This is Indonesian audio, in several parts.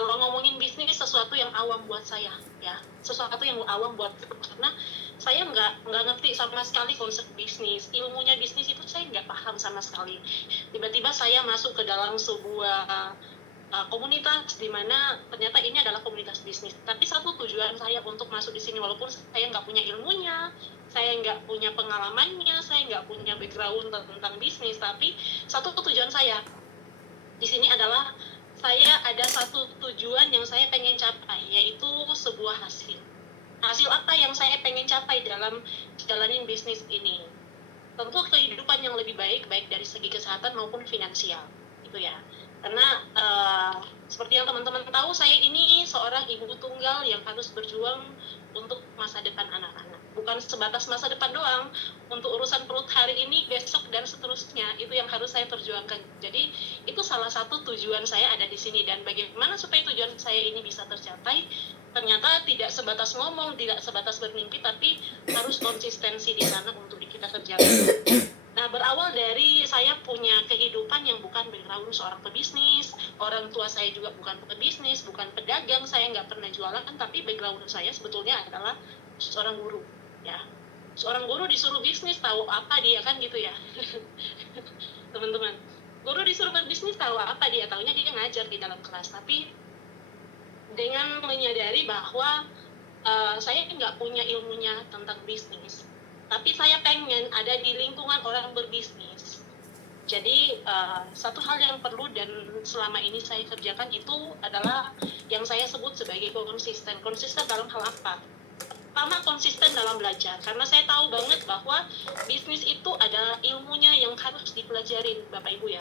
Kalau ngomongin bisnis, sesuatu yang awam buat saya, ya, sesuatu yang awam buat, karena saya nggak ngerti sama sekali konsep bisnis, ilmunya bisnis itu saya nggak paham sama sekali. Tiba-tiba saya masuk ke dalam sebuah komunitas di mana ternyata ini adalah komunitas bisnis. Tapi satu tujuan saya untuk masuk di sini, walaupun saya nggak punya ilmunya, saya nggak punya pengalamannya, saya nggak punya background tentang bisnis, tapi satu tujuan saya di sini adalah saya ada satu tujuan yang saya pengen capai, yaitu sebuah hasil. Hasil apa yang saya pengen capai dalam jalanin bisnis ini? Tentu kehidupan yang lebih baik, baik dari segi kesehatan maupun finansial, gitu ya. Karena seperti yang teman-teman tahu, saya ini seorang ibu tunggal yang harus berjuang untuk masa depan anak-anak. Bukan sebatas masa depan doang, untuk urusan perut hari ini, besok, dan seterusnya, itu yang harus saya perjuangkan. Jadi, itu salah satu tujuan saya ada di sini. Dan bagaimana supaya tujuan saya ini bisa tercapai, ternyata tidak sebatas ngomong, tidak sebatas bermimpi, tapi harus konsistensi di sana untuk kita kerjakan. Nah, berawal dari saya punya kehidupan yang bukan background seorang pebisnis, orang tua saya juga bukan pebisnis, bukan pedagang, saya nggak pernah jualan, tapi background saya sebetulnya adalah seorang guru, ya. Seorang guru disuruh bisnis, tahu apa dia, kan gitu ya. Teman-teman, guru disuruh berbisnis, tahu apa dia, taunya dia ngajar di dalam kelas. Tapi dengan menyadari bahwa saya nggak punya ilmunya tentang bisnis, tapi saya pengen ada di lingkungan orang berbisnis. Jadi satu hal yang perlu dan selama ini saya kerjakan itu adalah yang saya sebut sebagai konsisten. Konsisten dalam hal apa? Pertama, konsisten dalam belajar, karena saya tahu banget bahwa bisnis itu ada ilmunya yang harus dipelajarin, Bapak Ibu ya.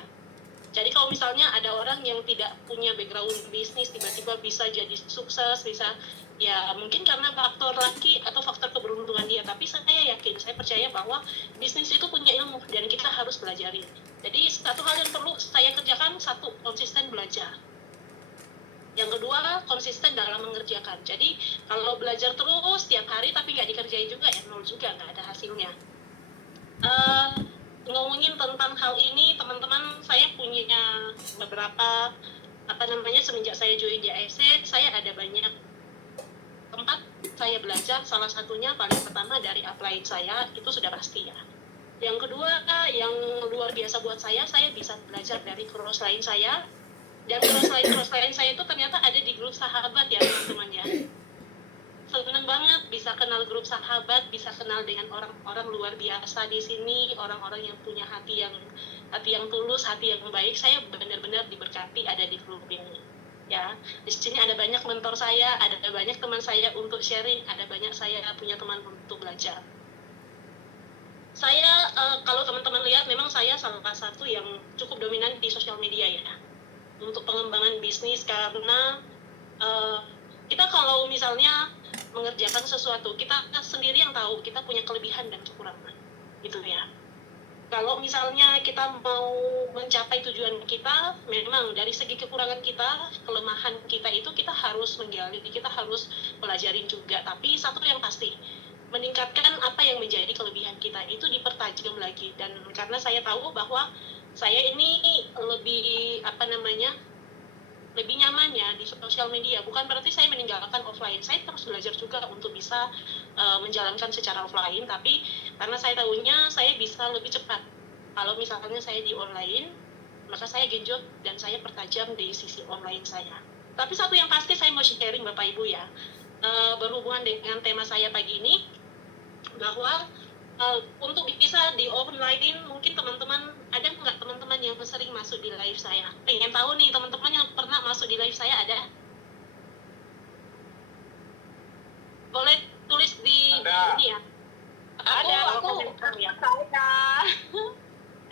Jadi kalau misalnya ada orang yang tidak punya background bisnis, tiba-tiba bisa jadi sukses, bisa, ya mungkin karena faktor laki atau faktor keberuntungan dia. Tapi saya yakin, saya percaya bahwa bisnis itu punya ilmu dan kita harus pelajari. Jadi satu hal yang perlu saya kerjakan, satu, konsisten belajar. Yang kedua, konsisten dalam mengerjakan. Jadi kalau belajar terus setiap hari tapi nggak dikerjain juga, ya nol juga, nggak ada hasilnya. Ngomongin tentang hal ini, teman-teman, saya punya beberapa semenjak saya join di AFC, saya ada banyak tempat saya belajar. Salah satunya paling pertama dari upline saya, itu sudah pasti ya. Yang kedua, yang luar biasa buat saya bisa belajar dari crossline saya. Dan crossline saya itu ternyata ada di grup sahabat ya, teman-teman ya. Senang banget bisa kenal grup sahabat, bisa kenal dengan orang-orang luar biasa di sini, orang-orang yang punya hati yang tulus, hati yang baik. Saya benar-benar diberkati ada di grup ini. Ya, di sini ada banyak mentor saya, ada banyak teman saya untuk sharing, ada banyak saya punya teman untuk belajar. Saya kalau teman-teman lihat, memang saya salah satu yang cukup dominan di sosial media ya, untuk pengembangan bisnis, karena kita kalau misalnya mengerjakan sesuatu, kita sendiri yang tahu kita punya kelebihan dan kekurangan, gitu ya. Kalau misalnya kita mau mencapai tujuan kita, memang dari segi kekurangan kita, kelemahan kita itu kita harus menggali, kita harus pelajarin juga. Tapi satu yang pasti, meningkatkan apa yang menjadi kelebihan kita itu dipertajam lagi. Dan karena saya tahu bahwa saya ini lebih nyamannya di sosial media. Bukan berarti saya meninggalkan offline, saya terus belajar juga untuk bisa menjalankan secara offline, tapi karena saya tahunya saya bisa lebih cepat kalau misalnya saya di online, maka saya genjot dan saya pertajam di sisi online saya. Tapi satu yang pasti saya mau sharing Bapak Ibu ya, berhubungan dengan tema saya pagi ini, bahwa untuk bisa di online, mungkin teman-teman, ada nggak teman-teman yang sering masuk di live saya? Pengen tahu nih, teman-teman yang pernah masuk di live saya ada? Boleh tulis di ini ya. Ada komentar ya.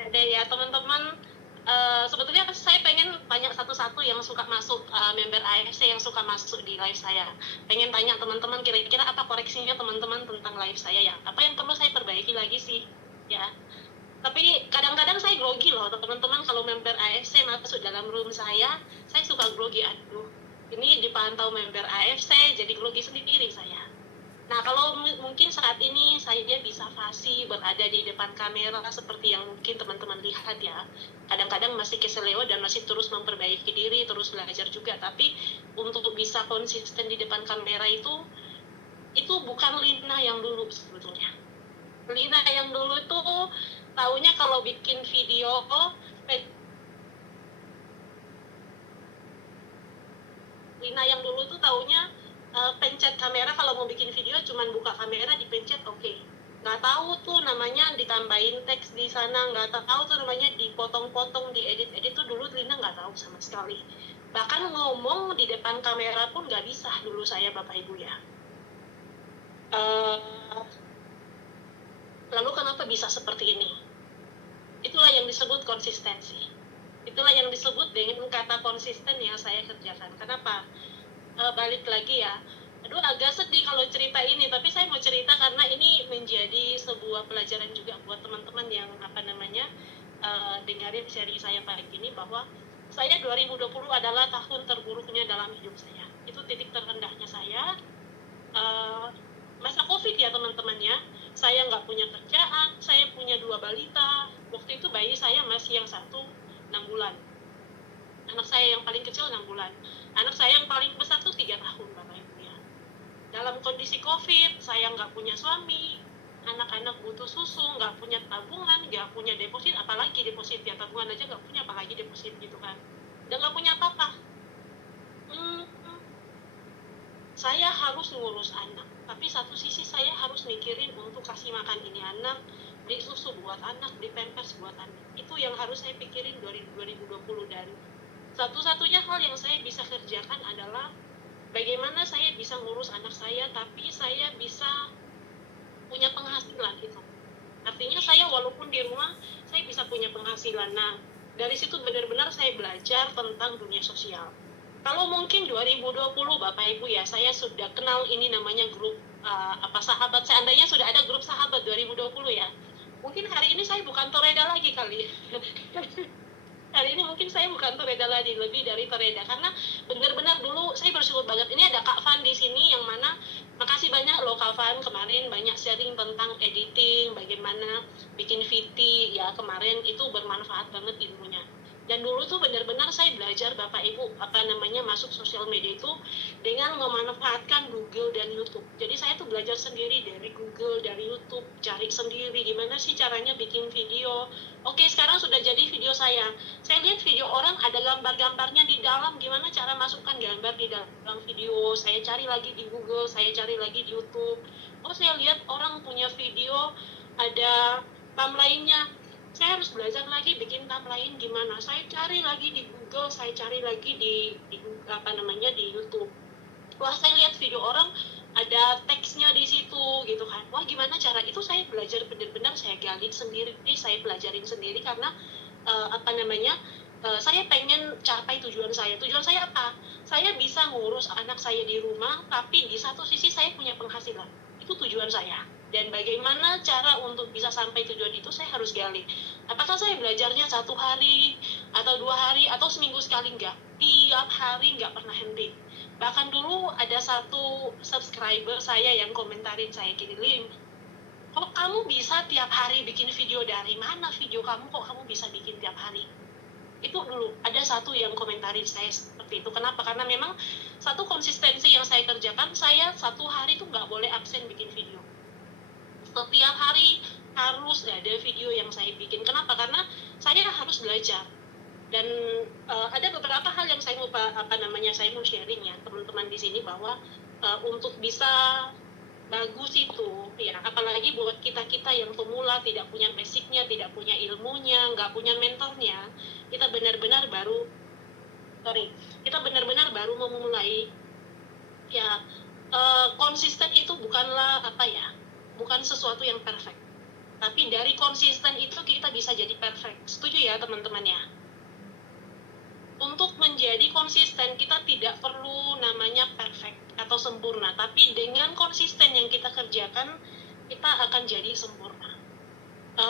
Ada ya teman-teman. Sebetulnya saya pengen tanya satu-satu yang suka masuk, member AFC yang suka masuk di live saya. Pengen tanya teman-teman, kira-kira apa koreksinya teman-teman tentang live saya ya? Apa yang perlu saya perbaiki lagi sih? Ya. Tapi kadang-kadang saya grogi loh teman-teman, kalau member AFC masuk dalam room saya suka grogi. Aduh, ini dipantau member AFC, jadi grogi sendiri saya. Nah, kalau mungkin saat ini saya bisa fasih berada di depan kamera seperti yang mungkin teman-teman lihat ya. Kadang-kadang masih keseleo dan masih terus memperbaiki diri, terus belajar juga. Tapi untuk bisa konsisten di depan kamera itu bukan Lina yang dulu sebetulnya. Lina yang dulu tuh taunya kalau bikin video, Lina yang dulu tuh taunya pencet kamera kalau mau bikin video cuman buka kamera dipencet oke. Nggak tahu tuh namanya ditambahin teks di sana, nggak tahu tuh namanya dipotong-potong, diedit-edit tuh dulu Lina nggak tahu sama sekali. Bahkan ngomong di depan kamera pun nggak bisa dulu saya Bapak Ibu ya. Lalu kenapa bisa seperti ini? Itulah yang disebut konsistensi. Itulah yang disebut dengan kata konsisten yang saya kerjakan. Kenapa? Balik lagi ya, aduh agak sedih kalau cerita ini, tapi saya mau cerita karena ini menjadi sebuah pelajaran juga buat teman-teman yang dengerin seri saya pagi ini, bahwa saya 2020 adalah tahun terburuknya dalam hidup saya. Itu titik terendahnya saya. Masa COVID ya teman-temannya, saya nggak punya kerjaan, saya punya 2 balita. Waktu itu bayi saya masih yang satu 6 bulan. Anak saya yang paling kecil 6 bulan. Anak saya yang paling besar tuh 3 tahun Bapak Ibu ya. Dalam kondisi COVID, saya nggak punya suami, anak-anak butuh susu, nggak punya tabungan, nggak punya deposit, apalagi deposit ya, tabungan aja nggak punya, apalagi deposit gitu kan. Dan nggak punya apa-apa. Saya harus ngurus anak, tapi satu sisi saya harus mikirin untuk kasih makan ini anak, beli susu buat anak, beli pampers buat anak. Itu yang harus saya pikirin 2020. Dan satu-satunya hal yang saya bisa kerjakan adalah bagaimana saya bisa ngurus anak saya tapi saya bisa punya penghasilan itu. Artinya saya walaupun di rumah saya bisa punya penghasilan. Nah, dari situ benar-benar saya belajar tentang dunia sosial. Kalau mungkin 2020 Bapak Ibu ya, saya sudah kenal ini namanya grup sahabat. Seandainya sudah ada grup sahabat 2020 ya, mungkin hari ini saya bukan toreda lagi kali. Hari ini mungkin saya bukan toreda lagi, lebih dari toreda, karena benar-benar dulu saya bersyukur banget. Ini ada Kak Van di sini, yang mana makasih banyak loh Kak Van, kemarin banyak sharing tentang editing, bagaimana bikin VT ya, kemarin itu bermanfaat banget ilmunya. Dan dulu tuh benar-benar saya belajar Bapak Ibu masuk sosial media itu dengan memanfaatkan Google dan YouTube. Jadi saya tuh belajar sendiri dari Google, dari YouTube, cari sendiri gimana sih caranya bikin video. Oke, sekarang sudah jadi video saya lihat video orang ada gambar-gambarnya di dalam, gimana cara masukkan gambar di dalam video, saya cari lagi di Google, saya cari lagi di YouTube. Saya lihat orang punya video ada thumbnailnya, saya harus belajar lagi bikin thumbnail gimana, saya cari lagi di Google, saya cari lagi di YouTube. Wah, saya lihat video orang ada teksnya di situ gitu kan, wah gimana cara itu, saya belajar benar-benar, saya gali sendiri, saya pelajarin sendiri, karena saya pengen capai tujuan saya apa, saya bisa ngurus anak saya di rumah tapi di satu sisi saya punya penghasilan. Itu tujuan saya, dan bagaimana cara untuk bisa sampai tujuan itu saya harus gali. Apakah saya belajarnya 1 hari atau 2 hari atau seminggu sekali? Enggak, tiap hari, nggak pernah henti. Bahkan dulu ada satu subscriber saya yang komentarin saya gini, Lim, kok kamu bisa tiap hari bikin video, dari mana video kamu kok kamu bisa bikin tiap hari? Itu dulu ada satu yang komentarin saya seperti itu. Kenapa? Karena memang satu konsistensi yang saya kerjakan, saya 1 hari itu nggak boleh absen bikin video. Setiap hari harus ada video yang saya bikin. Kenapa? Karena saya harus belajar. Dan ada beberapa hal yang saya mau sharing ya teman-teman di sini, bahwa untuk bisa bagus itu ya, apalagi buat kita yang pemula, tidak punya basicnya, tidak punya ilmunya, nggak punya mentornya, kita benar-benar baru memulai ya. Konsisten itu bukanlah bukan sesuatu yang perfect, tapi dari konsisten itu kita bisa jadi perfect. Setuju ya teman-teman ya? Untuk menjadi konsisten kita tidak perlu namanya perfect atau sempurna, tapi dengan konsisten yang kita kerjakan kita akan jadi sempurna.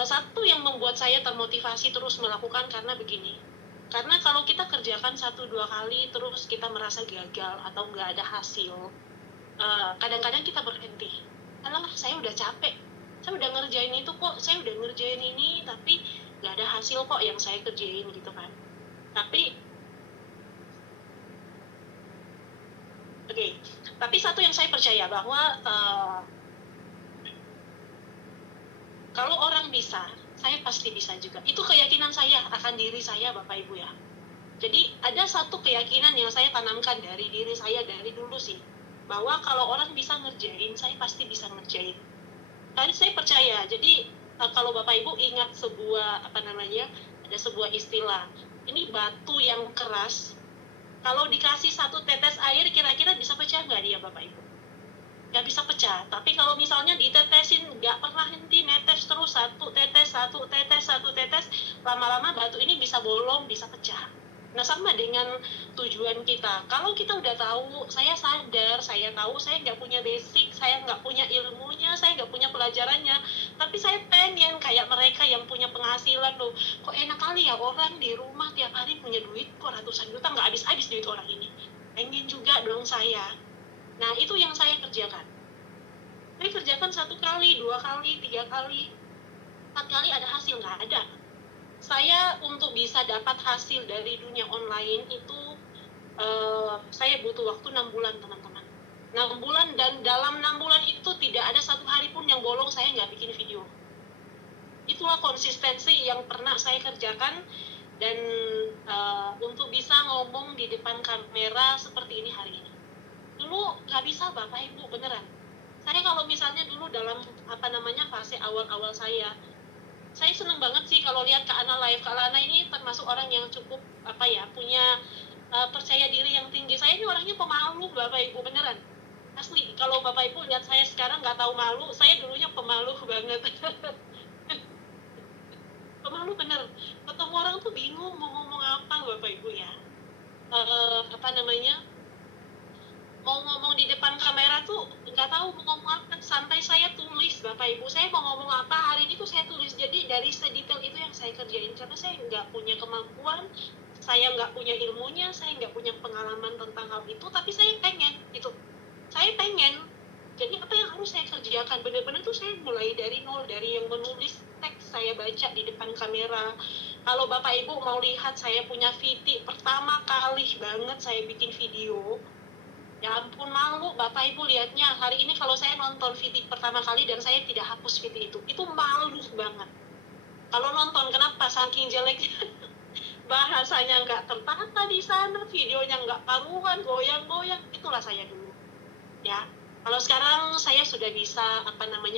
Satu yang membuat saya termotivasi terus melakukan karena begini, karena kalau kita kerjakan 1-2 kali terus kita merasa gagal atau nggak ada hasil, kadang-kadang kita berhenti. Alah, saya udah capek, saya udah ngerjain itu kok, saya udah ngerjain ini, tapi nggak ada hasil kok yang saya kerjain gitu kan. Tapi satu yang saya percaya bahwa kalau orang bisa, saya pasti bisa juga. Itu keyakinan saya akan diri saya, Bapak Ibu ya. Jadi ada satu keyakinan yang saya tanamkan dari diri saya dari dulu sih, bahwa kalau orang bisa ngerjain, saya pasti bisa ngerjain. Tadi saya percaya. Jadi kalau Bapak Ibu ingat ada sebuah istilah, ini batu yang keras, kalau dikasih 1 tetes air kira-kira bisa pecah nggak dia, Bapak Ibu? Nggak bisa pecah. Tapi kalau misalnya ditetesin nggak pernah henti, netes terus, 1 tetes, lama-lama batu ini bisa bolong, bisa pecah. Nah, sama dengan tujuan kita. Kalau kita udah tahu, saya sadar, saya tahu saya nggak punya basic, saya nggak punya ilmunya, saya nggak punya pelajarannya, tapi saya pengen kayak mereka yang punya penghasilan loh. Kok enak kali ya orang di rumah tiap hari punya duit kok ratusan juta, nggak habis-habis duit orang ini. Pengen juga dong saya. Nah, itu yang saya kerjakan. Saya kerjakan 1 kali, 2 kali, 3 kali, 4 kali ada hasil, nggak ada. Saya untuk bisa dapat hasil dari dunia online itu saya butuh waktu 6 bulan, teman-teman. 6 bulan, dan dalam 6 bulan itu tidak ada 1 hari pun yang bolong saya nggak bikin video. Itulah konsistensi yang pernah saya kerjakan, dan untuk bisa ngomong di depan kamera seperti ini hari ini. Dulu nggak bisa, Bapak Ibu, beneran. Saya kalau misalnya dulu dalam fase awal-awal saya seneng banget sih kalau lihat Kak Ana live. Kak Ana ini termasuk orang yang cukup punya percaya diri yang tinggi. Saya ini orangnya pemalu, Bapak Ibu, beneran. Asli, kalau Bapak Ibu lihat saya sekarang nggak tahu malu, saya dulunya pemalu banget. Pemalu bener. Ketemu orang tuh bingung mau ngomong apa, Bapak Ibu ya. Mau ngomong di depan kamera tuh nggak tahu mau ngomong apa. Sampai saya tulis, Bapak Ibu, saya mau ngomong apa hari ini tuh saya tulis. Jadi dari sedetail itu yang saya kerjain, karena saya nggak punya kemampuan, saya nggak punya ilmunya, saya nggak punya pengalaman tentang hal itu, tapi saya pengen gitu. Saya pengen. Jadi apa yang harus saya kerjakan? Benar-benar tuh saya mulai dari nol, dari yang menulis teks saya baca di depan kamera. Kalau Bapak Ibu mau lihat saya punya VT pertama kali banget saya bikin video, ya ampun, malu Bapak Ibu lihatnya. Hari ini kalau saya nonton VT pertama kali dan saya tidak hapus VT itu malu banget. Kalau nonton, kenapa? Saking jeleknya. Bahasanya nggak tertata di sana, videonya nggak karuan, goyang-goyang. Itulah saya dulu. Ya, kalau sekarang saya sudah bisa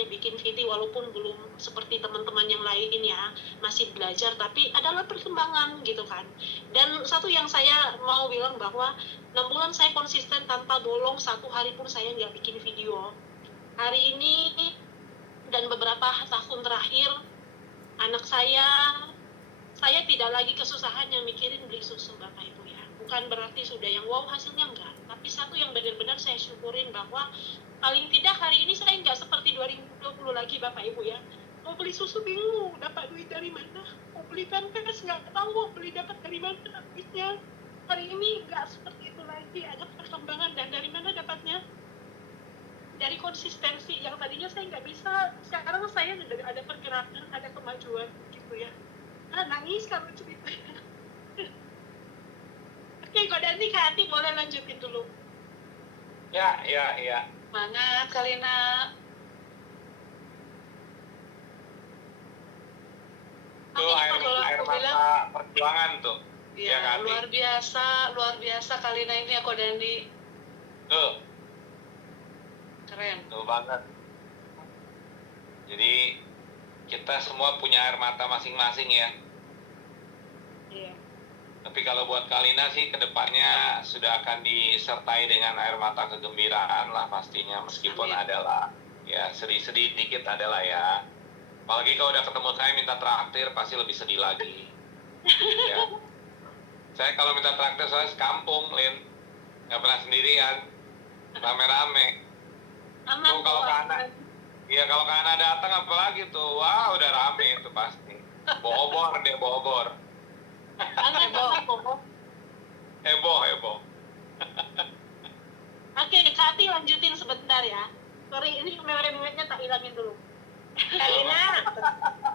bikin VT, walaupun belum seperti teman-teman yang lain ya, masih belajar, tapi adalah perkembangan gitu kan. Dan satu yang saya mau bilang bahwa 6 bulan saya konsisten tanpa bolong, 1 hari pun saya nggak bikin video. Hari ini dan beberapa tahun terakhir, anak saya tidak lagi kesusahan yang mikirin beli susu, Bapak Ibu ya. Bukan berarti sudah yang wow hasilnya, enggak. Tapi satu yang benar-benar saya syukurin bahwa paling tidak hari ini saya nggak seperti 2020 lagi, Bapak Ibu ya. Mau beli susu bingung, dapat duit dari mana? Mau beli pampers nggak tahu mau beli dapat dari mana duitnya. Hari ini nggak seperti itu lagi, ada perkembangan. Dan dari mana dapatnya? Dari konsistensi yang tadinya saya nggak bisa, sekarang saya ada pergerakan, ada kemajuan gitu ya. Nangis kalau ceritanya. Oke, Kak Dani, Kak Ati boleh lanjutin dulu. Ya. Semangat, Kalina. Tuh air mata perjuangan tuh. Iya, luar biasa Kalina ini ya, Kak Dani. Tuh. Keren. Tuh banget. Jadi kita semua punya air mata masing-masing ya. Iya. Tapi kalau buat Kalina sih kedepannya sudah akan disertai dengan air mata kegembiraan lah pastinya, meskipun adalah ya sedih-sedih dikit adalah ya. Apalagi kalau udah ketemu saya minta traktir pasti lebih sedih lagi. Ya. Saya kalau minta traktir saya sekampung, Lin, nggak pernah sendirian, rame-rame. Tuh kalau kalau Kana datang apalagi tuh, wah udah rame itu pasti. Bobor. Heboh. Oke, Kak Ati lanjutin sebentar ya. Sorry, ini memori-memorinya tak hilangin dulu. Kalina,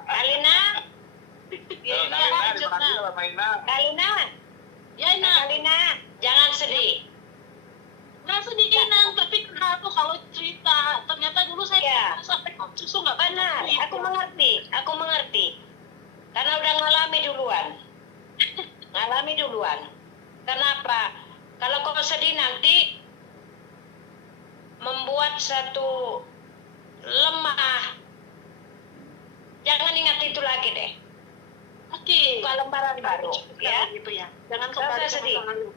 Kalina, Ya, Kalina, lanjut, dipanggil Nak. sama Ina. Kalina, Ya, Nak. Kalina, jangan sedih. Nggak sedih, Nang, tapi kenapa kalau cerita ternyata dulu saya Ya. sampai susu nggak Benar, banyak aku mengerti. Karena udah ngalami duluan. Kenapa? Kalau kau sedih nanti membuat satu lemah. Jangan ingat itu lagi deh. Oke. Buka lembaran baru, ya. Gitu ya. Jangan Nggak kembali usah sedih. sama lalu.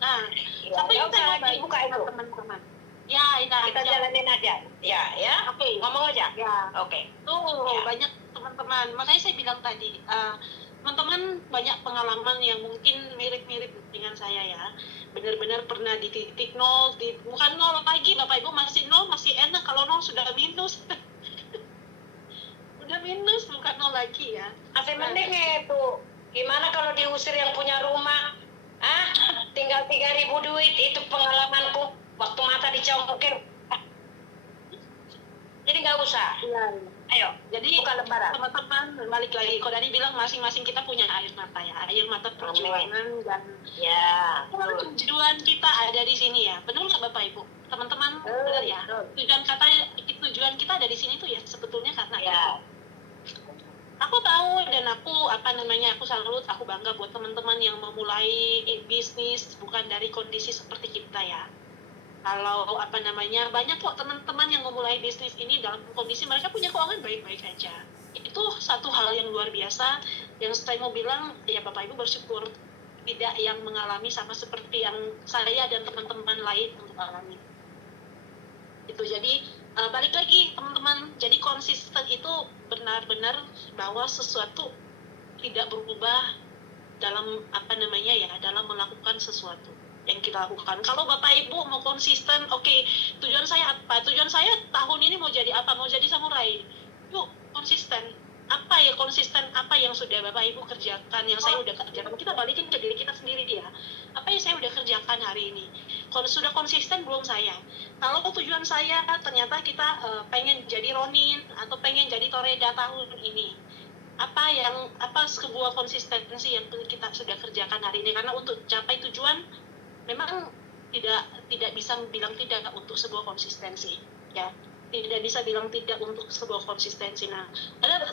Nah, Ya, sampai nggak kita usah lagi dibuka sama itu. teman-teman. Ya, Ina. Kita jalanin aja. Ya. Oke. Ngomong aja. Ya. Oke. Tuh, Ya. banyak teman-teman. Makanya saya bilang tadi, teman-teman banyak pengalaman yang mungkin mirip-mirip dengan saya ya. Benar-benar pernah di titik nol, bukan nol lagi, Bapak Ibu masih nol, masih enak. Kalau nol sudah minus. Udah minus, bukan nol lagi ya. Masih mending itu. Gimana kalau diusir yang punya rumah? Tinggal 3.000 duit, itu pengalamanku. Waktu mata dicongkel. Jadi nggak usah. Iya. Ayo, Jadi buka lembaran. teman-teman balik lagi. Kok Dani bilang masing-masing kita punya air mata ya, air mata perjuangan dan Ya, betul. tujuan kita ada di sini ya. Benar nggak Bapak Ibu? Teman-teman benar ya. Tujuan kita ada di sini tuh ya sebetulnya karena Ya. aku tahu dan aku salut, aku bangga buat teman-teman yang memulai bisnis bukan dari kondisi seperti kita ya. Kalau banyak kok teman-teman yang memulai bisnis ini dalam kondisi mereka punya keuangan baik-baik aja. Itu satu hal yang luar biasa yang saya mau bilang ya Bapak Ibu bersyukur tidak yang mengalami sama seperti yang saya dan teman-teman lain untuk alami. Itu jadi balik lagi teman-teman, jadi konsisten itu benar-benar bahwa sesuatu tidak berubah dalam dalam melakukan sesuatu yang kita lakukan. Kalau Bapak Ibu mau konsisten, oke, tujuan saya apa? Tujuan saya tahun ini mau jadi apa? Mau jadi samurai. Yuk, konsisten. Konsisten apa yang sudah Bapak Ibu kerjakan, yang saya udah kerjakan. Kita balikin ke diri kita sendiri ya. Apa yang saya udah kerjakan hari ini? Kalau sudah konsisten belum saya? Kalau tujuan saya ternyata kita pengen jadi Ronin atau pengen jadi Toreda tahun ini. Apa sebuah konsistensi yang kita sudah kerjakan hari ini, karena untuk capai tujuan memang tidak bisa bilang tidak untuk sebuah konsistensi ya, tidak bisa bilang tidak untuk sebuah konsistensi. Nah,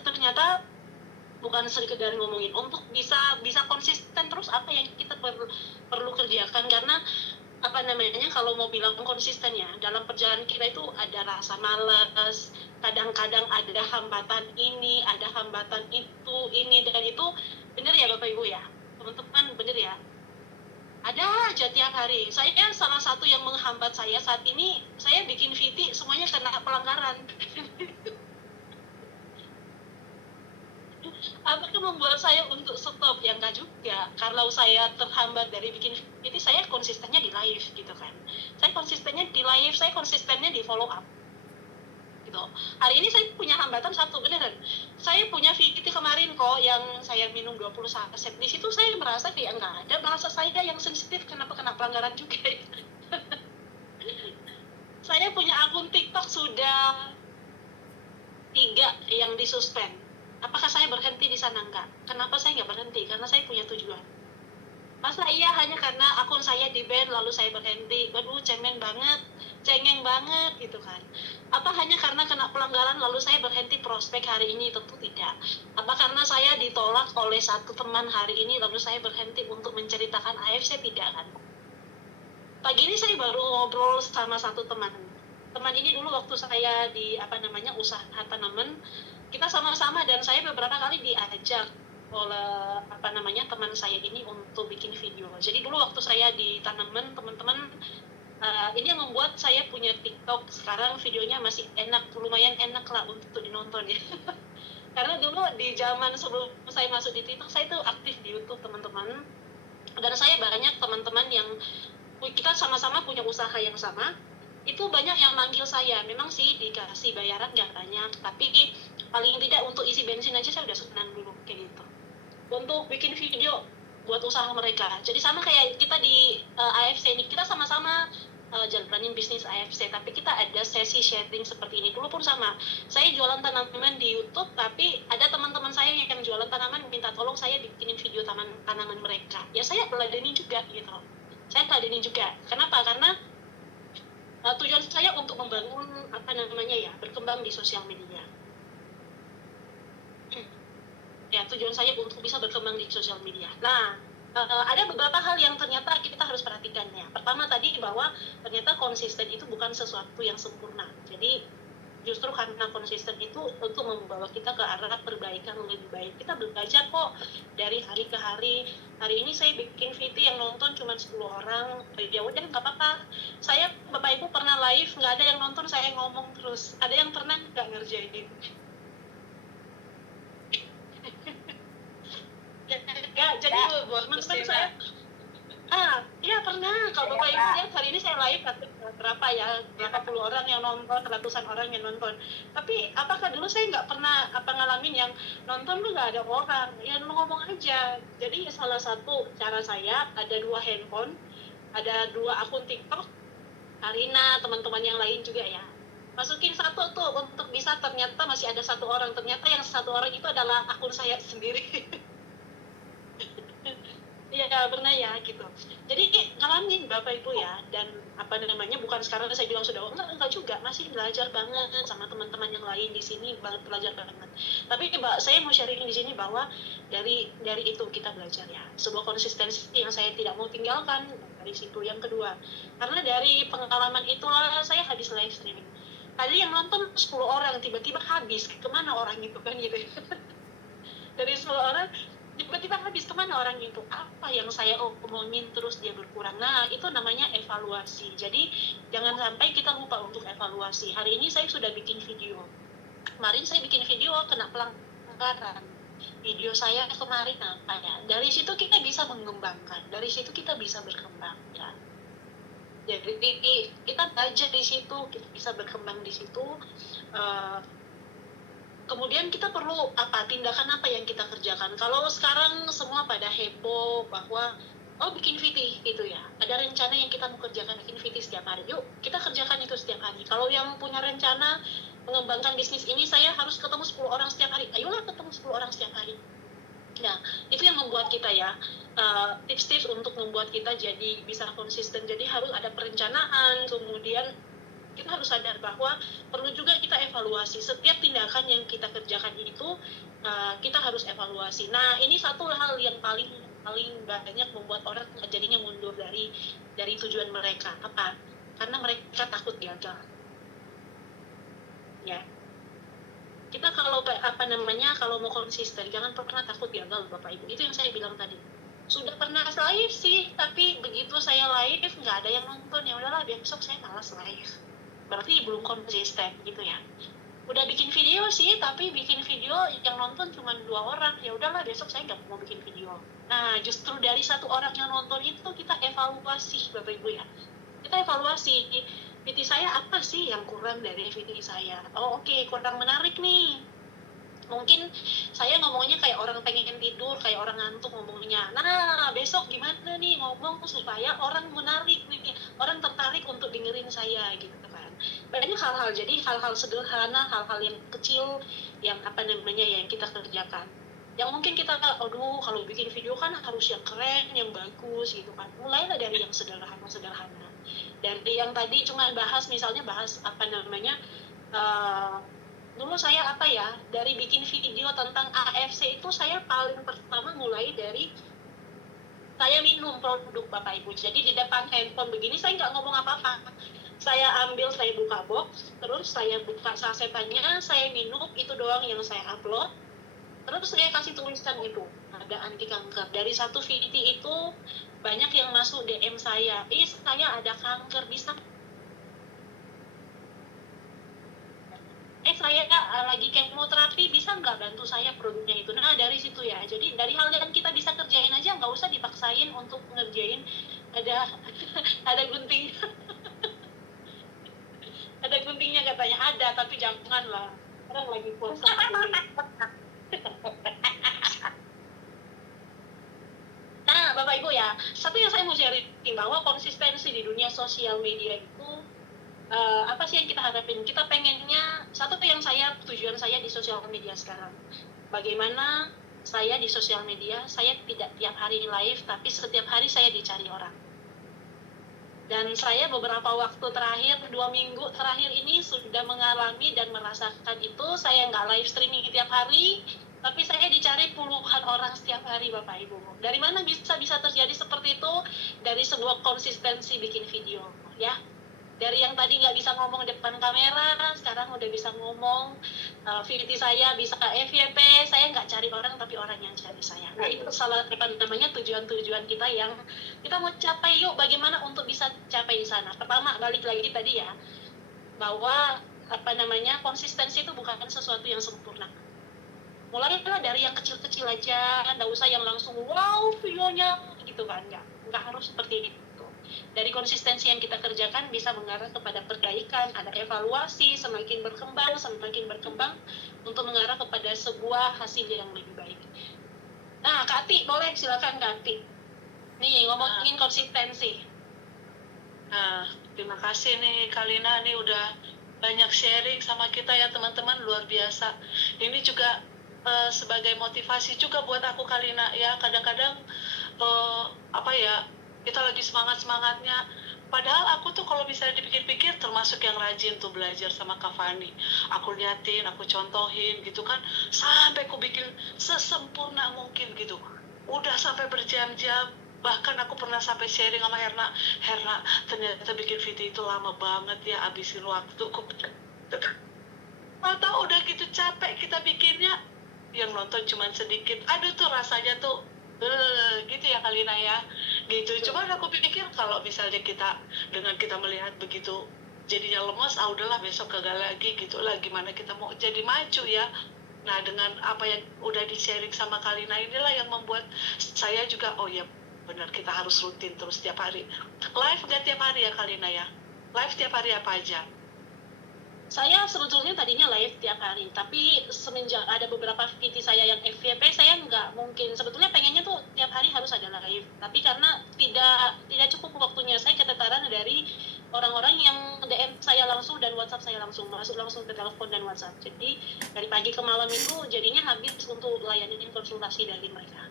ternyata bukan sekedar ngomongin, untuk bisa konsisten terus apa yang kita perlu kerjakan, karena kalau mau bilang konsisten ya dalam perjalanan kita itu ada rasa malas, kadang-kadang ada hambatan ini, ada hambatan itu, ini dan itu. Bener ya Bapak Ibu ya, teman-teman, bener ya, ada aja tiap hari. Saya salah satu yang menghambat saya saat ini, saya bikin VT semuanya kena pelanggaran. Apakah membuat saya untuk stop? Ya enggak juga. Kalau saya terhambat dari bikin VT, saya konsistennya di live gitu kan. Saya konsistennya di live, saya konsistennya di follow up gitu. Hari ini saya punya hambatan satu, beneran. Saya punya VT kemarin kok yang saya minum 20 saset. Di situ saya merasa kayak enggak ada bahasa saya yang sensitif, kenapa kena pelanggaran juga ya. Saya punya akun TikTok sudah 3 yang disuspend. Apakah saya berhenti di sana? Enggak. Kenapa saya nggak berhenti? Karena saya punya tujuan. Masa iya hanya karena akun saya di-ban lalu saya berhenti? Waduh, cengeng banget gitu kan. Apa hanya karena kena pelanggaran lalu saya berhenti prospek hari ini? Tentu tidak. Apa karena saya ditolak oleh satu teman hari ini lalu saya berhenti untuk menceritakan AFC? Tidak kan. Pagi ini saya baru ngobrol sama satu teman ini dulu waktu saya di usaha tanaman, kita sama-sama, dan saya beberapa kali diajak oleh teman saya ini untuk bikin video. Jadi dulu waktu saya di tanaman, teman-teman, ini yang membuat saya punya TikTok. Sekarang videonya masih lumayan enak lah untuk dinonton ya. Karena dulu di zaman sebelum saya masuk di TikTok, saya tuh aktif di YouTube, teman-teman. Dan saya banyak teman-teman yang kita sama-sama punya usaha yang sama. Itu banyak yang manggil saya. Memang sih dikasih bayaran nggak banyak, tapi paling tidak untuk isi bensin aja saya udah senang dulu kayak gitu. Untuk bikin video buat usaha mereka. Jadi sama kayak kita di AFC ini, kita sama-sama jalanin bisnis AFC, tapi kita ada sesi sharing seperti ini. Dulu pun sama, saya jualan tanaman di YouTube, tapi ada teman-teman saya yang jualan tanaman minta tolong saya bikinin video tanaman mereka. Ya saya teladani juga gitu. Saya teladani juga. Kenapa? Karena tujuan saya untuk membangun berkembang di sosial media. Ya, tujuan saya untuk bisa berkembang di sosial media. Nah, ada beberapa hal yang ternyata kita harus perhatikan ya. Pertama tadi bahwa ternyata konsisten itu bukan sesuatu yang sempurna. Jadi justru karena konsisten itu untuk membawa kita ke arah perbaikan lebih baik. Kita belajar kok dari hari ke hari. Hari ini saya bikin VT yang nonton cuma 10 orang. Ya udah nggak apa-apa. Saya Bapak Ibu pernah live nggak ada yang nonton, saya ngomong terus. Ada yang pernah nggak ngerjain? Ya, jadi teman-teman saya iya pernah. Kalau Bapak Ibu lihat hari ini saya live berapa puluh orang yang nonton, ratusan orang yang nonton. Tapi apakah dulu saya nggak pernah ngalamin yang nonton tuh nggak ada orang, ya ngomong aja. Jadi salah satu cara saya, ada 2 handphone, ada 2 akun TikTok, Karina, teman-teman yang lain juga ya. Masukin satu tuh untuk bisa, ternyata masih ada 1 orang. Ternyata yang 1 orang itu adalah akun saya sendiri. Iya pernah ya gitu. Jadi ngalamin Bapak Ibu ya, dan bukan sekarang saya bilang sudah enggak juga, masih belajar banget sama teman-teman yang lain di sini, belajar banget. Tapi saya mau sharing di sini bahwa dari itu kita belajar ya, sebuah konsistensi yang saya tidak mau tinggalkan dari situ. Yang kedua, karena dari pengalaman itulah saya habis live streaming. Tadi yang nonton 10 orang, tiba-tiba habis, kemana orang itu kan gitu. Dari 10 orang tiba-tiba habis, kemana orang itu, apa yang saya omongin terus dia berkurang. Nah itu namanya evaluasi. Jadi jangan sampai kita lupa untuk evaluasi. Hari ini saya sudah bikin video, kemarin saya bikin video kena pelanggaran, video saya kemarin apa ya. Dari situ kita bisa mengembangkan, dari situ kita bisa berkembang ya. Jadi kita belajar di situ, kita bisa berkembang di situ. Kemudian kita perlu tindakan apa yang kita kerjakan. Kalau sekarang semua pada heboh bahwa bikin VT gitu ya, ada rencana yang kita mau kerjakan, bikin VT setiap hari, yuk kita kerjakan itu setiap hari. Kalau yang punya rencana mengembangkan bisnis ini, saya harus ketemu 10 orang setiap hari, ayolah ketemu 10 orang setiap hari. Nah itu yang membuat kita ya, tips-tips untuk membuat kita jadi bisa konsisten. Jadi harus ada perencanaan, kemudian kita harus sadar bahwa perlu juga kita evaluasi setiap tindakan yang kita kerjakan itu. Kita harus evaluasi. Nah ini satu hal yang paling banyak membuat orang jadinya mundur dari tujuan mereka. Apa? Karena mereka takut gagal ya. Kita kalau kalau mau konsisten, jangan pernah takut gagal Bapak Ibu. Itu yang saya bilang tadi. Sudah pernah live sih, tapi begitu saya live nggak ada yang nonton, ya udahlah besok saya malas live. Berarti belum konsisten gitu ya. Udah bikin video sih, tapi bikin video yang nonton cuma 2 orang, ya udahlah besok saya nggak mau bikin video. Nah justru dari 1 orang yang nonton itu kita evaluasi Bapak Ibu ya. Kita evaluasi, video saya apa sih yang kurang dari video saya. Oke, kurang menarik nih. Mungkin saya ngomongnya kayak orang pengen tidur, kayak orang ngantuk ngomongnya. Nah besok gimana nih ngomong supaya orang menarik nih, orang tertarik untuk dengerin saya gitu kan. Banyak hal-hal, jadi hal-hal sederhana, hal-hal yang kecil yang yang kita kerjakan. Yang mungkin kita kalau bikin video kan harus yang keren, yang bagus gitu kan. Mulailah dari yang sederhana. Dari yang tadi cuma misalnya bahas dulu saya dari bikin video tentang AFC itu, saya paling pertama mulai dari saya minum produk Bapak Ibu. Jadi di depan handphone begini saya nggak ngomong apa-apa. Saya buka box, terus saya buka sasetannya, saya minum, itu doang yang saya upload. Terus saya kasih tulisan itu, ada anti kanker. Dari 1 video itu banyak yang masuk DM saya, saya ada kanker, bisa saya lagi kemoterapi, bisa nggak bantu saya produknya itu. Nah dari situ ya, jadi dari hal yang kita bisa kerjain aja, nggak usah dipaksain untuk ngerjain. Ada gunting ada guntingnya katanya, ada, tapi janganlah, orang lagi puasa. Nah Bapak Ibu ya, ya, satu yang saya mau sharing bahwa konsistensi di dunia sosial media itu apa sih yang kita harapin? Kita pengennya satu yang tujuan saya di sosial media sekarang. Bagaimana saya di sosial media, saya tidak tiap hari live, tapi setiap hari saya dicari orang. Dan saya beberapa waktu terakhir, 2 minggu terakhir ini sudah mengalami dan merasakan itu. Saya nggak live streaming tiap hari, tapi saya dicari puluhan orang setiap hari, Bapak Ibu. Dari mana bisa terjadi seperti itu? Dari sebuah konsistensi bikin video, ya. Dari yang tadi nggak bisa ngomong depan kamera, sekarang udah bisa ngomong. VT saya bisa FYP, saya nggak cari orang, tapi orang yang cari saya. Nah, itu salah tujuan-tujuan kita yang kita mau capai. Yuk, bagaimana untuk bisa capai di sana? Pertama, balik lagi tadi ya, bahwa konsistensi itu bukan sesuatu yang sempurna. Mulailah dari yang kecil-kecil aja, nggak usah yang langsung wow videonya gitu kan, nggak harus seperti itu. Dari konsistensi yang kita kerjakan bisa mengarah kepada perbaikan, ada evaluasi, semakin berkembang untuk mengarah kepada sebuah hasil yang lebih baik. Nah, Kak Ati, boleh silakan Kak Ati. Nih, ngomongin konsistensi. Nah, terima kasih nih Kalina nih udah banyak sharing sama kita ya teman-teman, luar biasa. Ini juga sebagai motivasi juga buat aku Kalina ya. Kadang-kadang kita lagi semangatnya. Padahal aku tuh kalau bisa dipikir-pikir termasuk yang rajin tuh belajar sama Kak Fani. Aku liatin, aku contohin gitu kan, sampai aku bikin sesempurna mungkin gitu. Udah sampai berjam-jam, bahkan aku pernah sampai sharing sama Herna, ternyata bikin video itu lama banget ya, habisin waktu. Atau udah gitu capek kita bikinnya, yang nonton cuma sedikit. Aduh tuh rasanya tuh gitu ya Kalina ya, gitu. Cuma aku pikir kalau misalnya kita melihat begitu jadinya lemes, udahlah besok gagal lagi gitu lah, gimana kita mau jadi maju ya. Nah, dengan apa yang udah di sharing sama Kalina inilah yang membuat saya juga, oh ya benar, kita harus rutin terus tiap hari. Live nggak tiap hari ya Kalina ya? Live tiap hari apa aja? Saya sebetulnya tadinya live tiap hari, tapi semenjak ada beberapa VT saya yang FYP, saya nggak mungkin, sebetulnya pengennya tuh tiap hari harus ada live, tapi karena tidak cukup waktunya, saya ketetaran dari orang-orang yang DM saya langsung dan WhatsApp saya langsung, masuk langsung ke telepon dan WhatsApp. Jadi dari pagi ke malam itu jadinya habis untuk layanin konsultasi dari mereka.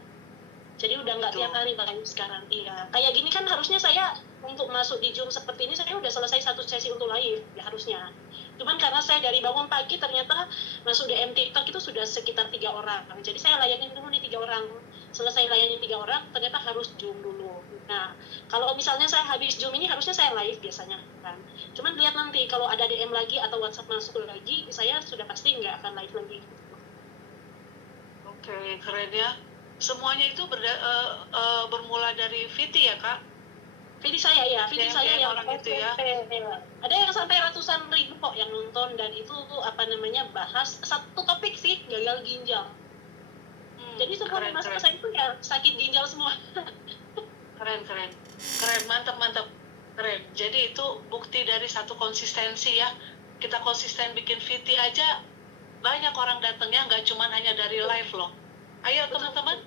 Jadi udah nggak tiap hari live sekarang. Iya, kayak gini kan harusnya saya untuk masuk di Zoom seperti ini saya udah selesai satu sesi untuk live ya harusnya. Cuman karena saya dari bangun pagi ternyata masuk DM TikTok itu sudah sekitar 3 orang. Jadi saya layanin dulu nih 3 orang. Selesai layanin 3 orang ternyata harus Zoom dulu. Nah, kalau misalnya saya habis Zoom ini harusnya saya live biasanya kan. Cuman lihat nanti kalau ada DM lagi atau WhatsApp masuk lagi, saya sudah pasti nggak akan live lagi. Oke, keren ya. Semuanya itu bermula dari VT ya Kak? VT saya ya, VT saya yang orang itu ya. Ada yang sampai ratusan ribu kok yang nonton, dan itu bahas satu topik sih, gagal ginjal. Jadi semua masalah saya itu ya sakit ginjal semua. Keren, mantap. Keren. Jadi itu bukti dari satu konsistensi ya. Kita konsisten bikin VT aja, banyak orang datangnya, nggak cuma hanya dari live loh. Ayo teman-teman,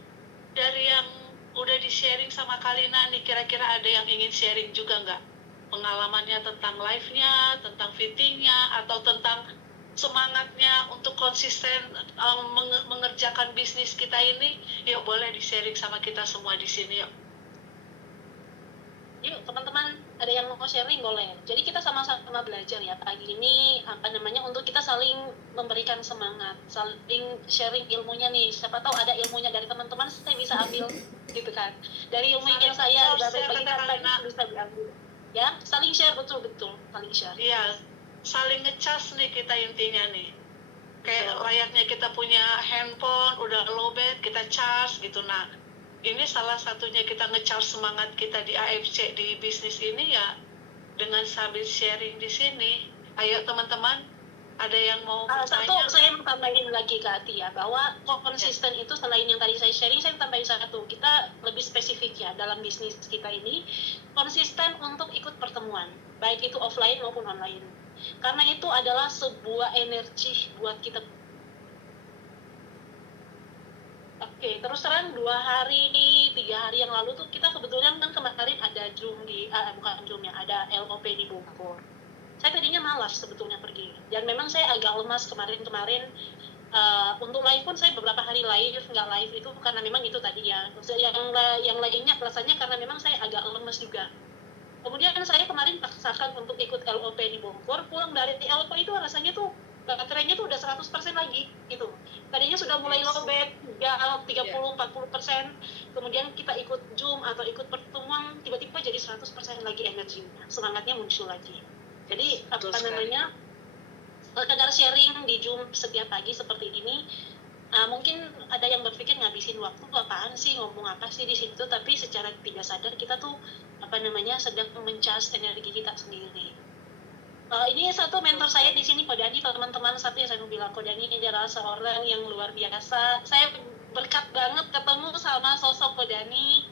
dari yang udah di-sharing sama Kalina nih, kira-kira ada yang ingin sharing juga nggak? Pengalamannya tentang live-nya, tentang VT-nya, atau tentang semangatnya untuk konsisten mengerjakan bisnis kita ini? Yuk, boleh di-sharing sama kita semua di sini yuk. Yuk teman-teman, ada yang mau sharing boleh. Jadi kita sama-sama belajar ya pagi ini untuk kita saling memberikan semangat, saling sharing ilmunya nih. Siapa tahu ada ilmunya dari teman-teman, saya bisa ambil gitu kan. Dari ilmu yang saya bagikan tadi bisa diambil. Ya, saling share, betul saling share. Iya, saling ngecas nih kita intinya nih. Kayak layaknya kita punya handphone udah lowbat, kita charge gitu. Nah, ini salah satunya kita nge-charge semangat kita di AFC di bisnis ini ya dengan sambil sharing di sini. Ayo teman-teman, ada yang mau bertanya? Saya mau tambahin lagi Kak Ati ya, bahwa konsisten itu selain yang tadi saya sharing, saya tambahin satu, kita lebih spesifik ya dalam bisnis kita ini, konsisten untuk ikut pertemuan, baik itu offline maupun online. Karena itu adalah sebuah energi buat kita Oke, terus terang 3 hari yang lalu tuh kita kebetulan kan kemarin ada Zoom bukan Zoom ya, ada LOP di Bogor. Saya tadinya malas sebetulnya pergi, dan memang saya agak lemas kemarin. Untuk live pun saya beberapa hari nggak live itu karena memang itu tadi ya. Yang lainnya rasanya karena memang saya agak lemes juga. Kemudian saya kemarin paksakan untuk ikut LOP di Bogor, pulang dari LOP itu rasanya tuh baterainya tuh udah 100% lagi gitu. Tadinya sudah mulai lowbat, 30-40%, kemudian kita ikut Zoom atau ikut pertemuan, tiba-tiba jadi 100% lagi energinya, semangatnya muncul lagi. Jadi Betul apa sekali. namanya, sekedar sharing di Zoom setiap pagi seperti ini, mungkin ada yang berpikir ngabisin waktu apaan sih, ngomong apa sih di situ, tapi secara tidak sadar kita tuh sedang mencas energi kita sendiri. Ini satu mentor saya di sini, Ko Dani, teman-teman satu yang saya mau bilang, Ko Dani ini adalah seorang yang luar biasa. Saya berkat banget ketemu sama sosok Ko Dani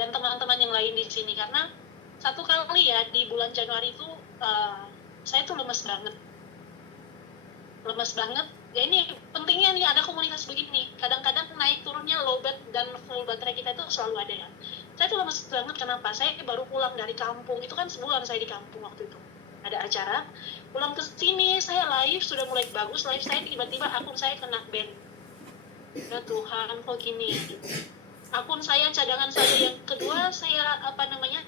dan teman-teman yang lain di sini, karena satu kali ya di bulan Januari itu saya tuh lemes banget. Ya ini pentingnya nih ada komunitas begini. Kadang-kadang naik turunnya lowbat dan full baterai kita itu selalu ada ya. Saya tuh lemes banget, kenapa? Saya baru pulang dari kampung, itu kan sebulan saya di kampung waktu itu. Ada acara, pulang ke sini saya live, sudah mulai bagus live saya, tiba-tiba akun saya kena ban. Ya Tuhan, kok gini? Akun saya, cadangan saya yang kedua saya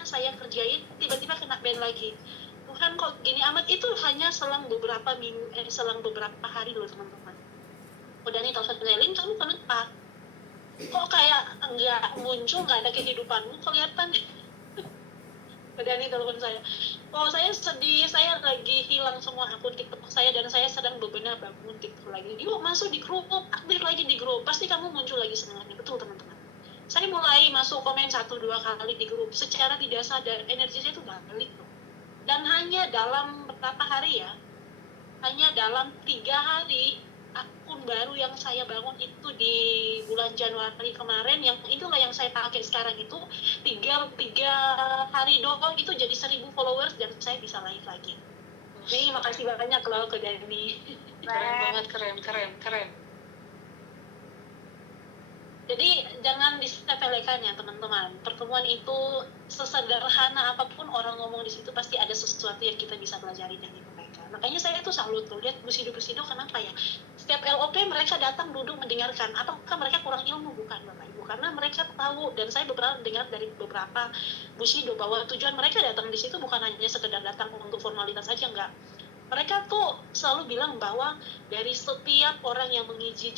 saya kerjain, tiba-tiba kena ban lagi. Tuhan, kok gini amat? Itu hanya selang beberapa hari loh teman-teman. Udah nih telepon Lelin, kamu kenapa? Kok kayak nggak muncul, nggak ada kehidupanmu kelihatan. Udah nih telepon saya. Oh, saya sedih, saya lagi hilang semua akun TikTok saya dan saya sedang bebenah bangun TikTok lagi. Yuk masuk di grup, aktif lagi di grup, pasti kamu muncul lagi semangatnya. Betul teman-teman. Saya mulai masuk komen 1-2 kali di grup, secara tidak sadar energi saya itu balik loh. Dan hanya dalam berapa hari ya, hanya dalam 3 hari akun baru yang saya bangun itu di bulan Januari kemarin, yang itulah yang saya pakai sekarang itu, tiga hari doang itu jadi 1.000 followers dan saya bisa live lagi. Nih, makasih banyak loh ke Dani. Keren banget, keren. Jadi jangan disepelekan ya teman-teman. Pertemuan itu sesederhana apapun orang ngomong di situ pasti ada sesuatu yang kita bisa pelajari dari mereka. Makanya saya tuh salut tuh lihat Busido kenapa ya? Setiap LOP mereka datang duduk mendengarkan. Apakah mereka kurang ilmu? Bukan Bapak Ibu, karena mereka tahu, dan saya dengar dari beberapa Busido bahwa tujuan mereka datang di situ bukan hanya sekedar datang untuk formalitas saja, enggak. Mereka tuh selalu bilang bahwa dari setiap orang yang mengisi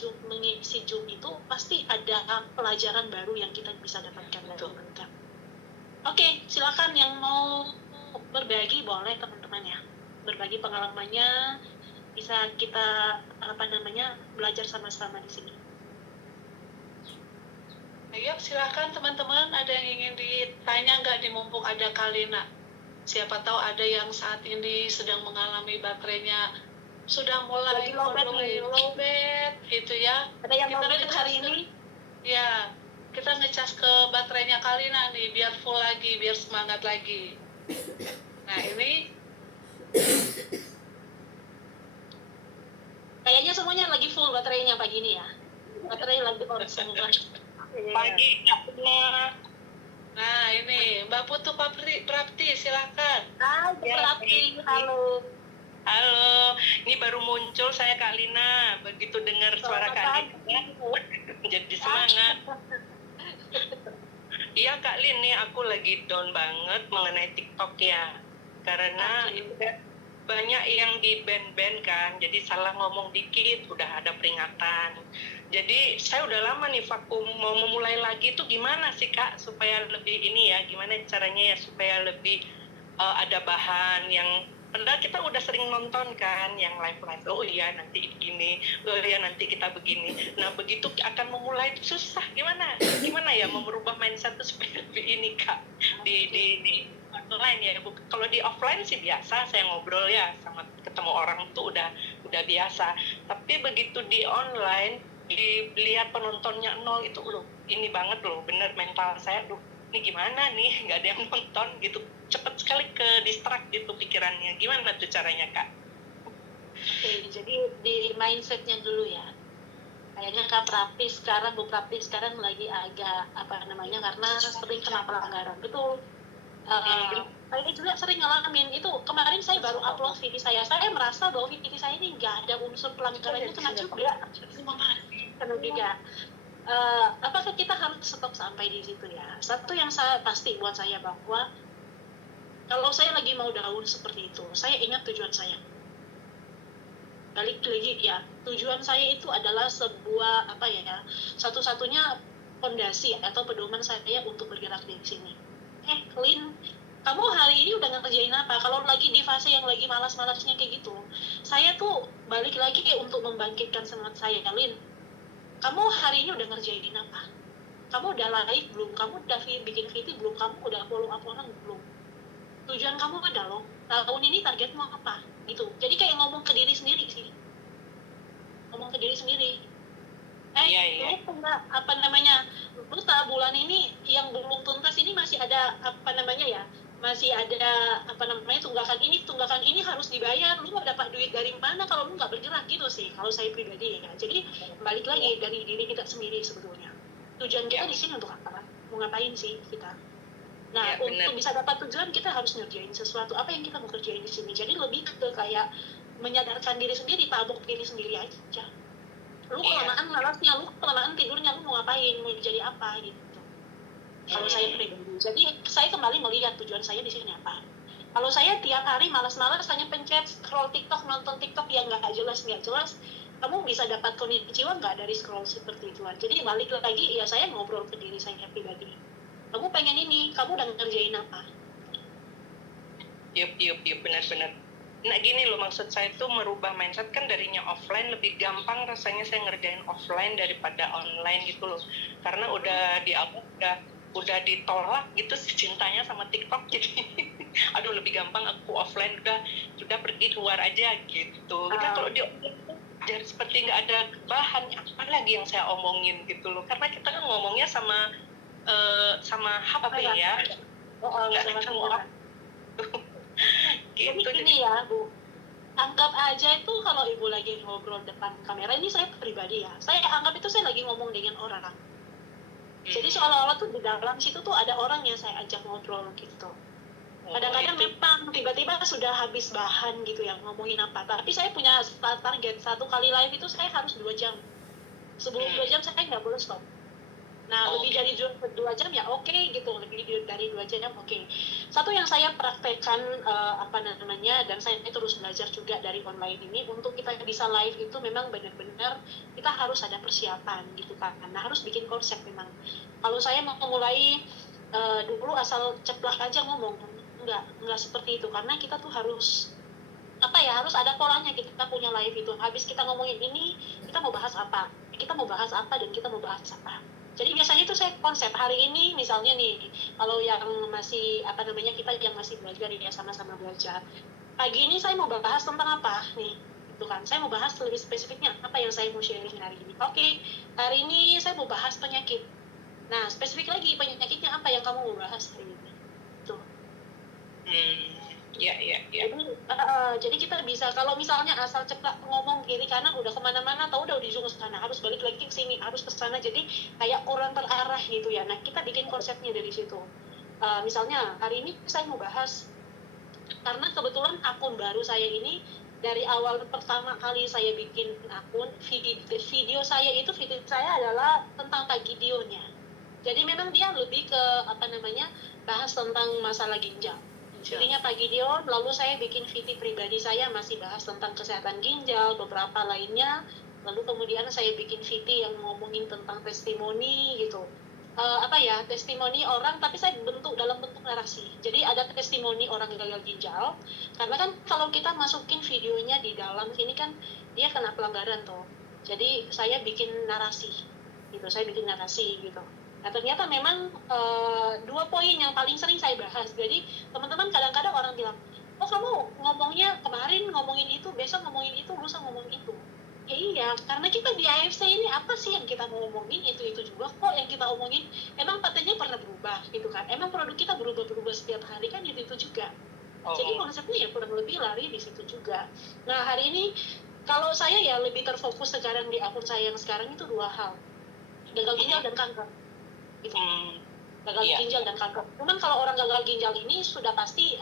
Zoom itu pasti ada pelajaran baru yang kita bisa dapatkan dari mereka. Oke, silakan yang mau berbagi boleh teman-teman ya. Berbagi pengalamannya, bisa kita belajar sama-sama di sini. Ayo silakan teman-teman, ada yang ingin ditanya nggak di mumpung ada Kalina? Siapa tahu ada yang saat ini sedang mengalami baterainya sudah mulai lowbat gitu ya. Ada yang Kita mau ngecas hari ini? Ya, kita ngecas ke baterainya Kalina nih biar full lagi, biar semangat lagi. Nah ini kayaknya semuanya lagi full baterainya pagi ini ya. Baterai lagi on semua. Pagi nggak pernah. Nah ini Mbak Putu Prapti silakan. Hai, Prapti, halo. Halo, ini baru muncul saya Kak Lina. Begitu dengar suara Kak Lina, jadi semangat. Iya Kak Lin, nih aku lagi down banget mengenai TikTok ya. Karena itu kan banyak yang di ban kan, jadi salah ngomong dikit udah ada peringatan. Jadi saya udah lama nih vakum, mau memulai lagi tuh gimana sih Kak supaya lebih ini ya, gimana caranya ya supaya lebih ada bahan yang padahal kita udah sering nonton kan yang live, oh iya nanti begini, oh iya nanti kita begini. Nah begitu akan memulai itu susah, gimana ya mau merubah mindset itu supaya lebih ini Kak di online ya. Kalau di offline sih biasa saya ngobrol ya sama ketemu orang tuh udah biasa, tapi begitu di online dilihat penontonnya 0 itu loh ini banget loh, bener mental saya ini gimana nih nggak ada yang nonton gitu, cepet sekali ke distract gitu pikirannya. Gimana tuh caranya Kak? Oke, jadi di mindsetnya dulu ya. kayaknya Kak Bu Prapti sekarang lagi agak apa namanya, karena sering kena pelanggaran. Betul. Saya juga sering ngalamin itu. Kemarin saya baru upload video saya merasa bahwa video saya ini nggak ada unsur pelanggarannya, kena juga. Kena juga. Apakah kita harus stop sampai di situ ya? Satu yang saya pasti buat saya bahwa kalau saya lagi mau daun seperti itu, saya ingat tujuan saya. Balik lagi ya, tujuan saya itu adalah sebuah apa ya, satu-satunya fondasi atau pedoman saya untuk bergerak di sini. Lin, kamu hari ini udah ngerjain apa? Kalau lagi di fase yang lagi malas-malasnya kayak gitu, saya tuh balik lagi untuk membangkitkan semangat saya. Lin, kamu hari ini udah ngerjain apa? Kamu udah live belum? Kamu udah bikin video belum? Kamu udah follow up orang belum? Tujuan kamu ada loh, tahun ini targetmu apa? Gitu. Jadi kayak ngomong ke diri sendiri sih. Ngomong ke diri sendiri. Lu enggak, apa namanya, lu tak bulan ini yang belum tuntas ini masih ada apa namanya ya, masih ada apa namanya, tunggakan ini harus dibayar. Lu mau dapat duit dari mana kalau lu nggak bergerak gitu sih, kalau saya pribadi ya. Jadi balik lagi dari diri kita sendiri sebetulnya. Tujuan kita di sini untuk apa? Mau ngapain sih kita? Nah, untuk bisa dapat tujuan kita harus ngerjain sesuatu. Apa yang kita mau kerjain di sini? Jadi lebih ke kayak menyadarkan diri sendiri, tabok diri sendiri aja. Lu kelamaan malasnya, lu kelamaan tidurnya, lu mau ngapain, mau jadi apa gitu. Kalau saya pribadi, jadi saya kembali melihat tujuan saya di sini apa. Kalau saya tiap hari malas-malas hanya pencet scroll TikTok, nonton TikTok yang nggak jelas, kamu bisa dapat konnichiwa nggak dari scroll seperti itu. Jadi balik lagi ya, saya ngobrol ke diri saya pribadi. Kamu pengen ini, kamu udah ngerjain apa? Yup, benar-benar. Nah gini loh, maksud saya tuh merubah mindset kan, darinya offline lebih gampang rasanya saya ngerjain offline daripada online gitu loh, karena udah di awal udah ditolak gitu cintanya sama TikTok, jadi aduh lebih gampang aku offline, udah pergi keluar aja gitu. Kita kalau di online jadi seperti nggak ada bahan apa lagi yang saya omongin gitu loh, karena kita kan ngomongnya sama HP ya, nggak ketemu orang. Jadi gini ya Bu, anggap aja itu kalau Ibu lagi ngobrol depan kamera, ini saya pribadi ya, saya anggap itu saya lagi ngomong dengan orang. Jadi seolah-olah tuh di dalam situ tuh ada orang yang saya ajak ngobrol gitu. Kadang-kadang memang tiba-tiba sudah habis bahan gitu ya, ngomongin apa, tapi saya punya target, satu kali live itu saya harus 2 jam. Sebelum 2 jam saya nggak boleh stop. Nah, lebih dari 2 jam ya oke gitu, lebih dari 2 jam oke. Satu yang saya praktekkan apa namanya, dan saya terus belajar juga dari online ini, untuk kita bisa live itu memang benar-benar kita harus ada persiapan gitu kan. Nah, harus bikin konsep memang. Kalau saya mau mulai dulu asal ceplak aja ngomong, enggak seperti itu, karena kita tuh harus apa ya, harus ada polanya. Kita punya live itu, habis kita ngomongin ini, kita mau bahas apa, dan kita mau bahas apa. Jadi biasanya itu saya konsep hari ini, misalnya nih, kalau yang masih apa namanya, kita yang masih belajar ya, sama-sama belajar, pagi ini saya mau bahas tentang apa nih, itu kan, saya mau bahas lebih spesifiknya apa yang saya mau sharing hari ini. Oke, hari ini saya mau bahas penyakit. Nah, spesifik lagi, penyakitnya apa yang kamu mau bahas hari ini, tuh. Jadi kita bisa, kalau misalnya asal cepat ngomong kiri kanan, udah kemana-mana, atau udah di ujung sana, harus balik lagi ke sini, harus ke sana, jadi kayak kurang terarah gitu ya. Nah, kita bikin konsepnya dari situ. Misalnya hari ini saya mau bahas, karena kebetulan akun baru saya ini, dari awal pertama kali saya bikin akun, video saya adalah tentang Pagidionnya. Jadi memang dia lebih ke apa namanya, bahas tentang masalah ginjal. Jadinya Pagidion, lalu saya bikin video pribadi saya masih bahas tentang kesehatan ginjal, beberapa lainnya. Lalu kemudian saya bikin video yang ngomongin tentang testimoni gitu. Testimoni orang, tapi saya bentuk dalam bentuk narasi. Jadi ada testimoni orang gagal ginjal, karena kan kalau kita masukin videonya di dalam sini kan dia kena pelanggaran tuh. Jadi saya bikin narasi gitu. Nah, ternyata memang 2 poin yang paling sering saya bahas. Jadi teman-teman kadang-kadang orang bilang, oh kamu ngomongnya kemarin ngomongin itu, besok ngomongin itu, lusa ngomongin itu. Ya iya, karena kita di AFC ini apa sih yang kita mau ngomongin, itu juga kok yang kita omongin. Emang patennya pernah berubah gitu kan, emang produk kita berubah setiap hari kan, itu juga. Jadi konsepnya ya kurang lebih lari di situ juga. Nah, hari ini Kalau saya ya lebih terfokus sekarang di akun saya yang sekarang itu 2 hal, gagal ginjal dan kanker gitu. Gagal Iya. ginjal dan kanker. Cuman kalau orang gagal ginjal ini sudah pasti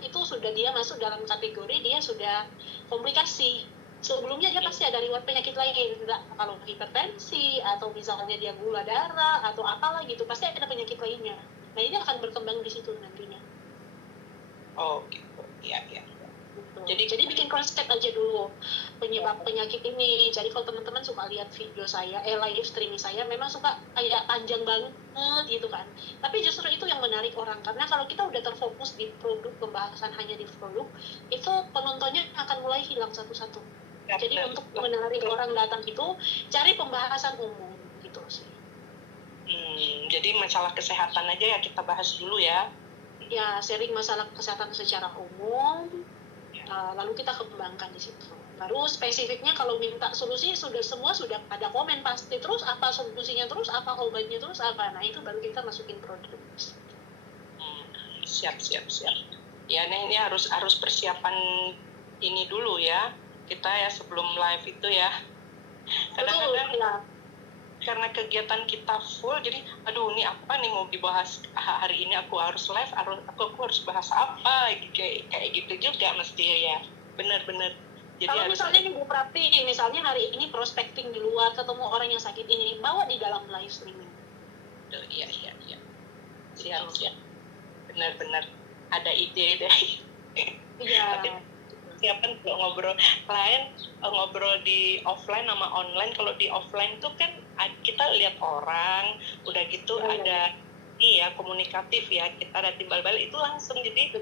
itu sudah dia masuk dalam kategori dia sudah komplikasi. Sebelumnya dia pasti ada riwayat penyakit lain, kalau hipertensi atau misalnya dia gula darah atau apalah gitu, pasti ada penyakit lainnya. Nah ini akan berkembang di situ nantinya. Oh gitu. Iya. Gitu. Jadi bikin konsep aja dulu penyebab penyakit ini. Jadi kalau teman-teman suka lihat video saya, live streaming saya, memang suka kayak panjang banget gitu kan. Tapi justru itu yang menarik orang, karena kalau kita udah terfokus di produk, pembahasan hanya di produk, itu penontonnya akan mulai hilang satu-satu. Jadi untuk menarik orang datang itu, cari pembahasan umum gitu sih. Jadi masalah kesehatan aja ya kita bahas dulu ya. Ya, sharing masalah kesehatan secara umum. Lalu kita kembangkan di situ. Baru spesifiknya kalau minta solusi semua sudah ada komen pasti, terus apa solusinya, terus apa obatnya, terus apa. Nah itu baru kita masukin produk. Siap. Ya, ini harus persiapan ini dulu ya. Kita ya sebelum live itu ya. Kadang-kadang ya. Karena kegiatan kita full, jadi aduh ini apa nih mau dibahas hari ini, aku harus live, aku harus bahas apa, kayak gitu juga mesti ya. Benar. Jadi kalau misalnya nih Bu Prati, misalnya hari ini prospecting di luar, ketemu orang yang sakit ini, bawa di dalam live streaming. Iya. Siap. Benar. Ada ide deh. Iya. Siapa kalau ngobrol di offline sama online. Kalau di offline tuh kan kita lihat orang, udah gitu ada komunikatif ya, kita ada timbal balik itu langsung. Jadi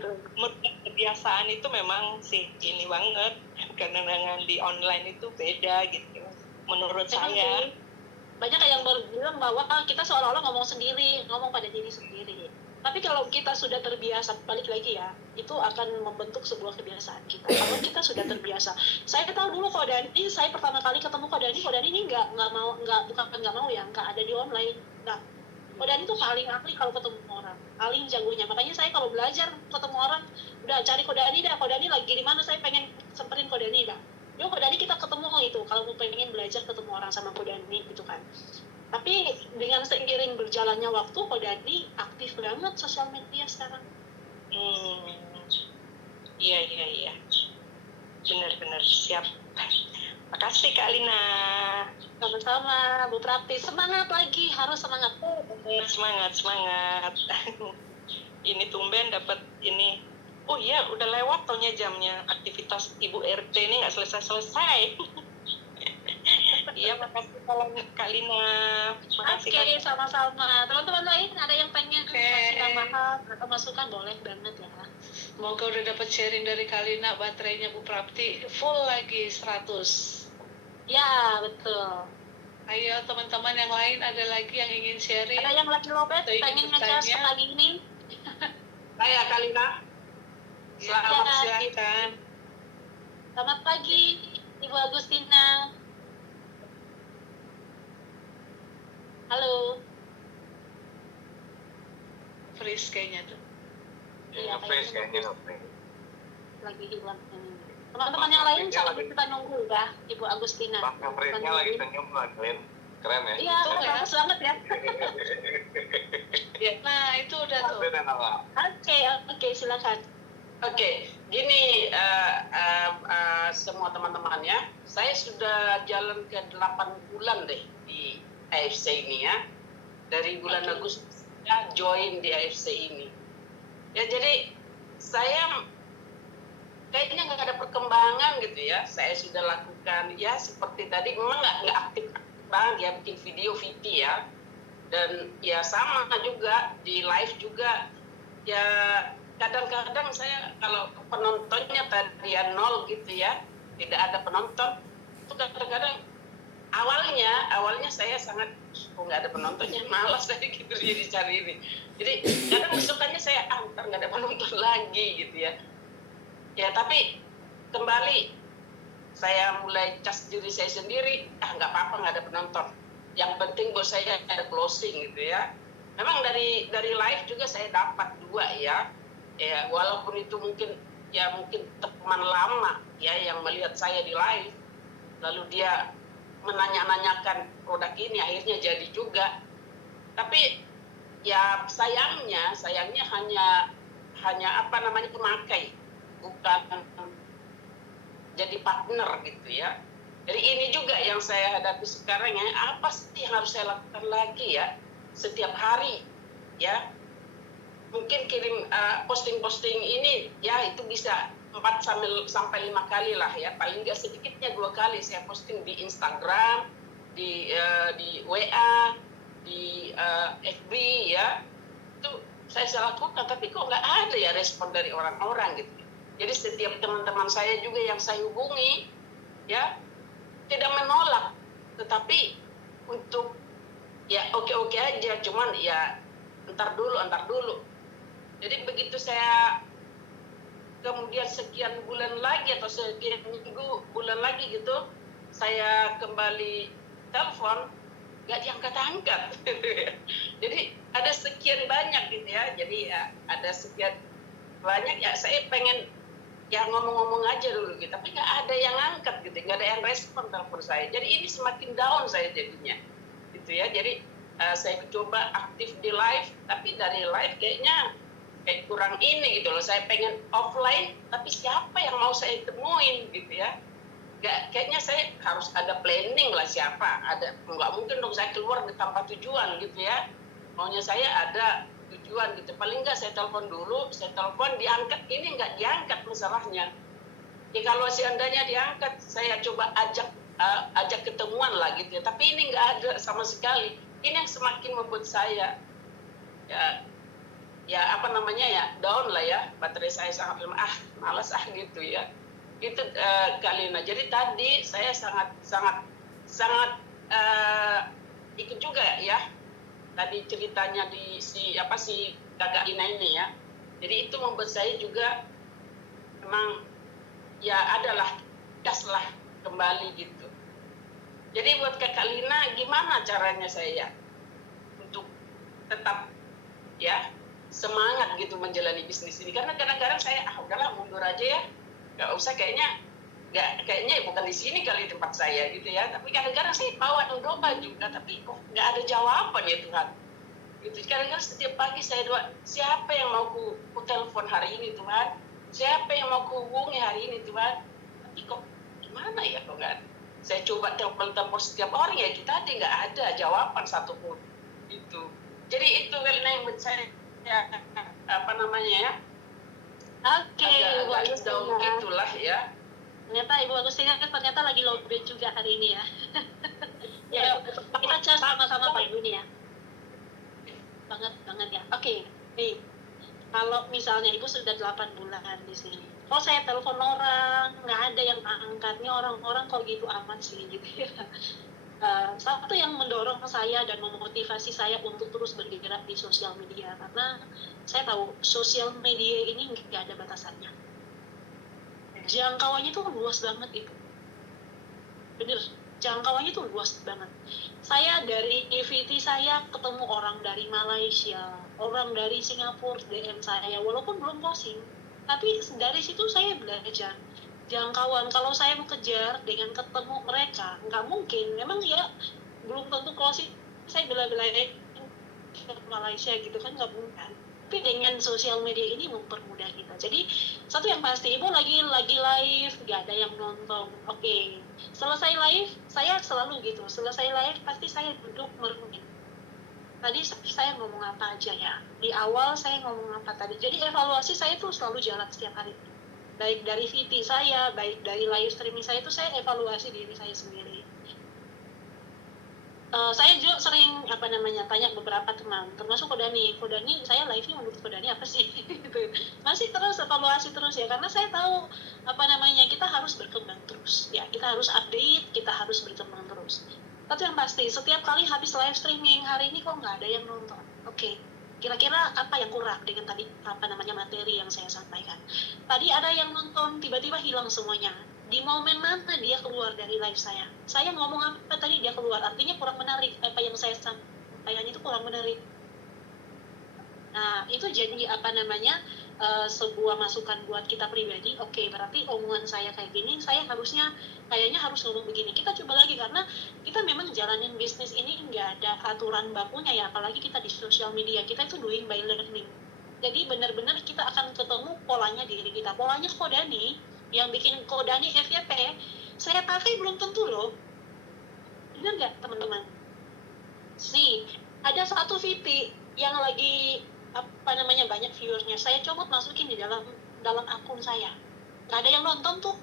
kebiasaan itu memang sih ini banget, karena dengan di online itu beda gitu menurut saya. Banyak yang bilang bahwa kita seolah-olah ngomong pada diri sendiri. Tapi kalau kita sudah terbiasa, balik lagi ya, itu akan membentuk sebuah kebiasaan kita. Kalau kita sudah terbiasa, saya tahu dulu Kodani, saya pertama kali ketemu Kodani ini nggak mau ya, nggak ada di online. Nah, Kodani itu paling ahli kalau ketemu orang, paling jagonya. Makanya saya kalau belajar ketemu orang, udah cari Kodani lagi di mana, saya pengen semperin Kodani dah. Yuk Kodani kita ketemu itu, kalau mau pengen belajar ketemu orang sama Kodani gitu kan. Tapi dengan seiring berjalannya waktu, Kodani aktif banget sosial media sekarang. Iya. Benar, siap. Makasih Kak Lina. Sama-sama Bu Prati, semangat lagi, harus semangat. Semangat. Ini tumben dapat ini. Oh iya, udah lewat taunya jamnya. Aktivitas Ibu RT ini nggak selesai. Iya, makasih Kak Lina. Oke, sama-sama. Teman-teman lain ada yang pengen kasih tambahan atau masukan, boleh banget ya. Semoga udah dapat sharing dari Kak Lina, baterainya Bu Prapti full lagi 100. Ya, betul. Ayo teman-teman yang lain, ada lagi yang ingin sharing? Ada yang lagi lobet, pengen ngecas pagi ini? Saya Kak Lina. Selamat silakan. Selamat pagi, Ibu Agustina. Halo. Freeze kayaknya tuh. Iya, Freeze kayaknya. Lagi hilang ini. Teman-teman yang lain jangan kita nunggu ya, Ibu Agustina. Bang Freeze-nya lagi senyum Lin. Keren ya? Iya, bagus banget ya. Nah, itu udah tuh. Oke, silakan. Oke, gini semua teman-teman ya. Saya sudah jalan ke 8 bulan deh di AFC ini ya. Dari bulan Agustus saya join di AFC ini. Ya jadi saya kayaknya nggak ada perkembangan gitu ya. Saya sudah lakukan ya seperti tadi, memang nggak aktif banget ya bikin video VT ya. Dan ya sama juga di live juga ya, kadang-kadang saya kalau penontonnya tadi ya 0 gitu ya, tidak ada penonton, itu kadang-kadang awalnya saya sangat nggak ada penontonnya, malas saya gitu jadi cari ini. Jadi kadang besokannya saya ntar nggak ada penonton lagi gitu ya. Ya tapi kembali saya mulai cas diri saya sendiri, nggak apa-apa nggak ada penonton. Yang penting buat saya ada closing gitu ya. Memang dari live juga saya dapat 2 ya. Ya walaupun itu mungkin ya mungkin teman lama ya yang melihat saya di live, lalu dia menanya-nanyakan produk ini, akhirnya jadi juga. Tapi ya sayangnya hanya apa namanya, pemakai, bukan jadi partner gitu ya. Jadi ini juga yang saya hadapi sekarang ya, apa sih yang harus saya lakukan lagi ya setiap hari ya. Mungkin kirim posting-posting ini ya itu bisa 4 sampai 5 kali lah ya, paling nggak sedikitnya 2 kali saya posting di Instagram, di WA, di FB ya. Itu saya lakukan, tapi kok nggak ada ya respon dari orang-orang gitu. Jadi setiap teman-teman saya juga yang saya hubungi ya tidak menolak, tetapi untuk ya oke-oke aja, cuman ya entar dulu. Jadi begitu saya kemudian sekian bulan lagi atau sekian bulan lagi gitu, saya kembali telepon, nggak diangkat-angkat. Jadi ada sekian banyak gitu ya, jadi ya ada sekian banyak ya, saya pengen ya ngomong-ngomong aja dulu gitu, tapi nggak ada yang angkat gitu, nggak ada yang respon telepon saya. Jadi ini semakin down saya jadinya gitu ya. Jadi saya coba aktif di live, tapi dari live kayaknya kayak kurang ini gitu loh. Saya pengen offline, tapi siapa yang mau saya temuin gitu ya. Kayaknya saya harus ada planning lah, siapa ada, nggak mungkin dong saya keluar tanpa tujuan gitu ya. Maunya saya ada tujuan gitu, paling nggak saya telepon dulu, saya telepon diangkat, ini nggak diangkat masalahnya ya. Kalau seandainya diangkat saya coba ajak ketemuan lah gitu ya, tapi ini nggak ada sama sekali. Ini yang semakin membuat saya ya apa namanya ya, down lah ya, baterai saya sangat lemah, malas gitu ya. Itu Kak Lina. Jadi tadi saya sangat ikut juga ya tadi ceritanya di si Kakak Lina ini ya. Jadi itu membuat saya juga memang ya adalah gas lah kembali gitu. Jadi buat Kakak Lina, gimana caranya saya untuk tetap ya semangat gitu menjalani bisnis ini? Karena kadang-kadang saya udahlah mundur aja ya, nggak usah, kayaknya bukan di sini kali tempat saya gitu ya. Tapi kadang-kadang saya bawa doa juga, tapi kok nggak ada jawaban ya Tuhan gitu. Kadang-kadang setiap pagi saya doa, siapa yang mau ku telepon hari ini Tuhan, siapa yang mau ku hubungi hari ini Tuhan, tapi kok gimana ya, kok nggak. Saya coba telepon setiap orang ya, kita nggak ada jawaban satupun gitu. Jadi itu yang buat saya ya, apa namanya ya, Oke, Ibu agak down Agustina. gitulah ya. Ternyata Ibu Agustina ternyata lagi lowbat juga hari ini ya. Ya, kita cek sama-sama Pak Ibu nih ya. Banget ya. Oke, nih. Kalau misalnya Ibu sudah 8 bulan di sini, kok saya telepon orang, nggak ada yang angkatnya, orang-orang kok gitu amat sih gitu ya. Satu yang mendorong saya dan memotivasi saya untuk terus bergerak di sosial media, karena saya tahu sosial media ini nggak ada batasannya. Jangkauannya tuh luas banget itu. Bener, jangkauannya tuh luas banget. Saya dari EVT saya ketemu orang dari Malaysia, orang dari Singapura DM saya, walaupun belum posting, tapi dari situ saya belajar jangkauan. Kalau saya mau kejar dengan ketemu mereka, nggak mungkin, memang ya belum tentu closing saya bela-belain ke Malaysia gitu kan, nggak mungkin. Tapi dengan sosial media ini mempermudah kita. Jadi satu yang pasti, Ibu lagi live, nggak ada yang nonton, oke. Selesai live, saya selalu gitu, selesai live pasti saya duduk merenung. Tadi saya ngomong apa aja ya, di awal saya ngomong apa tadi. Jadi evaluasi saya tuh selalu jalan setiap hari, baik dari VT saya, baik dari live streaming saya, itu saya evaluasi diri saya sendiri. Saya juga sering tanya beberapa teman, termasuk Kodani, saya live-nya menurut Kodani apa sih? Gitu. Masih terus evaluasi terus ya, karena saya tahu kita harus berkembang terus ya, kita harus update, kita harus berkembang terus. Tapi yang pasti setiap kali habis live streaming, hari ini kok nggak ada yang nonton, oke. Kira-kira apa yang kurang dengan tadi materi yang saya sampaikan. Tadi ada yang nonton, tiba-tiba hilang semuanya. Di momen mana dia keluar dari live saya? Saya ngomong apa tadi dia keluar, artinya kurang menarik. Apa yang saya sampaikan itu kurang menarik. Nah, itu jadi sebuah masukan buat kita pribadi. Oke, berarti omongan saya kayak gini, saya kayaknya harus ngomong begini. Kita coba lagi, karena kita memang jalanin bisnis ini nggak ada aturan bakunya ya, apalagi kita di sosial media, kita itu doing by learning. Jadi benar-benar kita akan ketemu polanya diri kita. Polanya Kodani, yang bikin Kodani FYP, saya pakai belum tentu loh. Benar nggak teman-teman? Nih, ada satu VP yang lagi banyak viewersnya, saya coba masukin di dalam akun saya, nggak ada yang nonton tuh.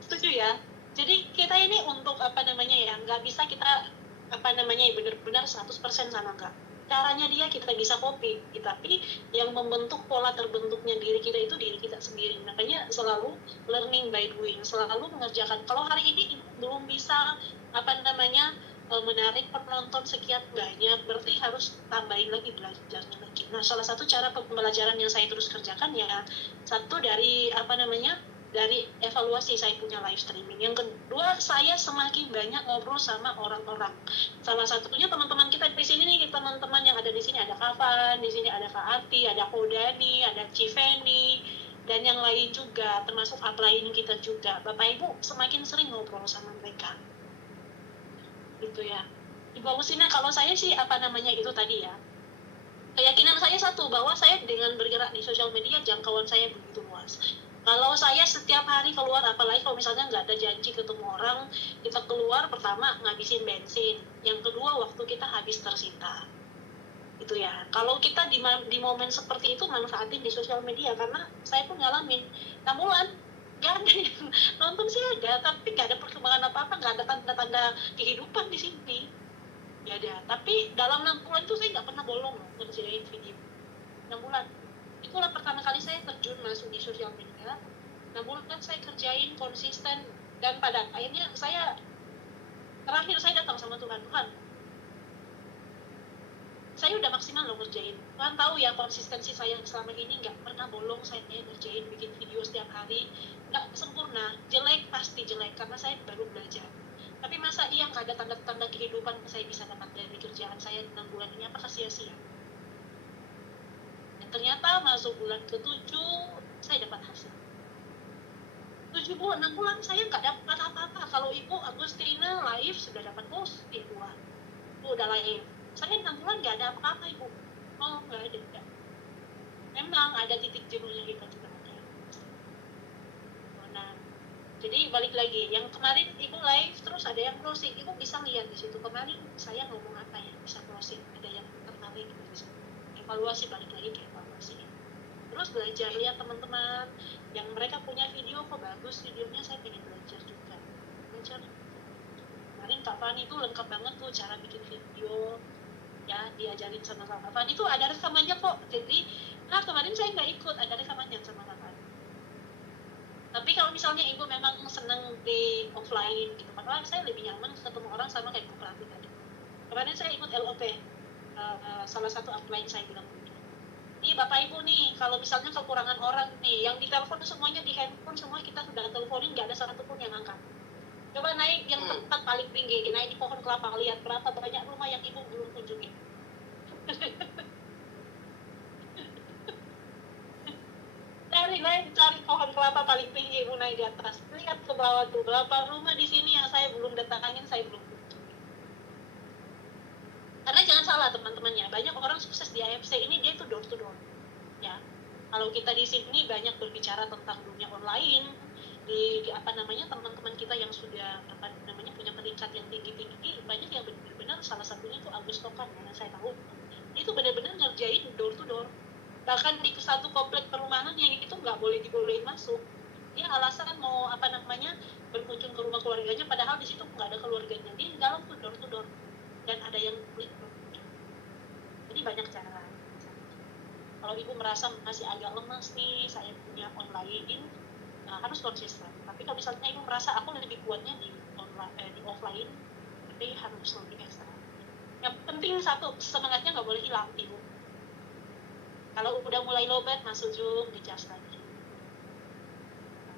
Setuju ya? Jadi kita ini untuk ya, nggak bisa kita benar-benar 100% sama nggak. Caranya dia kita bisa copy, tapi yang membentuk pola terbentuknya diri kita itu diri kita sendiri. Makanya selalu learning by doing, selalu mengerjakan. Kalau hari ini belum bisa menarik penonton sekian banyak, berarti harus tambahin lagi belajarnya lagi. Nah, salah satu cara pembelajaran yang saya terus kerjakan ya, satu dari dari evaluasi saya punya live streaming. Yang kedua, saya semakin banyak ngobrol sama orang-orang. Salah satunya teman-teman kita di sini nih, teman-teman yang ada di sini, ada Kavan, di sini ada Kak Ati, ada Kodani, ada Civeni, dan yang lain juga, termasuk upline kita juga. Bapak Ibu semakin sering ngobrol sama mereka. Gitu ya. Evaluasinya kalau saya sih itu tadi ya. Keyakinan saya satu, bahwa saya dengan bergerak di sosial media, jangkauan saya begitu luas. Kalau saya setiap hari keluar, apalagi kalau misalnya nggak ada janji ketemu orang, kita keluar, pertama ngabisin bensin, yang kedua waktu kita habis tersita. Itu ya. Kalau kita di momen seperti itu, manfaatin di sosial media, karena saya pun ngalamin 6 bulan nggak ada yang nonton sih, ada, tapi nggak ada perkembangan apa-apa, nggak ada tanda-tanda kehidupan di sini. Ya ada, tapi dalam 6 bulan itu saya nggak pernah bolong loh ngerjain video. 6 bulan. Itulah pertama kali saya terjun masuk di sosial media. 6 bulan kan saya kerjain konsisten, dan pada akhirnya terakhir saya datang sama Tuhan, saya udah maksimal loh ngerjain. Tuhan tahu ya konsistensi saya selama ini, nggak pernah bolong saya ngerjain, bikin video setiap hari. Nggak sempurna, jelek pasti jelek, karena saya baru belajar. Tapi masa iya nggak ada tanda-tanda kehidupan saya bisa dapat dari kerjaan saya 6 bulan ini? Apakah sia-sia? Dan ternyata masuk bulan ke-7 saya dapat hasil. 6 bulan saya nggak dapat apa-apa. Kalau Ibu Agustina live sudah dapat bos, Ibu udah live. Saya 6 bulan nggak ada apa-apa, Ibu. Oh, nggak ada. Memang ada titik jenuhnya kita juga ada. Nah, jadi balik lagi, yang kemarin Ibu live terus ada yang closing, Ibu bisa lihat di situ kemarin saya ngomong apa ya, bisa closing, ada yang tertarik gitu. Evaluasi, balik lagi ke evaluasi. Terus belajar, lihat teman-teman yang mereka punya video kok bagus videonya, saya pengen belajar juga. Belajar. Kemarin Kak Fani itu lengkap banget tuh cara bikin video, ya diajarin sama Kak Fani itu ada rekamannya kok. Jadi kemarin saya nggak ikut, ada rekamannya sama Kak Fani. Tapi kalau misalnya Ibu memang senang di offline gitu, padahal saya lebih nyaman ketemu orang sama kayak Bu Prati tadi. Kemarin saya ikut LOP, salah satu upline saya bilang begini, nih Bapak Ibu nih, kalau misalnya kekurangan orang nih, yang ditelepon semuanya di handphone, semua kita sudah teleponin, nggak ada satupun yang angkat. Coba naik yang tempat paling tinggi, naik di pohon kelapa, lihat berapa banyak rumah yang Ibu belum kunjungi. cari pohon kelapa paling tinggi, Ibu naik di atas, lihat ke bawah tuh, berapa rumah di sini yang saya belum datangin, saya belum kunjungi. Karena jangan salah teman-temannya, banyak orang sukses di AFC ini dia itu door to door. Ya, kalau kita di sini banyak berbicara tentang dunia online, di teman-teman kita yang sudah punya peringkat yang tinggi-tinggi, banyak yang benar-benar, salah satunya itu Agus Tokan yang saya tahu, itu benar-benar ngerjain door to door. Bahkan di satu komplek perumahan yang itu nggak boleh dibolehin masuk, dia alasan mau berkunjung ke rumah keluarganya, padahal di situ nggak ada keluarganya, di dalam tuh door to door, dan ada yang klik. Jadi banyak cara. Kalau Ibu merasa masih agak lemas nih, saya punya online, harus konsisten. Tapi kalau misalnya Ibu merasa aku lebih kuatnya di offline, tapi harus lebih ekstra. Yang penting satu, semangatnya nggak boleh hilang, Ibu. Kalau udah mulai lowbat, masuk Zoom, di-charge lagi.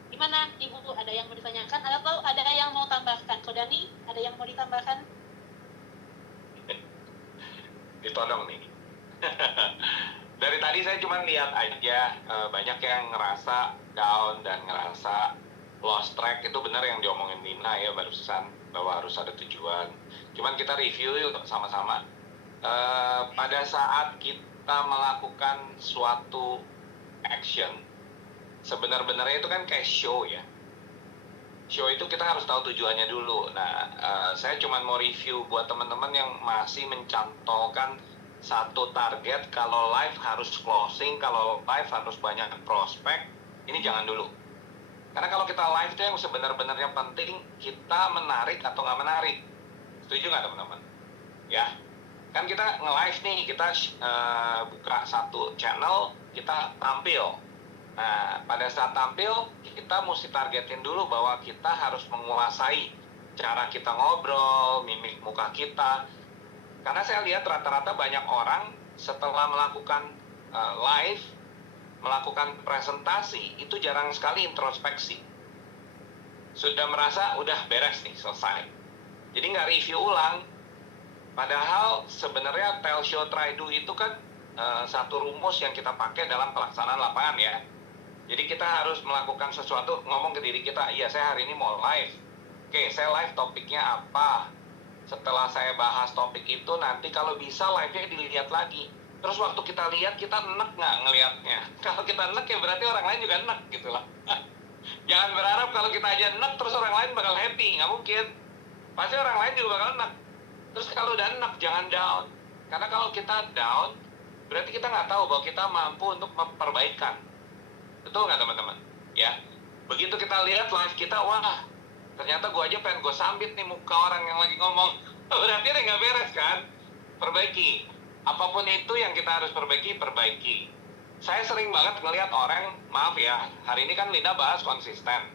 Gimana, Ibu? Ada yang mau ditanyakan? Atau ada yang mau tambahkan? Kodani, ada yang mau ditambahkan? Ditodong nih. Dari tadi saya cuma lihat aja banyak yang ngerasa down dan ngerasa lost track. Itu benar yang diomongin Lina ya barusan, bahwa harus ada tujuan. Cuman kita review yuk sama-sama. Pada saat kita melakukan suatu action, sebenar-benarnya itu kan kayak show ya. Show itu kita harus tahu tujuannya dulu. Nah, saya cuma mau review buat teman-teman yang masih mencantolkan satu target, kalau live harus closing, kalau live harus banyak prospek, ini jangan dulu. Karena kalau kita live itu yang sebenar-benarnya penting, kita menarik atau nggak menarik. Setuju nggak teman-teman? Ya, kan kita nge-live nih, kita buka satu channel, kita tampil. Nah, pada saat tampil, kita mesti targetin dulu bahwa kita harus menguasai cara kita ngobrol, mimik muka kita. Karena saya lihat rata-rata banyak orang setelah melakukan live, melakukan presentasi, itu jarang sekali introspeksi. Sudah merasa udah beres nih, selesai. Jadi nggak review ulang. Padahal sebenarnya tell, show, try, do itu kan satu rumus yang kita pakai dalam pelaksanaan lapangan ya. Jadi kita harus melakukan sesuatu, ngomong ke diri kita, iya saya hari ini mau live. Oke, saya live topiknya apa? Setelah saya bahas topik itu, nanti kalau bisa live-nya dilihat lagi. Terus waktu kita lihat, kita enek nggak ngelihatnya? Kalau kita enek ya berarti orang lain juga enek gitu lah. Jangan berharap kalau kita aja enek terus orang lain bakal happy, nggak mungkin. Pasti orang lain juga bakal enek. Terus kalau udah enek, jangan down. Karena kalau kita down, berarti kita nggak tahu bahwa kita mampu untuk memperbaikan. Betul nggak teman-teman? Ya. Begitu kita lihat live kita, wah, ternyata gue aja pengen gue sambit nih muka orang yang lagi ngomong. Berarti ada nggak beres kan? Perbaiki. Apapun itu yang kita harus perbaiki, perbaiki. Saya sering banget ngelihat orang, maaf ya, hari ini kan Linda bahas konsisten.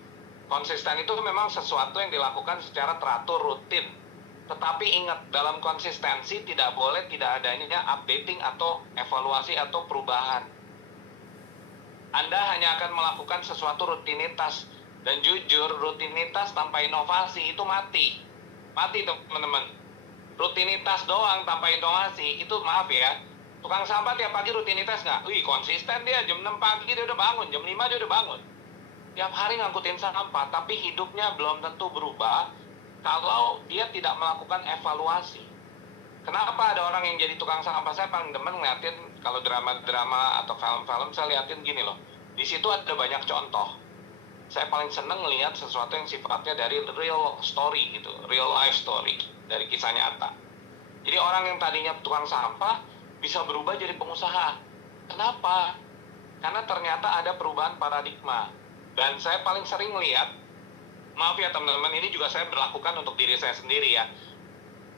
Konsisten itu memang sesuatu yang dilakukan secara teratur, rutin. Tetapi ingat, dalam konsistensi tidak boleh tidak adanya updating atau evaluasi atau perubahan. Anda hanya akan melakukan sesuatu rutinitas. Dan jujur, rutinitas tanpa inovasi itu mati. Mati teman-teman. Rutinitas doang tanpa inovasi itu, maaf ya, tukang sampah tiap pagi rutinitas nggak? Wih, konsisten dia, jam 6 pagi dia udah bangun, jam 5 dia udah bangun. Tiap hari ngangkutin sampah, tapi hidupnya belum tentu berubah kalau dia tidak melakukan evaluasi. Kenapa ada orang yang jadi tukang sampah? Saya paling demen ngeliatin kalau drama-drama atau film-film, saya liatin gini loh. Di situ ada banyak contoh. Saya paling seneng lihat sesuatu yang sifatnya dari real story gitu, real life story, dari kisah nyata. Jadi orang yang tadinya tukang sampah bisa berubah jadi pengusaha. Kenapa? Karena ternyata ada perubahan paradigma. Dan saya paling sering lihat, maaf ya teman-teman, ini juga saya berlakukan untuk diri saya sendiri ya.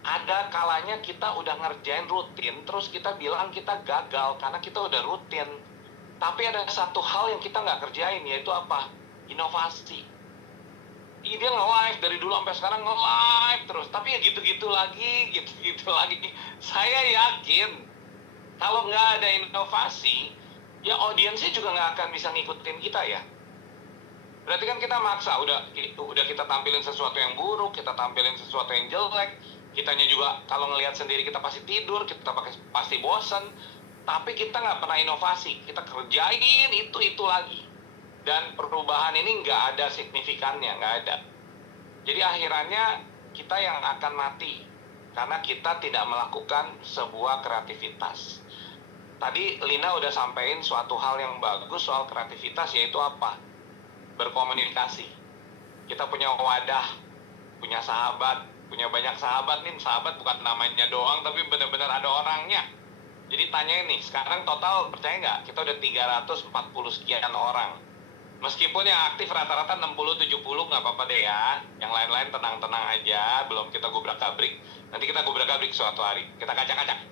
Ada kalanya kita udah ngerjain rutin, terus kita bilang kita gagal karena kita udah rutin. Tapi ada satu hal yang kita nggak kerjain, yaitu apa? Inovasi. Dia nge-live dari dulu sampai sekarang, nge-live terus, tapi ya gitu-gitu lagi. Saya yakin kalau nggak ada inovasi, ya audiensnya juga nggak akan bisa ngikutin kita ya. Berarti kan kita maksa, udah kita tampilin sesuatu yang buruk, kita tampilin sesuatu yang jelek, kitanya juga kalau ngelihat sendiri kita pasti tidur, kita pasti bosen, tapi kita nggak pernah inovasi, kita kerjain itu lagi. Dan perubahan ini nggak ada signifikannya, nggak ada. Jadi akhirannya kita yang akan mati karena kita tidak melakukan sebuah kreativitas. Tadi Lina udah sampein suatu hal yang bagus soal kreativitas, yaitu apa? Berkomunikasi. Kita punya wadah, punya sahabat, punya banyak sahabat nih. Sahabat bukan namanya doang, tapi benar-benar ada orangnya. Jadi tanyain nih, sekarang total percaya nggak? Kita udah 340 sekian orang. Meskipun yang aktif rata-rata 60-70 nggak apa-apa deh ya. Yang lain-lain tenang-tenang aja, belum kita gubrak-gabrik. Nanti kita gubrak-gabrik suatu hari. Kita kacak-kacak.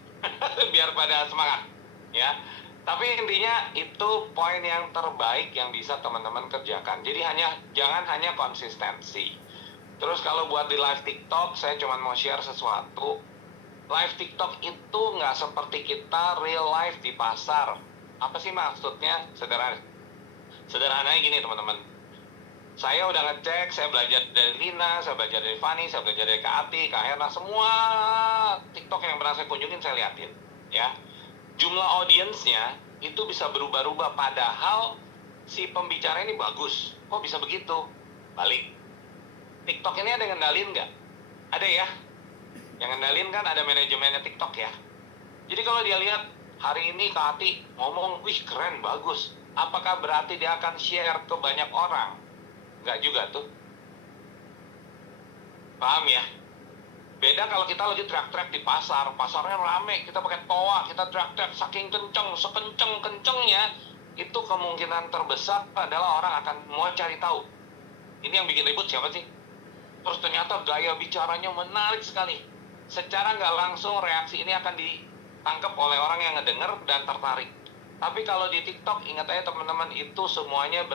Biar pada semangat. Ya. Tapi intinya itu poin yang terbaik yang bisa teman-teman kerjakan. Jadi jangan hanya konsistensi. Terus kalau buat di live TikTok, saya cuma mau share sesuatu. Live TikTok itu nggak seperti kita real life di pasar. Apa sih maksudnya? Sederhananya gini teman-teman, saya udah ngecek, saya belajar dari Lina, saya belajar dari Fani, saya belajar dari Kak Ati, Kak Herna, semua TikTok yang pernah saya kunjungin saya liatin ya. jumlah audiensnya itu bisa berubah-ubah, padahal si pembicara ini bagus. Kok bisa begitu? Balik. TikTok ini ada yang ngendalin nggak? Ada ya. Yang ngendalin kan ada manajemennya TikTok ya. Jadi kalau dia lihat hari ini Kak Ati ngomong, wih keren, bagus. Apakah berarti dia akan share ke banyak orang? Nggak juga tuh. Paham ya? Beda kalau kita lagi teriak-teriak di pasar, pasarnya rame, kita pakai toa, kita teriak-teriak saking kenceng, sekenceng-kencengnya, itu kemungkinan terbesar adalah orang akan mau cari tahu. Ini yang bikin ribut siapa sih? Terus ternyata gaya bicaranya menarik sekali. Secara nggak langsung reaksi ini akan ditangkap oleh orang yang ngedenger dan tertarik. Tapi kalau di TikTok, ingat aja teman-teman, itu semuanya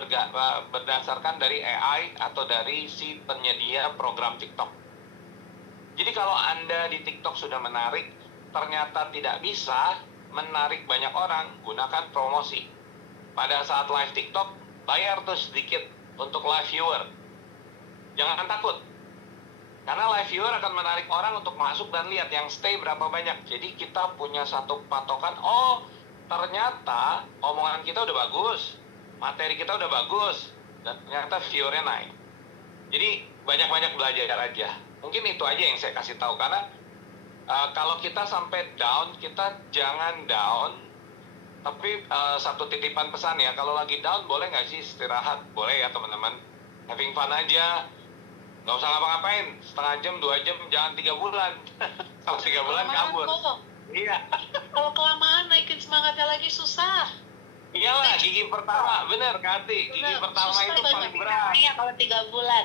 berdasarkan dari AI atau dari si penyedia program TikTok. Jadi kalau Anda di TikTok sudah menarik, ternyata tidak bisa menarik banyak orang, gunakan promosi. Pada saat live TikTok, bayar tuh sedikit untuk live viewer. Jangan takut. Karena live viewer akan menarik orang untuk masuk dan lihat yang stay berapa banyak. Jadi kita punya satu patokan, oh ternyata omongan kita udah bagus, materi kita udah bagus, dan ternyata viewernya naik. Jadi banyak-banyak belajar aja. Mungkin itu aja yang saya kasih tahu, karena kalau kita sampai down, kita jangan down. Tapi satu titipan pesan ya, kalau lagi down boleh nggak sih istirahat? Boleh ya teman-teman, having fun aja, nggak usah ngapa-ngapain, setengah jam, 2 jam, jangan 3 bulan. Kalau 3 bulan kabur. Iya. Kalau kelamaan naikin semangatnya lagi susah. Iyalah, gigi pertama, bener Kati, gigi Bener, pertama susah itu banget. paling berat. Iya, kalau 3 bulan.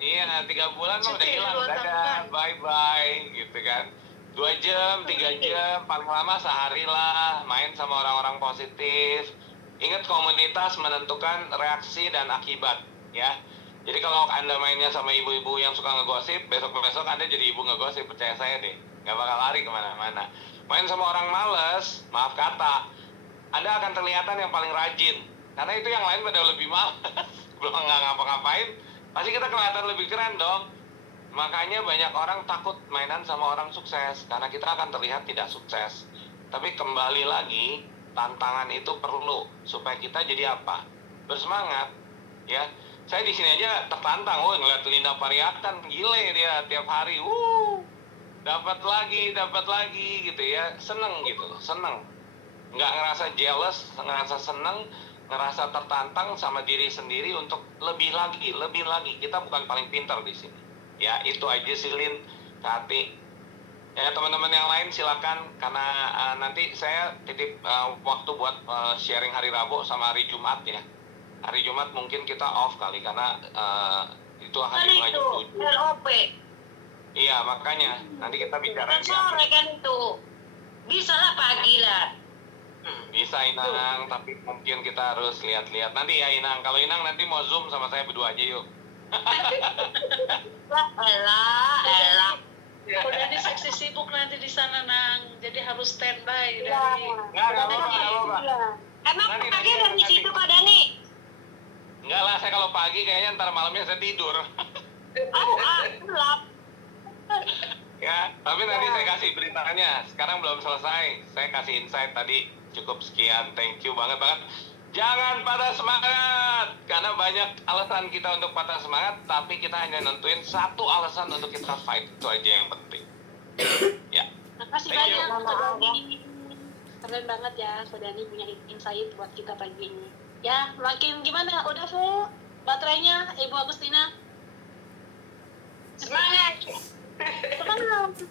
Iya, 3 bulan mah udah Cuti hilang, dua dadah, tahun. bye-bye, gitu kan. 2 jam, 3 jam, paling lama sehari lah, main sama orang-orang positif. Ingat, komunitas menentukan reaksi dan akibat, ya. Jadi kalau Anda mainnya sama ibu-ibu yang suka ngegosip, besok-besok Anda jadi ibu ngegosip, percaya saya deh. Gak bakal lari kemana-mana. Main sama orang males, maaf kata, Anda akan terlihatan yang paling rajin. Karena itu yang lain pada lebih males, belum nggak ngapa-ngapain, pasti kita kelihatan lebih keren dong. Makanya banyak orang takut mainan sama orang sukses, karena kita akan terlihat tidak sukses. Tapi kembali lagi, tantangan itu perlu supaya kita jadi apa? Bersemangat, ya. Saya di sini aja tertantang, ngeliat Linda Pariakan, gile dia tiap hari, dapat lagi gitu ya, seneng gitu, seneng. Nggak ngerasa jealous, ngerasa seneng, ngerasa tertantang sama diri sendiri untuk lebih lagi. Kita bukan paling pintar di sini. Ya itu aja sih Lin, Kati. Ya teman-teman yang lain silakan, karena nanti saya titip waktu buat sharing hari Rabu sama hari Jumat ya. Hari Jumat mungkin kita off kali karena itu hari mulai jam 7. LOP. Iya makanya nanti kita bicara Kan sore kan itu. Bisa lah pagi lah. Bisa Inang, tapi mungkin kita harus lihat-lihat nanti ya Inang. Kalau Inang nanti mau zoom sama saya berdua aja yuk. Elah. Udah di seksi sibuk nanti di sana Nang, jadi harus standby Iya. dari. Nggak apa-apa. Emang Nanti, pagi nanti, ada di nanti. situ Pak Dani? Enggak lah, saya kalau pagi kayaknya ntar malamnya saya tidur. Gelap. Ya, tapi nanti saya kasih beritanya. Sekarang belum selesai. Saya kasih insight tadi. Cukup sekian. Thank you banget. Jangan patah semangat. Karena banyak alasan kita untuk patah semangat, tapi kita hanya nentuin satu alasan untuk kita fight. Itu aja yang penting. Ya. Makasih Thank you. banyak Kak Dani. Keren banget ya, Kak Dani punya insight buat kita pagi ini. Ya, makin gimana? Udah full baterainya, Ibu Agustina? Semangat. Semangat.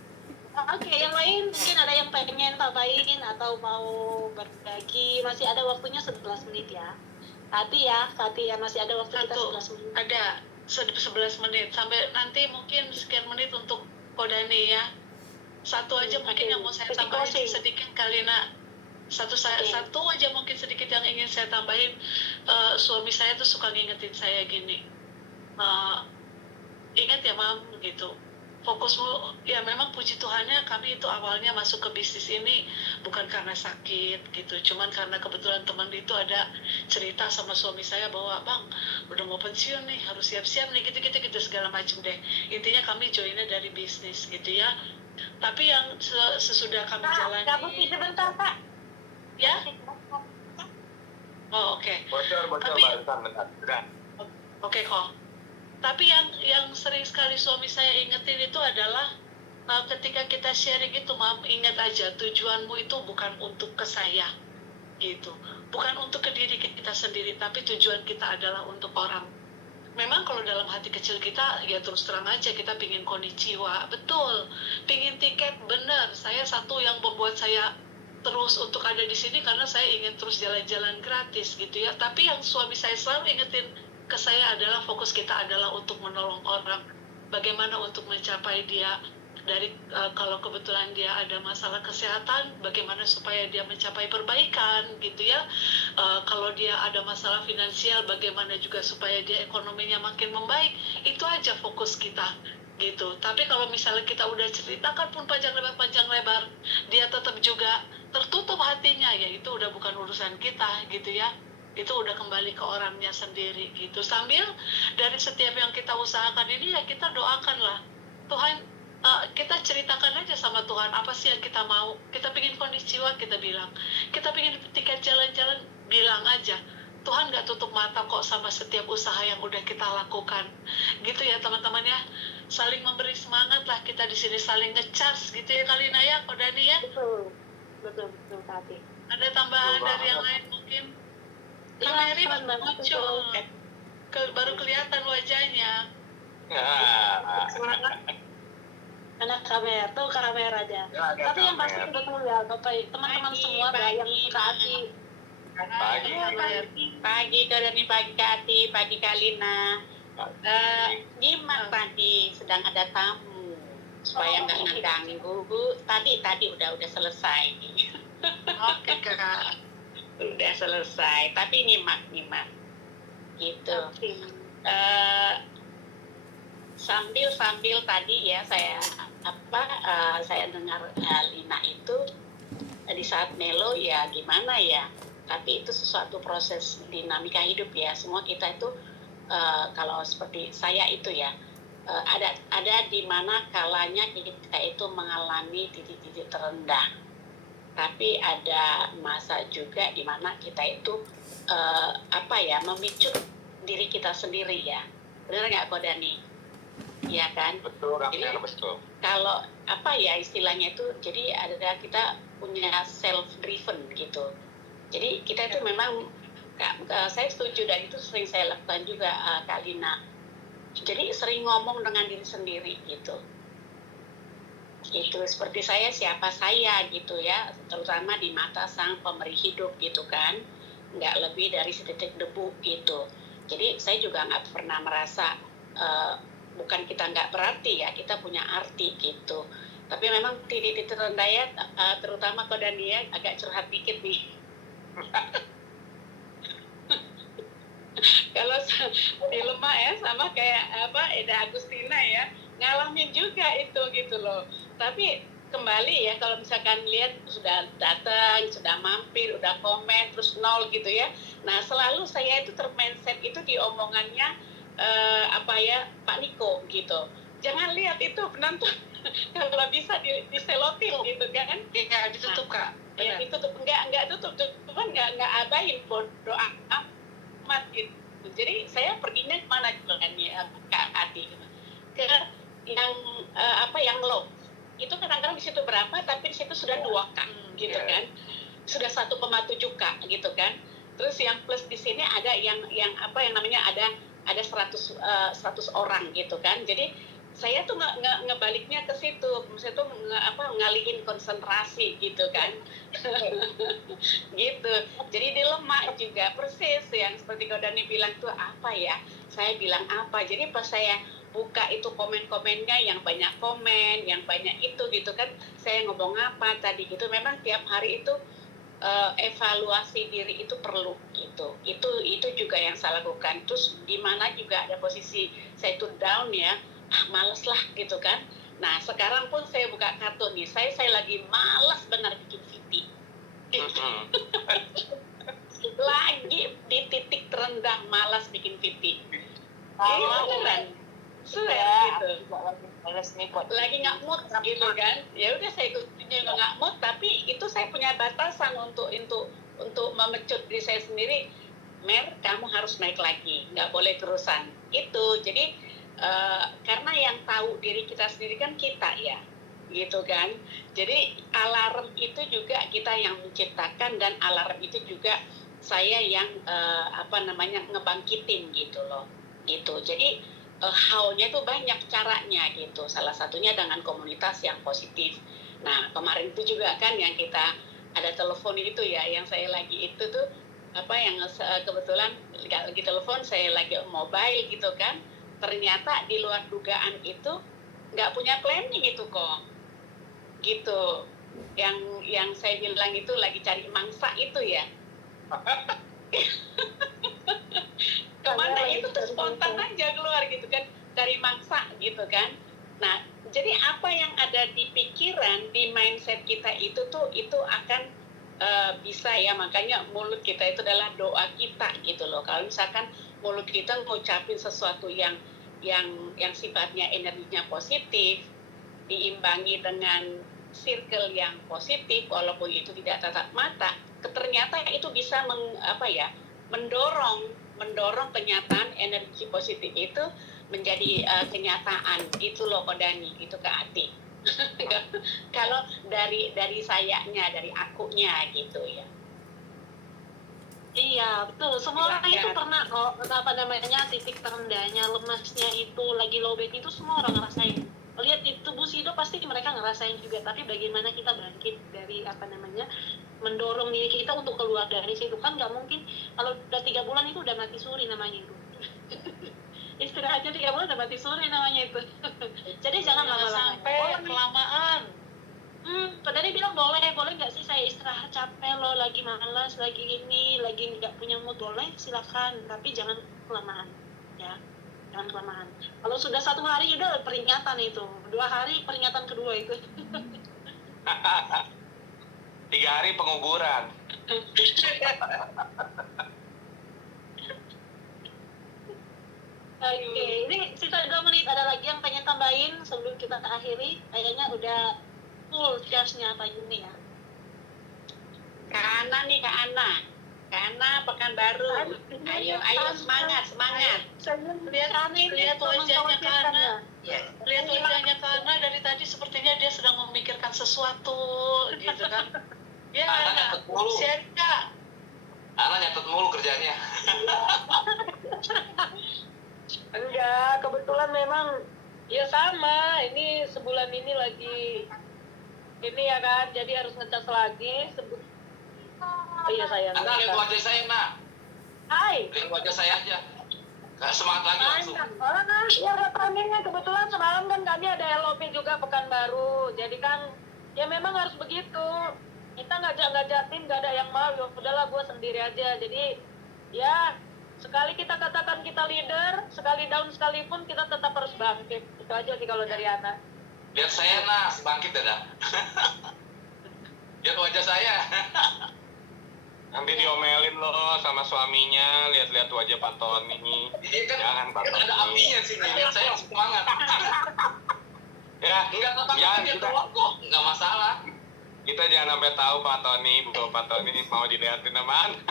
Oke, yang lain mungkin ada yang pengen tambahin atau mau berbagi, masih ada waktunya 11 menit ya. Kati ya, masih ada waktu kita Satu, 11 menit. ada 11 menit sampai nanti mungkin sekian menit untuk Kodani ya. Satu aja mungkin yang mau saya tambahin sedikit kali nak. Satu aja mungkin sedikit yang ingin saya tambahin. Suami saya tuh suka ngingetin saya gini, ingat ya Mam gitu, fokusmu ya, memang puji Tuhannya kami itu awalnya masuk ke bisnis ini bukan karena sakit gitu, cuman karena kebetulan teman itu ada cerita sama suami saya bahwa bang udah mau pensiun nih, harus siap-siap nih, gitu segala macam deh. Intinya kami joinnya dari bisnis gitu ya. Tapi yang sesudah kami jalani, Gabung sebentar Pak. Ya? Oh, oke. Bocor Tapi- barusan benar. Sudah. Oke kok. Tapi yang sering sekali suami saya ingetin itu adalah ketika kita sharing itu, Mam, ingat aja tujuanmu itu bukan untuk ke saya, gitu. Bukan untuk ke diri kita sendiri, tapi tujuan kita adalah untuk orang. Memang kalau dalam hati kecil kita, ya terus terang aja kita pingin konnichiwa, betul. Pingin tiket, bener. Saya satu yang membuat saya terus untuk ada di sini karena saya ingin terus jalan-jalan gratis gitu ya. Tapi yang suami saya selalu ingetin ke saya adalah fokus kita adalah untuk menolong orang. Bagaimana untuk mencapai dia dari kalau kebetulan dia ada masalah kesehatan, bagaimana supaya dia mencapai perbaikan gitu ya. Kalau dia ada masalah finansial, bagaimana juga supaya dia ekonominya makin membaik. Itu aja fokus kita gitu. Tapi kalau misalnya kita udah ceritakan pun panjang lebar, dia tetap juga tertutup hatinya, ya itu udah bukan urusan kita gitu ya. Itu udah kembali ke orangnya sendiri gitu. Sambil dari setiap yang kita usahakan ini ya kita doakanlah Tuhan, kita ceritakan aja sama Tuhan apa sih yang kita mau. Kita pingin konnichiwa, kita bilang. Kita pingin tiket jalan-jalan, bilang aja. Tuhan gak tutup mata kok sama setiap usaha yang udah kita lakukan. Gitu ya teman-teman ya. Saling memberi semangat lah, kita di sini saling ngecas gitu ya kali Naya, kok Dani ya. Betul Tati. Ada tambahan dari yang lain mungkin? Kak Mary muncul. Baru kelihatan wajahnya. Nah, Anak kamera aja. Ya, ada Tapi yang pasti kamera. betul ya, Bapak, teman-teman semua yang suka hati. Pagi. Pagi Kak Dani, pagi Kak Ati, pagi Kak Lina. Nyimak tadi sedang ada tamu supaya nggak ngeganggu. Tadi udah selesai. Oke Kak. Udah selesai. Tapi nyimak gitu. Sambil tadi ya saya dengar Lina itu di saat melo ya gimana ya, tapi itu sesuatu proses dinamika hidup ya. Semua kita itu kalau seperti saya itu ya ada di mana kalanya kita itu mengalami titik-titik terendah, tapi ada masa juga di mana kita itu memicu diri kita sendiri ya. Benar nggak Ko Dani? Ya kan? Betul, Jadi, betul. kalau istilahnya itu, jadi ada kita punya self driven gitu. Jadi kita itu memang saya setuju dan itu sering saya lakukan juga Kak Lina. Jadi sering ngomong dengan diri sendiri gitu. Itu seperti siapa saya gitu ya, terutama di mata sang pemberi hidup gitu kan. Nggak lebih dari setitik debu gitu. Jadi saya juga nggak pernah merasa bukan kita nggak berarti ya, kita punya arti gitu. Tapi memang titik-titik terendah ya, terutama Ko Dani ya, agak curhat dikit nih. Kalau dilema ya sama kayak Eda Agustina ya, ngalamin juga itu gitu loh. Tapi kembali ya, kalau misalkan lihat sudah datang, sudah mampir, udah komen terus nol gitu ya. Nah selalu saya itu termindset itu di omongannya Pak Niko gitu. Jangan lihat itu penonton kalau bisa diselotin gitu kan. Ya ditutup Kak. Ya ditutup, enggak tutup, cuman enggak abain, bodo amat gitu. Jadi saya perginya kemana gitu kan ya Kak Ati, ke yang low. Itu kadang-kadang di situ berapa, tapi di situ sudah 2K gitu kan. Sudah 1,7K gitu kan. Terus yang plus di sini ada yang namanya ada 100 orang gitu kan. Jadi saya tuh ngebaliknya ke situ, saya tuh ngalihin konsentrasi gitu kan. Gitu. Jadi dilema juga persis yang seperti Ko Dani bilang tuh apa ya? Saya bilang apa? Jadi pas saya buka itu komen-komennya yang banyak komen, yang banyak itu gitu kan. Saya ngomong apa tadi gitu. Memang tiap hari itu evaluasi diri itu perlu gitu. Itu juga yang saya lakukan. Terus di mana juga ada posisi saya tuh down ya, males lah gitu kan. Nah sekarang pun saya buka kartu nih, saya lagi malas benar bikin VT. Lagi di titik terendah malas bikin VT. Ini beneran. swear gitu. Males nih buat Lagi nggak mood gitu kan, ya udah saya ikutin juga nggak mood, tapi itu saya punya batasan untuk memecut diri saya sendiri. Mer, kamu harus naik lagi, nggak boleh terusan itu. Jadi karena yang tahu diri kita sendiri kan kita ya, gitu kan. Jadi alarm itu juga kita yang menciptakan, dan alarm itu juga saya yang ngebangkitin gitu loh, gitu. Jadi how-nya tuh banyak caranya gitu. Salah satunya dengan komunitas yang positif. Nah, kemarin itu juga kan yang kita ada telepon itu ya, yang saya lagi itu tuh kebetulan lagi telepon, saya lagi mobile gitu kan. Ternyata di luar dugaan itu nggak punya planning itu kok. Gitu. Yang saya bilang itu lagi cari mangsa itu ya. Kemana itu tuh spontan aja keluar gitu kan, dari mangsa gitu kan. Nah, jadi apa yang ada di pikiran, di mindset kita itu akan bisa ya. Makanya mulut kita itu adalah doa kita gitu loh. Kalau misalkan mulut kita ngucapin sesuatu yang sifatnya energinya positif, diimbangi dengan circle yang positif, walaupun itu tidak tatap mata, ternyata itu bisa mendorong kenyataan energi positif itu menjadi kenyataan. Itu loh Kodani, itu Kak Ati. Kalau dari sayanya, dari akunya gitu ya. Iya, betul. Semua orang itu pernah kok, titik terendahnya, lemasnya itu, lagi low back itu semua orang ngerasain. Lihat itu Bu Sido pasti mereka ngerasain juga, tapi bagaimana kita bangkit dari mendorong diri kita untuk keluar dari situ. Kan nggak mungkin kalau udah 3 bulan itu udah mati suri namanya itu. Istirahatnya 3 bulan udah mati suri namanya itu. Jadi jangan lama-lama. sampai kelamaan. Tadi bilang boleh nggak sih saya istirahat, capek loh, lagi malas, lagi ini, lagi nggak punya mood, boleh silakan, tapi jangan kelamaan ya, jangan kelamaan. Kalau sudah 1 hari udah peringatan itu, 2 hari peringatan kedua itu. 3 hari penguburan. Oke, ini sisa 2 menit, ada lagi yang pengen tambahin sebelum kita akhiri? Kayaknya udah full charge-nya Pak Yuni ya. Kak Ana Pekanbaru. Ayo semangat. Lihat wajahnya Kana. Lihat wajahnya Kana dari tadi sepertinya dia sedang memikirkan sesuatu gitu kan. Ya, Ana Ana. nyatet mulu. Siapa? Ana nyatet mulu kerjanya. Enggak, kebetulan memang ya sama. Ini sebulan ini lagi ini ya kan, jadi harus ngecas lagi. Oh iya sayang. Ana lihat wajah saya, Nak. Hai. Lihat wajah saya aja. Nggak semangat lagi langsung. Ya udah timingnya kebetulan semalam kan kami ada LOP juga Pekanbaru. Jadi kan ya memang harus begitu. Kita ngajak tim, nggak ada yang mau. Ya udahlah gue sendiri aja. Jadi ya sekali kita katakan kita leader, sekali down sekalipun kita tetap harus bangkit. Itu aja sih kalau dari Ana. Lihat saya, Nas, bangkit dah. Lihat wajah saya. Nanti diomelin loh sama suaminya, lihat-lihat wajah Pak Tony. Iya kan, jangan Pak Tony. Ada apinya sih, lihat saya langsung semangat. Ya, enggak apa-apa, dia tolong kok, enggak masalah. Kita jangan sampai tahu Pak Tony, Pak Tony mau dilihatin sama anak.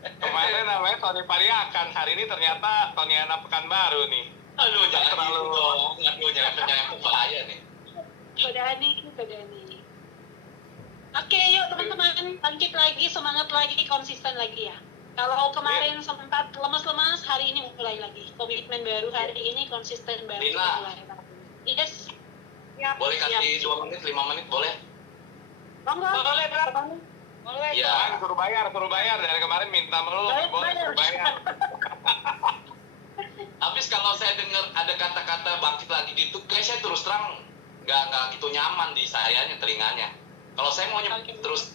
Kemarin namanya Tony Pariakan, hari ini ternyata Tony Anak Pekanbaru nih. Aduh, jangan terlalu dong. Aduh, jangan bahaya nih. Kodani. Oke, yuk teman-teman, bangkit lagi, semangat lagi, konsisten lagi ya. Kalau kemarin sempat lemas-lemas, hari ini mulai lagi. Komitmen baru hari ini, konsisten baru. Lina. Yes. Boleh kasih 2 menit, 5 menit, boleh? Boleh berapa? Boleh. Iya, suruh bayar. Dari kemarin minta melulu, boleh suruh bayar. Habis kalau saya dengar ada kata-kata bangkit lagi gitu, kayak saya terus terang nggak gitu nyaman di sayanya, telinganya. Kalau saya mau terus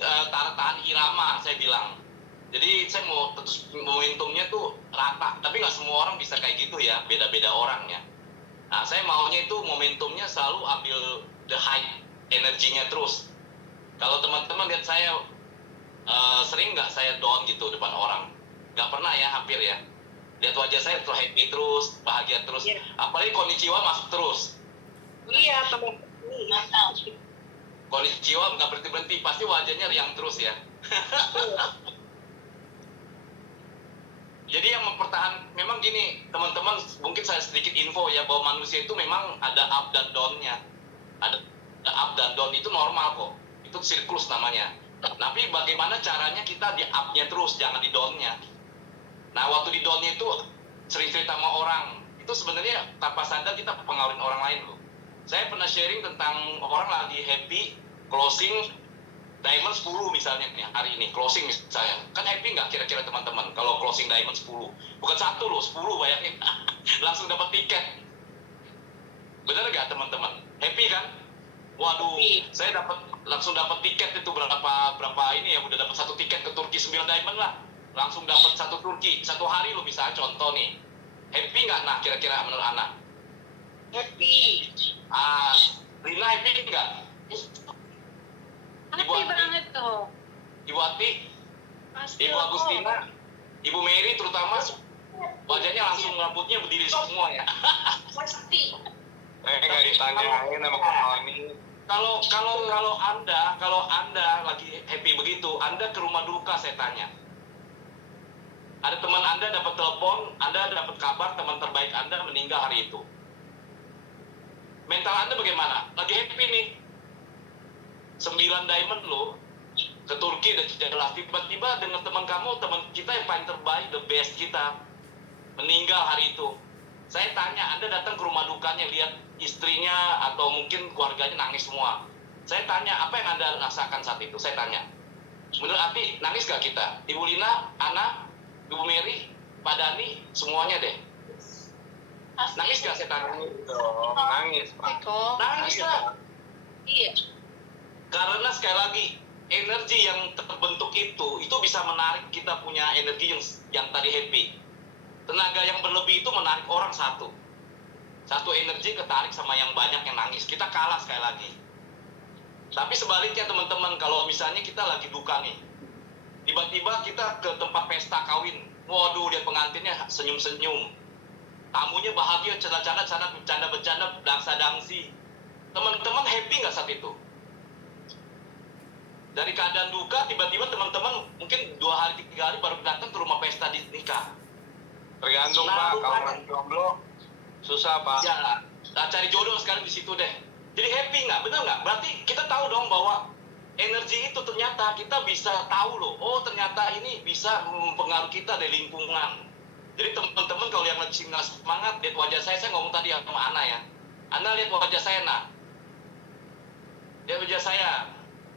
tahan irama, saya bilang. Jadi saya mau terus momentumnya tuh rata, tapi nggak semua orang bisa kayak gitu ya, beda-beda orangnya. Nah, saya maunya itu momentumnya selalu ambil the high energinya terus. Kalau teman-teman lihat saya sering nggak saya down gitu depan orang? Nggak pernah ya, hampir ya. Lihat wajah saya terus happy terus, bahagia terus. Iya. Apalagi konnichiwa masuk terus. Iya, teman. Konnichiwa nggak berhenti-berhenti, pasti wajahnya riang terus ya. Jadi yang memang gini teman-teman, mungkin saya sedikit info ya, bahwa manusia itu memang ada up dan down-nya. Ada up dan down, itu normal kok. Itu siklus namanya. Tapi bagaimana caranya kita di up-nya terus, jangan di down-nya. Nah waktu di down-nya itu sering cerita sama orang, itu sebenarnya tanpa sadar kita pengaruhin orang lain loh. Saya pernah sharing tentang orang lagi happy, closing diamond 10 misalnya nih hari ini, closing misalnya. Kan happy nggak kira-kira teman-teman kalau closing diamond 10? Bukan satu loh, 10 bayangin. Langsung dapat tiket. Benar nggak teman-teman? Happy kan? Waduh, saya langsung dapat tiket itu berapa ini ya, udah dapat satu tiket ke Turki 9 diamond lah. Langsung dapat satu Turki, satu hari loh misalnya contoh nih. Happy nggak nah kira-kira menurut anak? Happy. Rina happy nggak? Happy Ibu Ati? banget tuh. Ibu Ati? Pasti Ibu lah, Agustina? Ibu Mary terutama wajahnya langsung rambutnya berdiri semua ya. Pasti. Nggak ditanyain sama Kak Kalau anda lagi happy begitu, Anda ke rumah duka saya tanya. Ada teman Anda dapat telepon, Anda dapat kabar teman terbaik Anda meninggal hari itu. Mental Anda bagaimana? Lagi happy nih. 9 diamond loh. Ke Turki dan jelas tiba-tiba dengan teman kita yang paling terbaik, the best kita meninggal hari itu. Saya tanya, Anda datang ke rumah dukanya, lihat istrinya atau mungkin keluarganya nangis semua. Saya tanya, apa yang Anda rasakan saat itu? Saya tanya. Menurut Ati, nangis gak kita? Ibu Lina, Ana, Ibu Mary, Pak Dani, semuanya deh. Nangis gak saya tanya? dong, nangis Pak. Nangis lah. Iya. Karena sekali lagi, energi yang terbentuk itu bisa menarik kita punya energi yang tadi happy. Tenaga yang berlebih itu menarik orang satu energi ketarik sama yang banyak yang nangis. Kita kalah sekali lagi. Tapi sebaliknya teman-teman, kalau misalnya kita lagi duka nih, tiba-tiba kita ke tempat pesta kawin, waduh lihat pengantinnya senyum-senyum, tamunya bahagia, bercanda-bercanda, dangsa-dangsi. Teman-teman happy nggak saat itu? Dari keadaan duka, tiba-tiba teman-teman mungkin 2 hari, 3 hari baru datang ke rumah pesta di nikah. Tergantung Nah, Pak, kalau bukan. masih jomblo susah Pak. Ya, cari jodoh sekarang di situ deh. Jadi happy nggak? Benar nggak? Berarti kita tahu dong bahwa energi itu ternyata kita bisa tahu loh. Oh ternyata ini bisa mempengaruhi kita dari lingkungan. Jadi teman-teman kalau yang lagi nggak semangat, lihat wajah saya ngomong tadi sama Ana ya. Ana lihat wajah saya, Nak. Lihat wajah saya.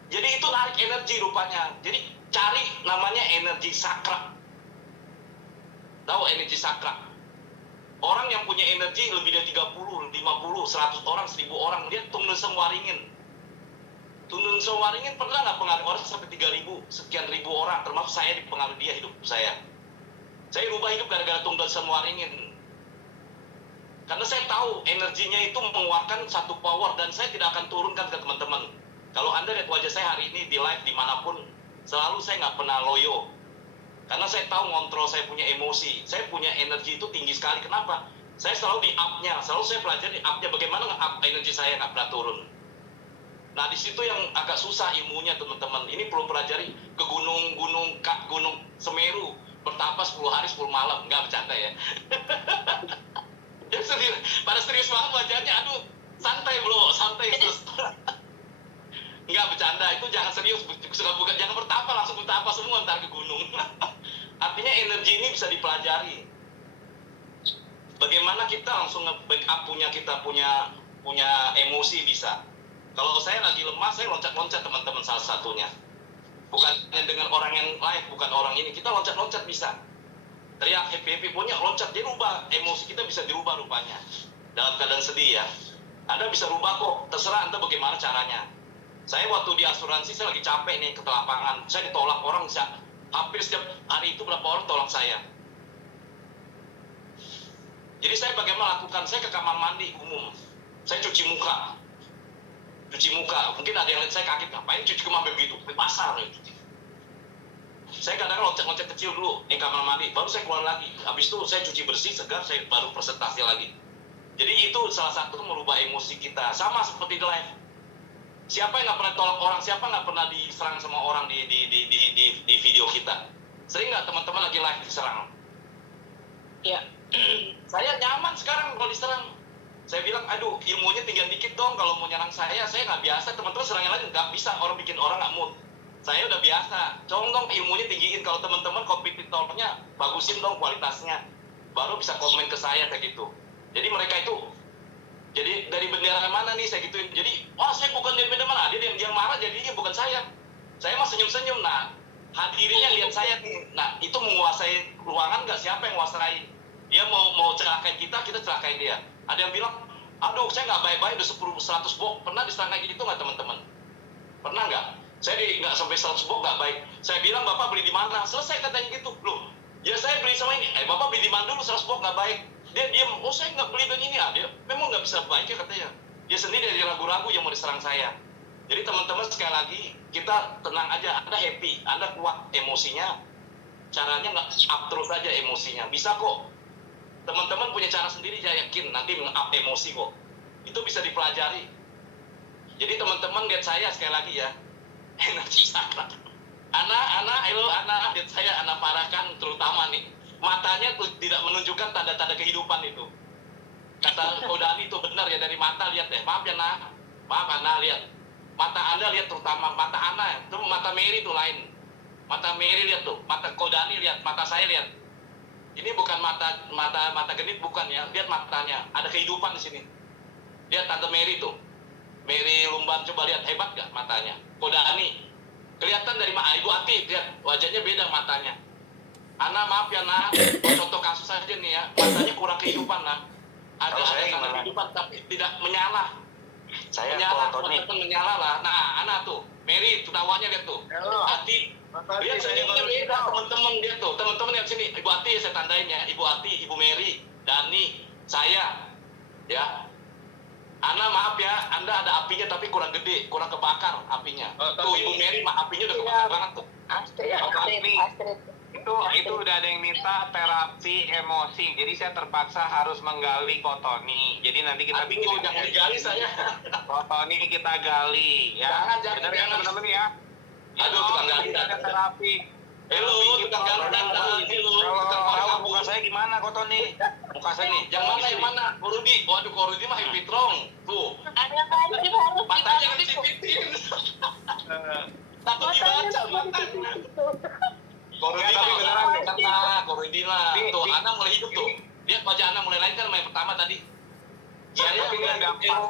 Jadi itu narik energi rupanya. Jadi cari namanya energi sakra. Tahu energi sakra? Orang yang punya energi lebih dari 30, 50, 100 orang, 1000 orang. Lihat Tung Desem Waringin. Tung Desem Waringin pernah nggak pengaruh orang sampai 3000, sekian ribu orang. Termasuk saya dipengaruhi dia hidup saya. Saya rubah hidup gara-gara Tung Desem Waringin. Karena saya tahu energinya itu mengeluarkan satu power dan saya tidak akan turunkan ke teman-teman. Kalau Anda lihat wajah saya hari ini di live dimanapun, selalu saya nggak pernah loyo. Karena saya tahu ngontrol saya punya emosi, saya punya energi itu tinggi sekali. Kenapa? Saya selalu di up-nya, selalu saya pelajari up-nya, bagaimana nge-up energi saya nggak pernah turun. Nah di situ yang agak susah ilmunya teman-teman. Ini perlu pelajari ke gunung Semeru, bertapa 10 hari 10 malam, nggak bercanda ya. Ya serius, pada serius banget wajahnya, aduh santai bro, santai terus. Nggak bercanda, itu jangan serius, bukan jangan bertapa langsung bertapa semua ntar ke gunung. Artinya energi ini bisa dipelajari. Bagaimana kita langsung nge-backup kita punya emosi bisa. Kalau saya lagi lemah, saya loncat-loncat teman-teman salah satunya. Bukan dengan orang yang lain, bukan orang ini, kita loncat-loncat bisa. Teriak happy punya loncat, dia rubah emosi kita bisa dirubah rupanya. Dalam keadaan sedih ya, Anda bisa rubah kok, terserah Anda bagaimana caranya. Saya waktu di asuransi, saya lagi capek nih ke lapangan. Saya ditolak orang, hampir setiap hari itu berapa orang tolak saya. Jadi saya bagaimana lakukan? Saya ke kamar mandi umum. Saya cuci muka. Mungkin ada yang lihat saya kaget, ngapain cuci kemana begitu? Di pasar. Saya kadang-kadang loncat-loncat kecil dulu di kamar mandi, baru saya keluar lagi. Habis itu saya cuci bersih, segar, saya baru presentasi lagi. Jadi itu salah satu merubah emosi kita. Sama seperti di live. Siapa yang nggak pernah tolak orang? Siapa nggak pernah diserang sama orang di video kita? Sering nggak teman-teman lagi live diserang? Ya. Saya nyaman sekarang kalau diserang. Saya bilang, aduh ilmunya tinggal dikit dong kalau mau nyerang saya nggak biasa. Teman-teman serang yang lain nggak bisa, orang bikin orang nggak mood. Saya udah biasa. Tolong dong ilmunya tinggiin. Kalau teman-teman kompetitornya bagusin dong kualitasnya. Baru bisa komen ke saya kayak gitu. Jadi mereka itu, jadi dari bendera mana nih saya gituin. Jadi, wah saya bukan dari bendera mana. Dia marah jadinya bukan saya. Saya mah senyum-senyum. Nah, hadirinnya lihat saya nih. Nah, itu menguasai ruangan nggak? Siapa yang menguasai? Dia mau celakain kita celakain dia. Ada yang bilang, aduh saya nggak baik-baik udah 10-100 box. Pernah diserang kayak gitu nggak teman-teman? Pernah nggak? Saya nggak sampai 100 box nggak baik. Saya bilang, bapak beli di mana? Selesai katanya gitu. Loh, ya saya beli sama ini. Bapak beli di mana dulu 100 box nggak baik. Dia diam, oh saya nggak beli dan ini. Dia memang nggak bisa baik ya katanya. Dia sendiri dari ragu-ragu yang mau diserang saya. Jadi teman-teman sekali lagi, kita tenang aja. Anda happy, Anda kuat emosinya. Caranya nggak up terus aja emosinya. Bisa kok. Teman-teman punya cara sendiri, saya yakin nanti nge-up emosi kok. Itu bisa dipelajari. Jadi teman-teman lihat saya sekali lagi ya. Energi sakral. Halo anak, lihat saya, anak parakan terutama nih. Matanya tuh tidak menunjukkan tanda-tanda kehidupan itu. Kata Kodani itu benar ya, dari mata lihat deh. Maaf ya nak, maaf anak lihat. Mata Anda lihat, terutama mata anak. Itu mata Mary tuh lain. Mata Mary lihat tuh, mata Kodani lihat, mata saya lihat. Ini bukan mata genit bukan ya, lihat matanya. Ada kehidupan di sini. Lihat Tante Mary tuh. Mary Lumban, coba lihat, hebat gak matanya? Kodani. Kelihatan dari Ibu Ati, lihat wajahnya beda matanya. Ana maaf ya nak, contoh kasus aja nih ya, matanya kurang kehidupan nak. Ada tanda kehidupan tapi tidak menyala. Saya Menyala, kok Tony. teman menyala lah. Nah, Ana tuh, Mary tutawanya lihat tuh. Ati, lihat senyumnya beda teman-teman dia tuh. Teman-teman lihat sini, Ibu Ati saya tandain ya, Ibu Ati, Ibu Mary, Dani, saya, ya. Ana maaf ya, Anda ada apinya tapi kurang gede, kurang kebakar apinya. Tuh Ibu Mary mah apinya udah kebakar banget tuh. Itu udah ada yang minta terapi emosi, jadi saya terpaksa harus menggali Kotoni. Jadi nanti kita bikin Jangan digali saya. Kotoni, kita gali ya. Jangan, Benar ya jangan. teman-teman ya. Aduh, tukang gali. Kita ada terapi. Halo, tukang gali. Kalau muka saya gimana Kotoni? Muka saya nih. Yang mana yang mana? Korudi. Waduh, Korudi mah happy strong. Tuh. Ada wajib harus Matanya jangan disipitin. Takut dibaca matanya. Korudi tapi beneran kata Korudi lah. Tuh, anak mulai hidup tuh. Lihat wajah anak mulai lain kan yang pertama tadi. Saya Tapi nggak gampang.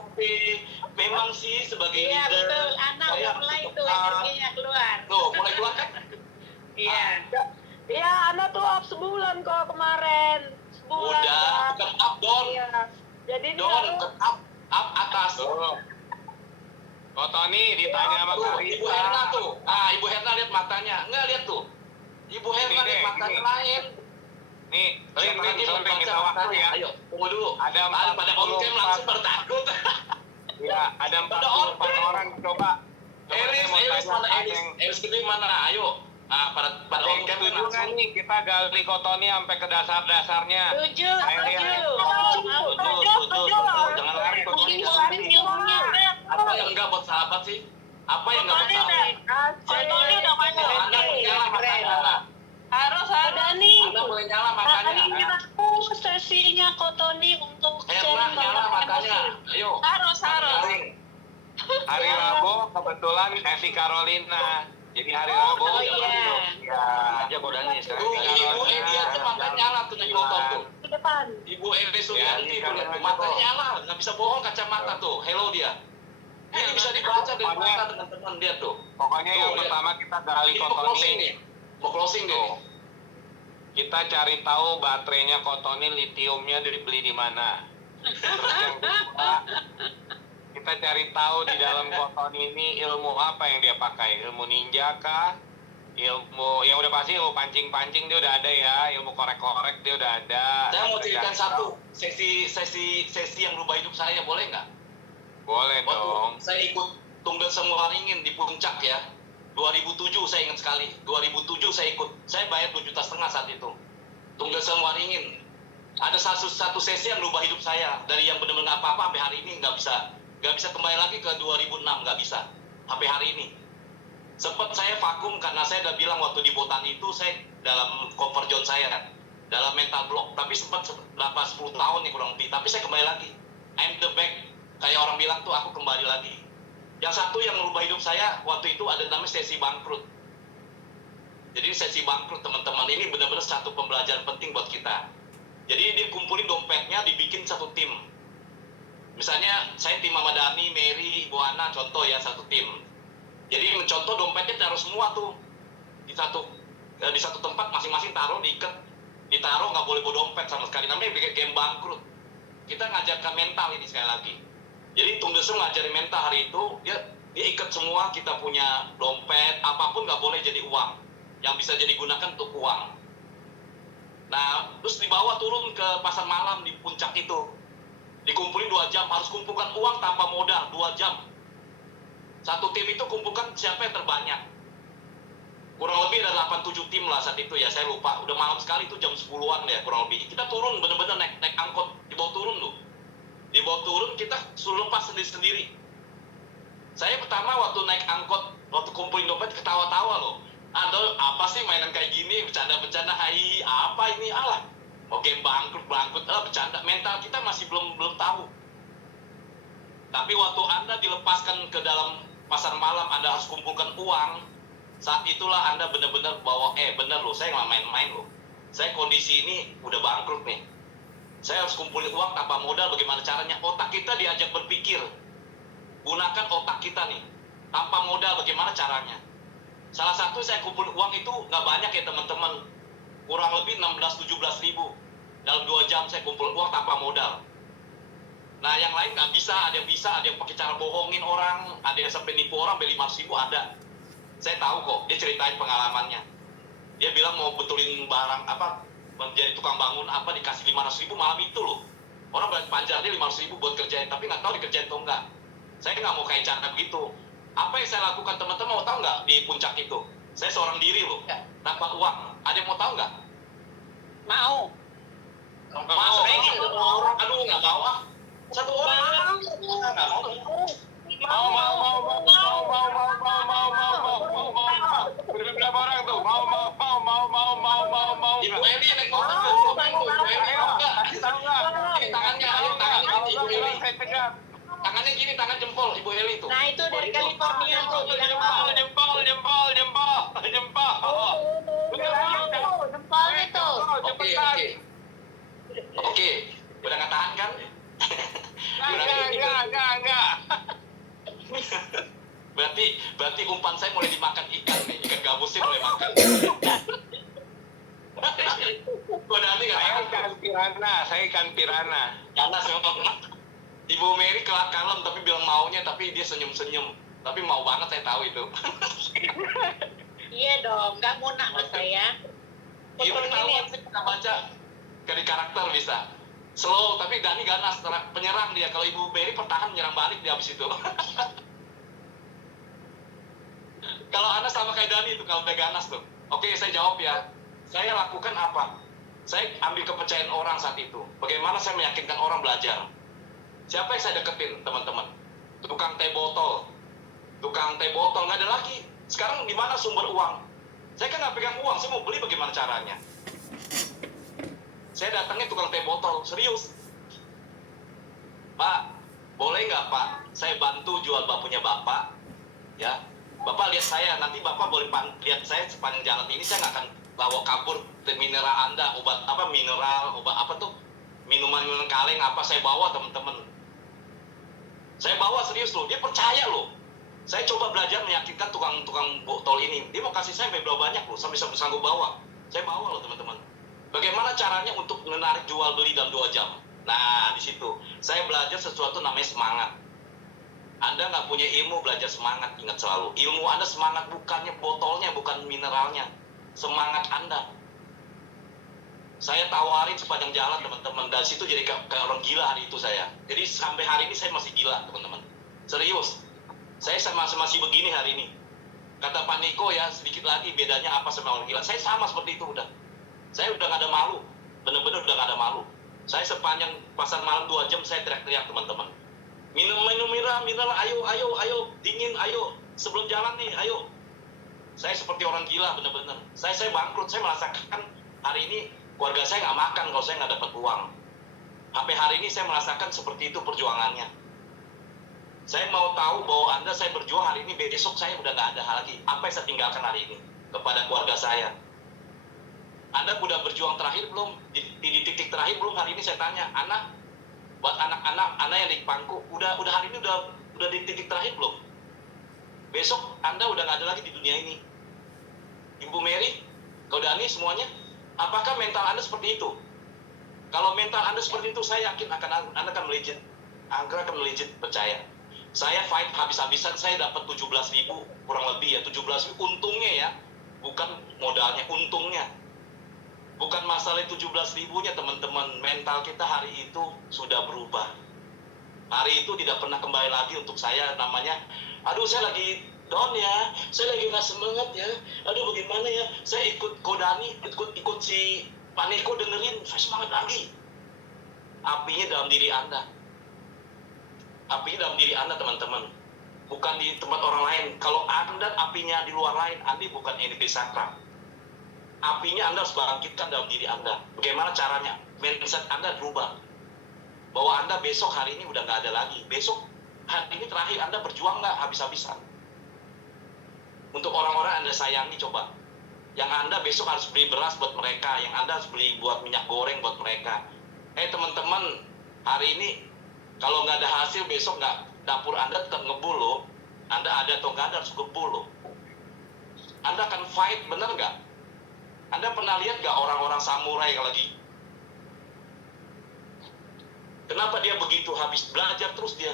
memang sih sebagai Iya leader. betul, anak saya mulai tetap, tuh energinya keluar. Tuh, mulai keluar kan? Iya. Ya, Anda tuh up sebulan kok kemarin. Sebulan. Udah, Kak. bukan up down. Iya. Jadi ini Down, harus bukan up atas. Kotoni ditanya sama Tuh, Ibu Herna Karita. tuh. Ah, Ibu Herna lihat matanya. Enggak lihat tuh. Ibu Herna Ini lihat deh, matanya ini. lain. Nih, Siapa lagi Lin, membaca minta waktu matanya? ya. Ayo, tunggu dulu. Ada Pada on cam 44. langsung bertakut. Ya, ada Pada 44 orang. orang coba. Eris, Saya mau Eris tanya, mana ada Eris? yang Eris gede mana? Ayo. Ah, pada ada on yang cam setuju nggak langsung. nih kita gali Kotoni sampai ke dasar-dasarnya? Setuju, Ayo, setuju. Tuh. Jangan lari Kotoni. jangan lari. ilmunya. Apa yang enggak buat sahabat sih? Apa yang enggak buat sahabat? Kotoni udah Anda boleh nyala matanya. Harus ada nih. Anda boleh nyala matanya. Aku sesinya Kotoni untuk Herna nyala matanya. Ayo. Harus. Garing. Hari Rabu kebetulan Evi Carolina. Jadi hari Rabu. Oh iya. Ya, aja Kodani sekarang. Tuh, Ibu Edi aja matanya nyala tuh naik motor tuh. ke depan. Ibu Edi Sulianti Ya, tuh lihat tuh, ini matanya kok. nyala, nggak bisa bohong kacamata tuh. Hello dia. Ini bisa dibaca dari Pokoknya- mata teman-teman dia tuh. Pokoknya yang Tuh, lihat. pertama kita gali Ini mau closing Kotoni. nih. Mau closing deh. Tuh. Kita cari tahu baterainya Kotoni litiumnya dibeli di mana. Terus yang kedua, kita cari tahu di dalam Kotoni ini ilmu apa yang dia pakai. Ilmu ninja kah? Ilmu yang udah pasti ilmu pancing-pancing dia udah ada ya. Ilmu korek-korek dia udah ada. Saya mau Kita ceritakan cari satu tahu. sesi yang rubah hidup saya, boleh nggak? Boleh dong. Waktu saya ikut Tunggal Semua Ringin di Puncak ya. 2007 saya ingat sekali. 2007 saya ikut. Saya bayar 2,5 juta saat itu. Tunggal Waringin. Ada satu sesi yang merubah hidup saya dari yang benar-benar nggak apa-apa sampai hari ini nggak bisa kembali lagi ke 2006, nggak bisa sampai hari ini. Sempat saya vakum karena saya udah bilang waktu di Botani itu saya dalam comfort zone saya, dalam mental block. Tapi sempat berapa 10 tahun nih kurang lebih. Tapi saya kembali lagi. I'm the back. Kayak orang bilang tuh aku kembali lagi. Yang satu yang merubah hidup saya waktu itu ada namanya sesi bangkrut. Jadi sesi bangkrut teman-teman ini benar-benar satu pembelajaran penting buat kita. Jadi dia kumpulin dompetnya, dibikin satu tim. Misalnya saya tim sama Dani, Mary, Bu Ana, contoh ya satu tim. Jadi mencontoh dompetnya taruh semua tuh di satu tempat masing-masing taruh diikat, ditaruh nggak boleh bawa dompet sama sekali. Namanya game bangkrut. Kita ngajarkan mental ini sekali lagi. Jadi Tung Desem ngajarin mental hari itu dia ikat semua kita punya dompet apapun nggak boleh jadi uang, yang bisa jadi gunakan untuk uang. Nah, terus dibawa turun ke pasar malam di puncak itu. Dikumpulin 2 jam, harus kumpulkan uang tanpa modal 2 jam. Satu tim itu kumpulkan siapa yang terbanyak. Kurang lebih ada 8-7 tim lah saat itu ya, saya lupa. Udah malam sekali itu jam 10-an ya kurang lebih. Kita turun bener-bener naik angkot, dibawa turun loh. Dibawa turun kita suruh lepas sendiri-sendiri. Saya pertama waktu naik angkot, waktu kumpulin dompet ketawa-tawa loh. Ando apa sih mainan kayak gini, bercanda-bercanda, hai apa ini, alah mau game bangkrut, bercanda. Mental kita masih belum tahu. Tapi waktu Anda dilepaskan ke dalam pasar malam, Anda harus kumpulkan uang. Saat itulah Anda benar-benar bawa, bener loh, saya nggak main-main loh. Saya kondisi ini udah bangkrut nih. Saya harus kumpulin uang tanpa modal, bagaimana caranya? Otak kita diajak berpikir. Gunakan otak kita nih. Tanpa modal, bagaimana caranya? Salah satu saya kumpul uang itu nggak banyak ya teman-teman. Kurang lebih 16-17 ribu. Dalam 2 jam saya kumpul uang tanpa modal. Nah yang lain nggak bisa, ada yang bisa, ada yang pakai cara bohongin orang, ada yang sampai nipu orang, sampai 500 ribu ada. Saya tahu kok, dia ceritain pengalamannya. Dia bilang mau betulin barang, menjadi tukang bangun dikasih 500 ribu malam itu loh. Orang panjar dia 500 ribu buat kerjain, tapi nggak tahu dikerjain atau enggak. Saya nggak mau kayak cara begitu. Apa yang saya lakukan teman-teman mau tahu nggak di puncak itu? Saya seorang diri loh, tanpa uang. Ada yang mau tahu nggak? Mau. Masa pengen orang? Aduh nggak mau ah. Satu orang nggak mau. Udah berapa orang tuh? Mau. Ibu Eli naik motor tuh, Ibu Eli enggak? Tangannya, Ibu Eli. Tangannya gini, tangan jempol Ibu Eli tuh. Nah itu dari California tuh bilang mau. Jempol. Jempolnya tuh. Oke. Udah nggak tahan kan? Enggak. Berarti umpan saya mulai dimakan ikan nih, ikan gabusnya mulai makan. Gua nanti nggak Saya ikan pirana. karena Ibu Mary kalem tapi bilang maunya, tapi dia senyum-senyum. Tapi mau banget saya tahu itu. Iya dong, nggak mau nak sama saya. Ibu tahu kita baca dari karakter bisa. Slow tapi Dani ganas, penyerang dia. Kalau Ibu Mary pertahan menyerang balik dia habis itu. Kalau Anda sama kayak Dani itu kalau udah ganas tuh. Oke, saya jawab ya. Saya lakukan apa? Saya ambil kepercayaan orang saat itu. Bagaimana saya meyakinkan orang belajar? Siapa yang saya deketin, teman-teman? Tukang teh botol. Nggak ada lagi. Sekarang di mana sumber uang? Saya kan nggak pegang uang, saya mau beli bagaimana caranya? Saya datangnya tukang teh botol, serius. Pak, boleh nggak Pak? Saya bantu jual punya Bapak. Ya, Bapak lihat saya, nanti Bapak boleh lihat saya sepanjang jalan ini, saya nggak akan bawa kabur mineral Anda, obat apa tuh, minuman kaleng apa, saya bawa teman-teman. Saya bawa serius loh, dia percaya loh. Saya coba belajar meyakinkan tukang botol ini. Dia mau kasih saya berapa banyak loh, sampai sanggup bawa. Saya bawa loh teman-teman. Bagaimana caranya untuk menarik jual beli dalam 2 jam? Nah, di situ saya belajar sesuatu namanya semangat. Anda nggak punya ilmu, belajar semangat, ingat selalu. Ilmu Anda semangat, bukannya botolnya, bukan mineralnya. Semangat Anda. Saya tawarin sepanjang jalan teman-teman. Dari situ jadi kayak orang gila hari itu saya. Jadi sampai hari ini saya masih gila teman-teman. Serius. Saya masih begini hari ini. Kata Pak Niko ya, sedikit lagi bedanya apa sama orang gila. Saya sama seperti itu udah. Saya udah gak ada malu. Bener-bener udah gak ada malu. Saya sepanjang pasar malam 2 jam saya teriak-teriak teman-teman. Minum mineral, ayo, dingin, ayo. Sebelum jalan nih, ayo. Saya seperti orang gila bener-bener. Saya bangkrut, saya merasakan hari ini keluarga saya nggak makan kalau saya nggak dapat uang. Sampai hari ini saya merasakan seperti itu perjuangannya. Saya mau tahu bahwa Anda saya berjuang hari ini, besok saya udah nggak ada lagi. Apa yang saya tinggalkan hari ini kepada keluarga saya? Anda udah berjuang terakhir belum? Di titik terakhir belum? Hari ini saya tanya, anak, buat anak-anak yang di pangku, udah hari ini udah di titik terakhir belum? Besok Anda udah nggak ada lagi di dunia ini. Ibu Mary, Kau Dani, semuanya, apakah mental Anda seperti itu? Kalau mental Anda seperti itu, saya yakin Anda akan melejit. Anda akan melejit, percaya. Saya fight habis-habisan, saya dapat 17.000 kurang lebih ya, 17.000 untungnya ya, bukan modalnya, untungnya. Bukan masalah 17.000-nya teman-teman, mental kita hari itu sudah berubah. Hari itu tidak pernah kembali lagi untuk saya, namanya, aduh saya lagi down ya, saya lagi nggak semangat ya, aduh bagaimana ya, saya ikut Kodani, ikut si Pak Niko dengerin, saya semangat lagi. Apinya dalam diri Anda. Apinya dalam diri Anda teman-teman, bukan di tempat orang lain. Kalau Anda apinya di luar lain, Anda bukan entity sakral. Apinya Anda harus bangkitkan dalam diri Anda. Bagaimana caranya? Mindset Anda berubah. Bahwa Anda besok hari ini udah nggak ada lagi. Besok hari ini terakhir Anda berjuang nggak habis-habisan. Untuk orang-orang Anda sayangi coba. Yang Anda besok harus beli beras buat mereka. Yang Anda harus beli buat minyak goreng buat mereka. Teman-teman, hari ini kalau nggak ada hasil besok nggak, dapur Anda tetap ngebul loh. Anda ada atau nggak ada harus ngebul loh. Anda akan fight, bener nggak? Anda pernah lihat nggak orang-orang samurai lagi? Kenapa dia begitu habis belajar terus dia?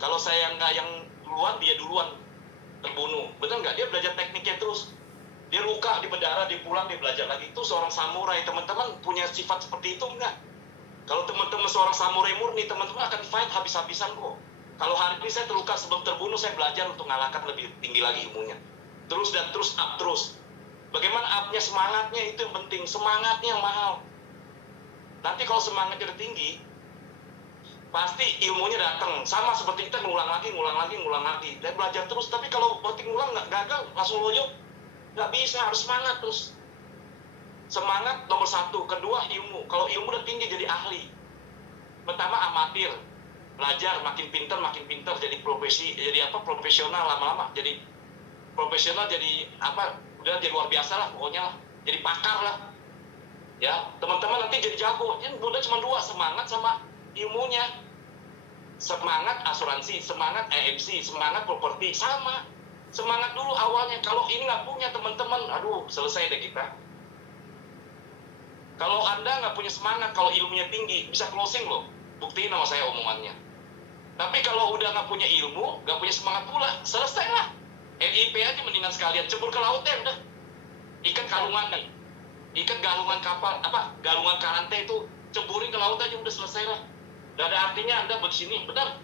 Kalau saya nggak yang duluan, dia duluan terbunuh. Bener nggak? Dia belajar tekniknya terus. Dia luka di berdarah, dia pulang, dia belajar lagi. Itu seorang samurai. Teman-teman punya sifat seperti itu nggak? Kalau teman-teman seorang samurai murni, teman-teman akan fight habis-habisan kok. Kalau hari ini saya terluka sebelum terbunuh, saya belajar untuk mengalahkan lebih tinggi lagi ilmunya. Terus dan terus, up terus. Bagaimana up-nya, semangatnya itu yang penting. Semangatnya yang mahal. Nanti kalau semangatnya udah tinggi, pasti ilmunya datang. Sama seperti kita ngulang lagi. Dan belajar terus. Tapi kalau berarti ngulang nggak gagal, langsung loyo. Nggak bisa, harus semangat terus. Semangat nomor 1, kedua ilmu. Kalau ilmu udah tinggi jadi ahli. Pertama amatir, belajar makin pintar, jadi profesional lama-lama, jadi profesional, jadi udah jadi luar biasa lah pokoknya lah, jadi pakar lah. Ya, teman-teman nanti jadi jago. Ini udah cuma 2, semangat sama ilmunya. Semangat asuransi, semangat AMC, semangat properti, sama. Semangat dulu awalnya. Kalau ini nggak punya teman-teman, aduh selesai deh kita. Kalau Anda nggak punya semangat, kalau ilmunya tinggi, bisa closing loh. Buktiin sama saya omongannya. Tapi kalau udah nggak punya ilmu, nggak punya semangat pula, selesai lah. NIP aja mendingan sekalian cebur ke laut ya udah. Ikat galungan nih. Ikat galungan kapal, galungan karante itu, ceburin ke laut aja udah selesai lah. Gak ada artinya Anda bersini, benar.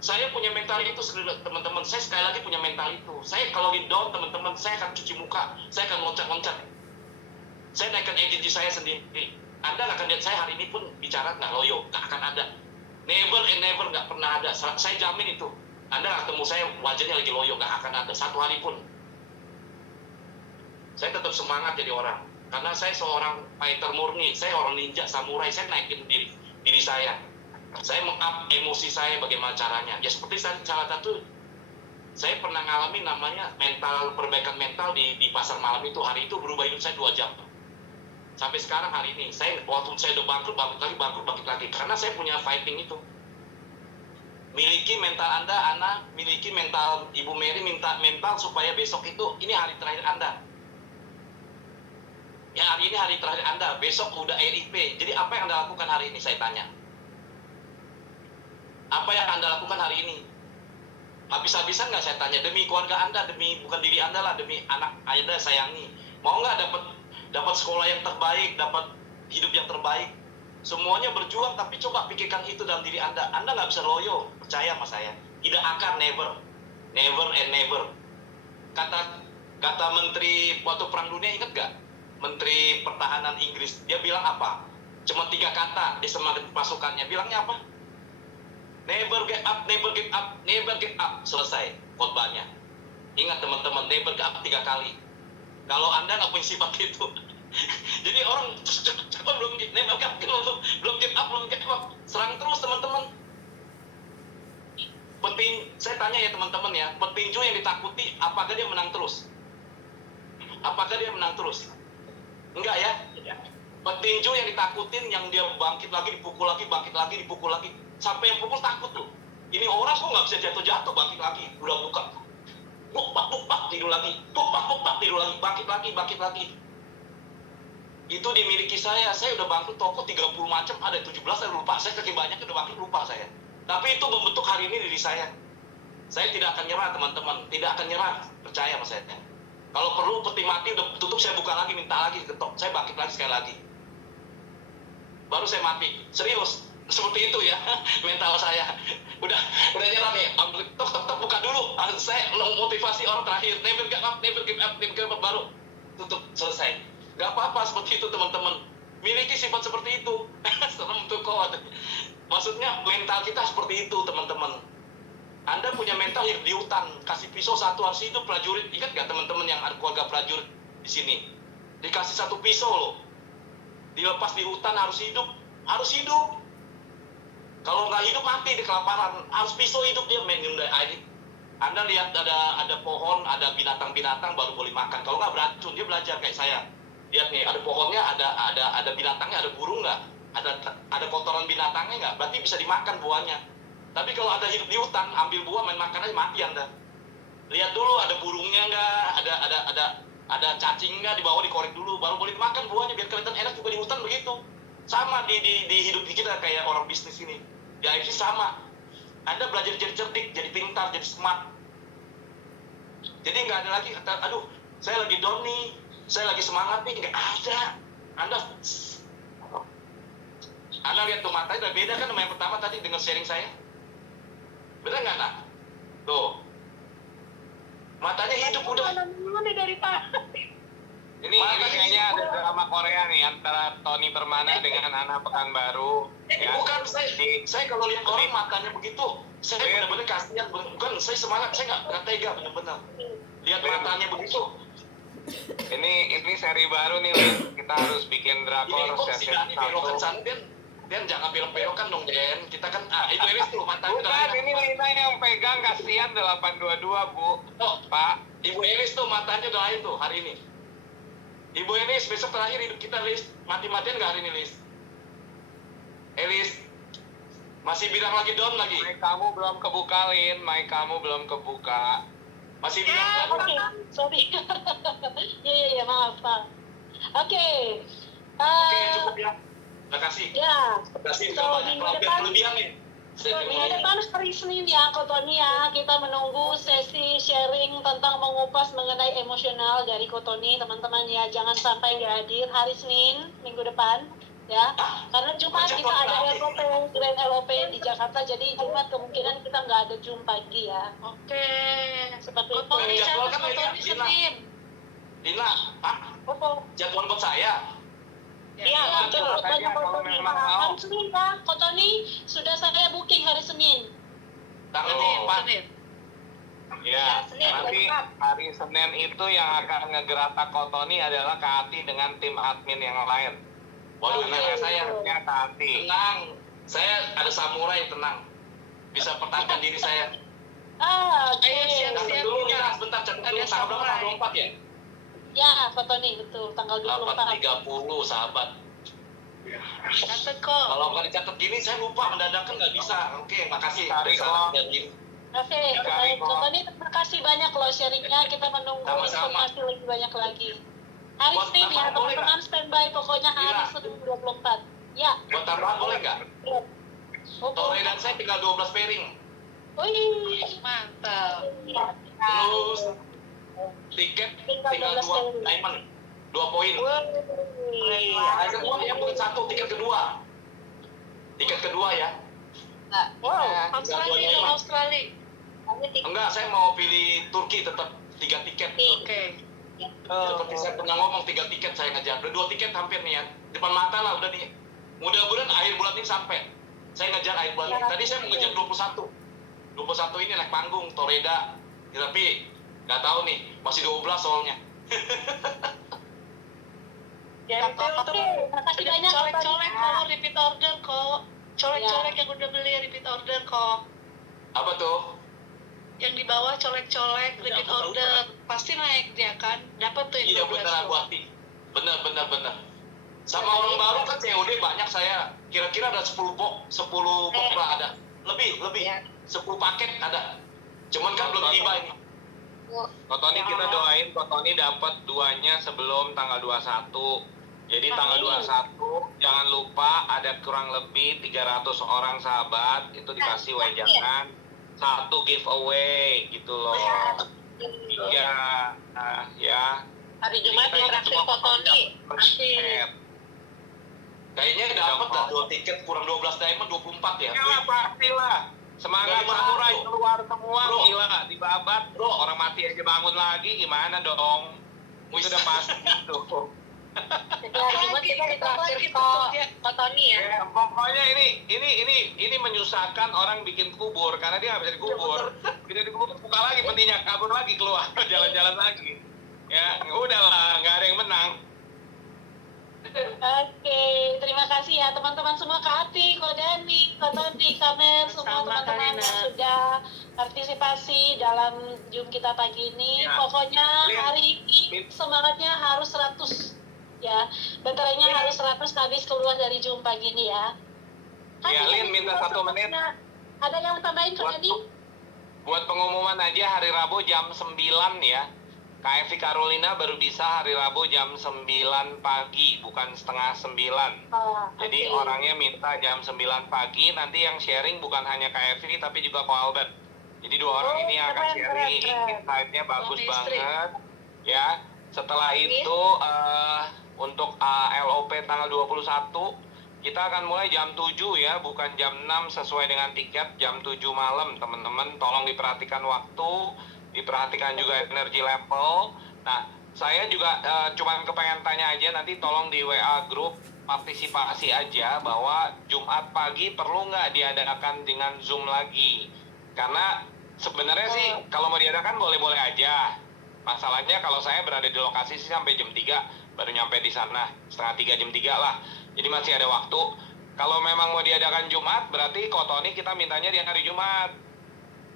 Saya punya mental itu, teman-teman. Saya sekali lagi punya mental itu. Saya kalau di down, teman-teman, saya akan cuci muka. Saya akan loncat-loncat. Saya naikkan energi saya sendiri. Anda nggak akan lihat saya hari ini pun bicara nggak loyo, nggak akan ada. Never and never, nggak pernah ada. Saya jamin itu. Anda nggak ketemu saya wajahnya lagi loyo, nggak akan ada satu hari pun. Saya tetap semangat jadi orang. Karena saya seorang fighter murni, saya orang ninja, samurai. Saya naikin diri saya. Saya meng-up emosi saya bagaimana caranya. Ya seperti salah satu, saya pernah ngalamin namanya perbaikan mental di pasar malam itu. Hari itu berubah hidup saya 2 jam. Sampai sekarang hari ini, waktu saya udah bangkrut lagi. Karena saya punya fighting itu. Miliki mental Anda, miliki mental Ibu Mary, minta mental supaya besok itu, ini hari terakhir Anda. Ya hari ini hari terakhir Anda, besok udah RIP. Jadi apa yang Anda lakukan hari ini, saya tanya. Apa yang Anda lakukan hari ini? Habis-habisan nggak saya tanya, demi keluarga Anda, demi bukan diri Anda lah, demi anak Anda sayangi. Mau nggak dapat sekolah yang terbaik, dapat hidup yang terbaik? Semuanya berjuang, tapi coba pikirkan itu dalam diri Anda. Anda nggak bisa loyo, percaya sama saya. Tidak akan, never. Never and never. Kata Menteri waktu Perang Dunia, ingat gak? Menteri Pertahanan Inggris, dia bilang apa? Cuma 3 kata di semangat pasukannya. Bilangnya apa? Never get up, never give up, never give up. Selesai khotbahnya. Ingat teman-teman, never give up 3 kali. Kalau Anda nggak punya sifat itu, jadi orang cepat belum never give up, belum give up, serang terus teman-teman. Saya tanya ya teman-teman ya, petinju yang ditakuti, apakah dia menang terus? Apakah dia menang terus? Enggak ya? Petinju yang ditakutin, yang dia bangkit lagi, dipukul lagi, bangkit lagi, dipukul lagi, sampai yang pukul takut loh. Ini orang kok nggak bisa jatuh-jatuh, bangkit lagi, udah buka, buk-bak, tidur lagi, buk-bak, tidur lagi, bangkit lagi. Itu dimiliki saya udah bangkrut toko 30 macam, ada 17 saya lupa, saya saking banyak udah bangkrut lupa saya. Tapi itu membentuk hari ini diri saya. Saya tidak akan nyerah teman-teman, tidak akan nyerah, percaya sama saya. Kalau perlu peti mati udah tutup, saya buka lagi, minta lagi, ketok, saya bangkit lagi sekali lagi. Baru saya mati, serius, seperti itu ya mental saya. Udah nyerah nih, tok buka dulu. Saya motivasi orang terakhir, never give up, never give up, baru tutup, selesai. Gak apa-apa seperti itu teman-teman. Miliki sifat seperti itu. Serem tuh kok. Maksudnya mental kita seperti itu teman-teman. Anda punya mental hidup di hutan, kasih pisau satu harus hidup prajurit. Ingat gak teman-teman yang ada keluarga prajurit di sini? Dikasih satu pisau loh. Dilepas di hutan harus hidup. Kalau nggak hidup mati di kelaparan. Harus pisau hidup dia minum air. Anda lihat ada pohon, ada binatang-binatang baru boleh makan. Kalau nggak beracun, dia belajar kayak saya. Lihat nih, ada pohonnya, ada binatangnya, ada burung nggak? Ada kotoran binatangnya nggak? Berarti bisa dimakan buahnya. Tapi kalau ada hidup di hutan, ambil buah main makan aja mati Anda. Lihat dulu ada burungnya nggak? Ada cacing nggak? Dibawa dikorek dulu, baru boleh makan buahnya biar kelihatan enak. Juga di hutan begitu. Sama di hidup kita kayak orang bisnis ini. Di IFC sama. Anda belajar jadi cerdik, jadi pintar, jadi smart. Jadi nggak ada lagi kata, aduh, saya lagi down nih, saya lagi semangat nih, nggak ada. Anda lihat tuh matanya udah beda kan sama yang pertama tadi dengan sharing saya. Bener nggak nak? Tuh, matanya hidup udah. Mana dari Pak? Ini kayaknya ada drama Korea nih antara Tony Permana dengan Ana Pekanbaru. Ya. Bukan saya kalau lihat orang matanya begitu, saya benar-benar kasihan. Bukan saya semangat, saya nggak tega benar-benar. Lihat matanya begitu. Ini seri baru nih, Lin. Kita harus bikin drakor sesi belokan sana, Den jangan belok-belokan dong, Den. Kita kan itu Elis tuh matanya. Bukan, ini Lina yang pegang, kasihan 822, Bu. Oh, Pak. Ibu Elis tuh matanya udah lain tuh hari ini. Ibu Elis, besok terakhir hidup kita, Lis. Mati-matian nggak hari ini, Lis? Elis, masih bilang lagi down lagi. Mic kamu belum kebuka, Lin. Mic kamu belum kebuka. Masih bilang Oke, sorry. Iya, maaf Pak. Oke, cukup ya. Terima kasih. Ya. Terima kasih. So, minggu depan, Kelebihan nih. minggu depan hari Senin ya, Kotoni ya, kita menunggu sesi sharing tentang mengupas mengenai emosional dari Kotoni, teman-teman ya. Jangan sampai nggak hadir hari Senin minggu depan ya. Karena Jumat kita ada LOP, Grand LOP di Jakarta, jadi Jumat kemungkinan kita nggak ada Zoom pagi ya. Oke. Seperti itu. Kotoni Jadwal kan Kotoni Lina. Senin. Lina, jadwal buat saya. Iya, betul. Banyak Kotoni. Hari Senin ya, Kotoni sudah saya booking hari Senin. Tanggal Senin. 4. Ya, Senin, nanti hari Senin itu yang akan ngegerata Kotoni adalah Kak Ati dengan tim admin yang lain. Waduh, Karena saya Kak Ati. tenang. Saya ada samurai, tenang. Bisa pertahankan diri saya. Oke. Ayo, Catat siap. dulu ya, sebentar catat dulu. Ada Tanggal berapa? samurai. Tanggal 4 ya? Ya, Kotoni betul, tanggal 24. 4.30, sahabat. Catat kok. Kalau nggak dicatat gini, saya lupa mendadak nggak bisa. Oke, makasih. Cari Bisa kok. dan gini. Oke, baik. Kotoni terima kasih banyak loh sharingnya. Kita menunggu Sama-sama. informasi lebih banyak lagi. Hari Buat Senin ya, tambahan boleh teman-teman standby pokoknya hari Iya. Senin 24. Ya. Buat tambahan boleh nggak? Oh, Tore dan saya tinggal 12 pairing. Wih. Mantap. Terus tiket tinggal 2 diamond. 2 poin. Ada semua yang bukan satu, tiket kedua. Tiket kedua ya. Wow. Australia dong, Australia. Enggak, saya mau pilih Turki tetap 3 tiket. Oke. Seperti saya pernah ngomong 3 tiket saya ngejar. Udah 2 tiket hampir nih ya. Depan mata lah udah nih. Mudah-mudahan akhir bulan ini sampai. Saya ngejar akhir bulan ini. Tadi saya mau ngejar 21. 21 ini naik panggung Toreda. Ya, tapi nggak tahu nih, masih 12 soalnya. Ya itu Oke, makasih banyak. colek-colek Pak. kok repeat order kok. Colek-colek yang udah beli repeat order kok. Apa tuh? Yang di bawah colek-colek repeat order pasti naik dia kan. Dapat tuh Iya yang 12 benar tuh. Bu Ati. Benar. Sama orang baru kan COD banyak saya. Kira-kira ada 10 box lah ada. Lebih. 10 paket ada. Cuman kan belum tiba ini. Kotoni kita doain Kotoni dapat 2-nya sebelum tanggal 21. Jadi tanggal 21 jangan lupa ada kurang lebih 300 orang sahabat itu dikasih wejangan 1 giveaway gitu loh. Iya, nah, ya. Hari Jumat mau traktir Kotoni. Kayaknya dapat lah 2 tiket kurang 12 diamond 24 ya. Ya pastilah. Semangat Dari mana, samurai bro? keluar semua, Bro. gila dibabat. Bro. Orang mati aja bangun lagi, gimana dong? Itu udah pasti tuh. Hari Jumat kita ditraktir kok. Kotoni ya. Ya, pokoknya ini menyusahkan orang bikin kubur karena dia nggak bisa dikubur. Tidak dikubur buka lagi petinya, kabur lagi keluar, jalan-jalan lagi. Ya, udahlah, nggak ada yang menang. Oke, terima kasih ya teman-teman semua, Kak Ati, Kak Dani, Kak Tony, Kak Mel, semua Sama, teman-teman Karina. yang sudah partisipasi dalam Zoom kita pagi ini. Ya. Pokoknya Lin. hari ini semangatnya harus 100 ya. Baterainya harus 100 habis keluar dari Zoom pagi ini ya. Ya, Kak, Lin, minta 1 menit. Ada yang tambahin Kak Buat- Dani? Buat pengumuman aja hari Rabu jam 9 ya. KFV Carolina baru bisa hari Rabu jam 9 pagi, bukan setengah 9. Oh, Jadi oke. orangnya minta jam 9 pagi, nanti yang sharing bukan hanya KFV tapi juga Ko Albert. Jadi 2 orang Oh, ini akan keren, sharing, keren. insight-nya bagus Suami istri. banget. Ya, setelah itu untuk LOP tanggal 21, kita akan mulai jam 7 ya, bukan jam 6 sesuai dengan tiket, jam 7 malam teman-teman. Tolong diperhatikan waktu, diperhatikan juga energi level. Nah, saya juga cuman kepengen tanya aja, nanti tolong di WA grup partisipasi aja bahwa Jumat pagi perlu nggak diadakan dengan Zoom lagi. Karena sebenarnya sih kalau mau diadakan boleh-boleh aja. Masalahnya kalau saya berada di lokasi sih sampai jam 3, baru nyampe di sana, setengah 3, jam 3 lah. Jadi masih ada waktu. Kalau memang mau diadakan Jumat, berarti Kotoni kita mintanya di hari Jumat.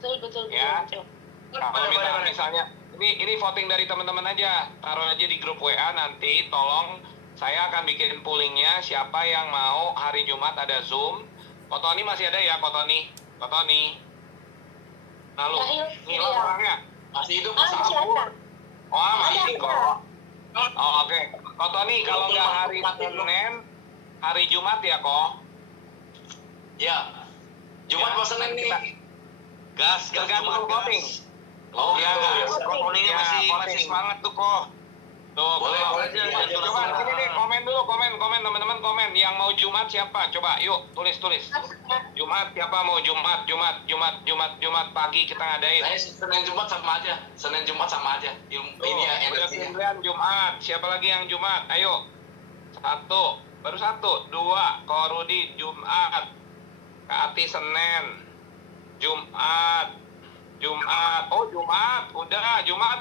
Betul. Ya. betul. Kalau minta misalnya, ini voting dari teman-teman aja, taruh aja di grup WA nanti, tolong saya akan bikin pollingnya siapa yang mau hari Jumat ada Zoom. Kotoni masih ada ya, Kotoni? Lalu, Ya, ngilang iya. orangnya. Masih hidup Ah, masih masih hidup. ada. Oh, masih Ada. kok. Oh, oke. Kotoni, kalau Belum, nggak belum, hari belum. Senin, hari Jumat ya, kok? Ya. Jumat Ya, mau Senin nih. kita- Gas, Tergantung Jumat, voting. gas. Oh, ya, gitu. Kotoninya masih semangat tuh, kok. Tuh, Boleh, kalau- boleh, boleh. Coba sini deh, komen dulu, komen teman-teman komen. Yang mau Jumat siapa? Coba, yuk tulis. Jumat siapa mau Jumat pagi kita ngadain. Saya Senin Jumat sama aja. Ini ya Udah energinya. 9 Jumat. Siapa lagi yang Jumat? Ayo. 1, baru 1, 2, Ko Rudi Jumat. Kak Ati Senin. Jumat. Oh, Jumat. Udah, Jumat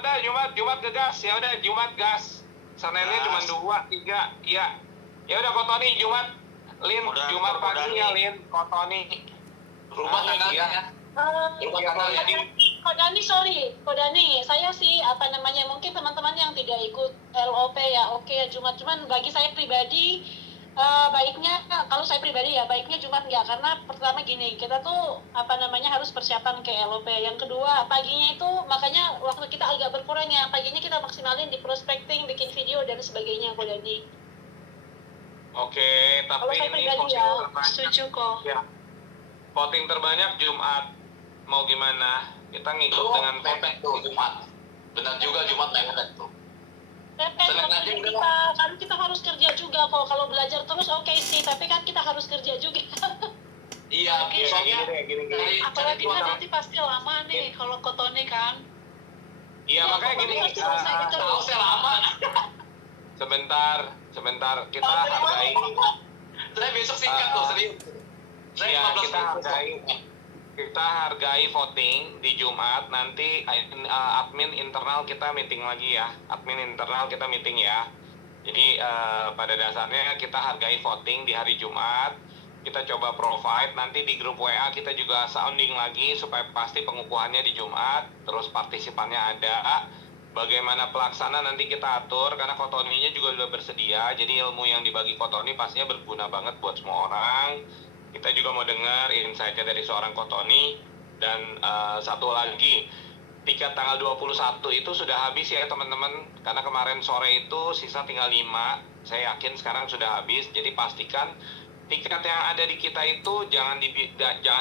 gegas. Ya udah, Jumat gas. Seninnya Gas. cuma 2, 3. Iya. Ya udah, Kotoni Jumat. Lin, Udah, Jumat udah paginya nih. Lin, Kotoni. Rubah tanggalnya ya. Rubah tanggalnya. Kak Dani, saya sih mungkin teman-teman yang tidak ikut LOP ya, oke ya Jumat, cuman bagi saya pribadi baiknya kalau saya pribadi ya baiknya Jumat enggak, karena pertama gini, kita tuh harus persiapan ke LOP. Yang kedua, paginya itu makanya waktu kita agak berkurang ya, paginya kita maksimalin di prospecting, bikin video dan sebagainya Kak Dani. Oke, Kalau tapi saya ini pribadi voting ya, terbanyak. Setuju kok. Ya. Voting terbanyak Jumat. Mau gimana? Kita ngikut Tuh, dengan mepet tuh Jumat. Benar juga Jumat mepet tuh. Senin aja Tapi udah, kita harus kerja juga kok. Kalau belajar terus oke sih, tapi kan kita harus kerja juga. Iya, Oke. soalnya Gini. Apalagi kan nanti pasti lama nih kalau ke Tony kan. Iya, makanya gini. Pasti selesai gitu loh. tahu saya lama. Sebentar. Kita hargai. Saya besok singkat loh, serius. Saya Iya, 15 kita hargai voting di Jumat. Nanti admin internal kita meeting lagi ya. Jadi pada dasarnya kita hargai voting di hari Jumat. Kita coba provide nanti di grup WA, kita juga sounding lagi supaya pasti pengukuhannya di Jumat. Terus partisipannya ada. Bagaimana pelaksana nanti kita atur, karena Kotoninya juga sudah bersedia. Jadi ilmu yang dibagi Kotoni pastinya berguna banget buat semua orang. Kita juga mau dengar insight-nya dari seorang Kotoni. Dan satu lagi, tiket tanggal 21 itu sudah habis ya teman-teman. Karena kemarin sore itu sisa tinggal 5. Saya yakin sekarang sudah habis. Jadi pastikan tiket yang ada di kita itu jangan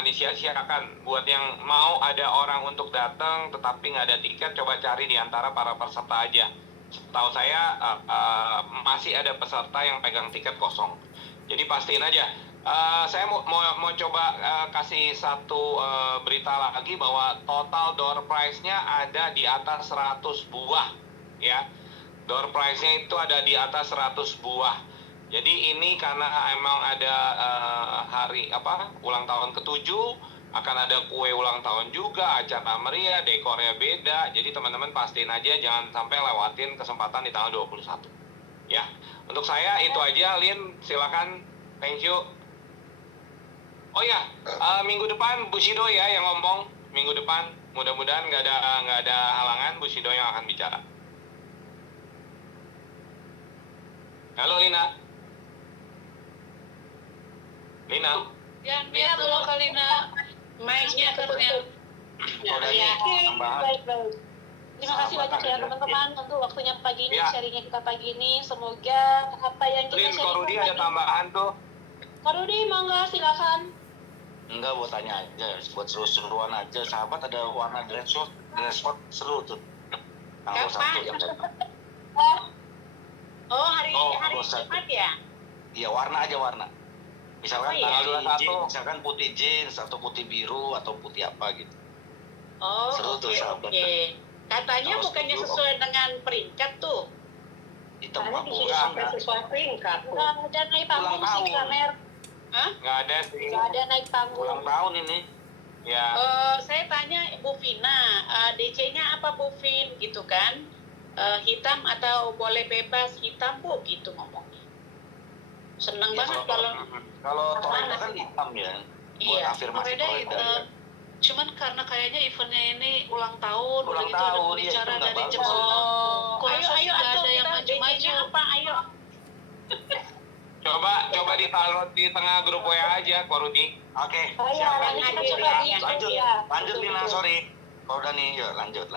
disia-siakan. Buat yang mau ada orang untuk datang tetapi nggak ada tiket, coba cari di antara para peserta aja. Setahu saya masih ada peserta yang pegang tiket kosong. Jadi pastiin aja. Saya mau coba kasih satu berita lagi bahwa total door prize-nya ada di atas 100 buah ya. Door prize-nya itu ada di atas 100 buah. Jadi ini karena emang ada ulang tahun ke-7, akan ada kue ulang tahun juga, acara meriah, dekornya beda. Jadi teman-teman pastiin aja jangan sampai lewatin kesempatan di tanggal 21. Ya. Untuk saya itu aja, Lin, silakan. Thank you. Oh ya, minggu depan Bu Sido ya yang ngomong. Minggu depan mudah-mudahan nggak ada halangan, Bu Sido yang akan bicara. Halo Lina. Ya, biar dulu Kalina. Mic-nya ternyata. Baik. Terima kasih banyak ya teman-teman untuk waktunya pagi ini, Ya. sharingnya kita pagi ini. Semoga apa yang kita Lin, sharing Kak Rudi ada tambahan tuh. Kak Rudi, monggo silakan. Enggak, buat tanya aja, buat seru-seruan aja. Sahabat ada warna dress code seru tuh. Tanggal 1 yang datang. Oh, hari tanggal 1. Jumat ya? Iya, warna aja warna. Misalkan Oh, iya. tanggal Tanggal 21. misalkan putih jeans atau putih biru atau putih apa gitu. Oh, Seru tuh, oke. sahabat. Katanya Kalau bukannya setuju, sesuai dengan peringkat tuh. Hitam Karena apa? di sini enggak. sampai sesuai peringkat tuh. Nggak ada naik panggung Ulang sih, tahun. Kamer. Nggak ada sih. Nggak ada naik Ulang panggung. tahun ini. Ya. Saya tanya Bu Vina, DC-nya apa Bu Vin gitu kan? Hitam atau boleh bebas hitam Bu gitu ngomongnya. Seneng Ya, banget kalau Toreda kan hitam ya. Buat Iya. afirmasi Toreda Toreda. hitam. Cuman karena kayaknya eventnya ini ulang tahun, Ulang udah gitu ada tahun, iya, pembicara itu nggak dari bagus. Jepang. Oh, Kurasa ayo sih nggak atau ada yang kita maju-maju. DC-nya apa? Ayo. Coba ditaruh di tengah grup WA aja, Kak Rudi. Oke. Oh iya, Silakan nanti kita hadir coba ya. di Lanjut. ya. Lanjut Betul, Lina, betul. sorry. Kalau udah nih, yuk lanjut.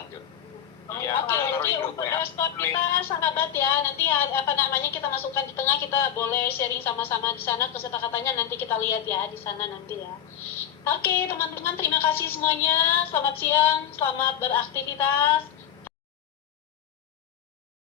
Ya, Oke, taruh jadi di grup untuk WA. dress code kita sahabat ya, nanti kita masukkan di tengah, kita boleh sharing sama-sama di sana, kesepakatannya nanti kita lihat ya di sana nanti ya. Oke teman-teman, terima kasih semuanya, selamat siang, selamat beraktivitas.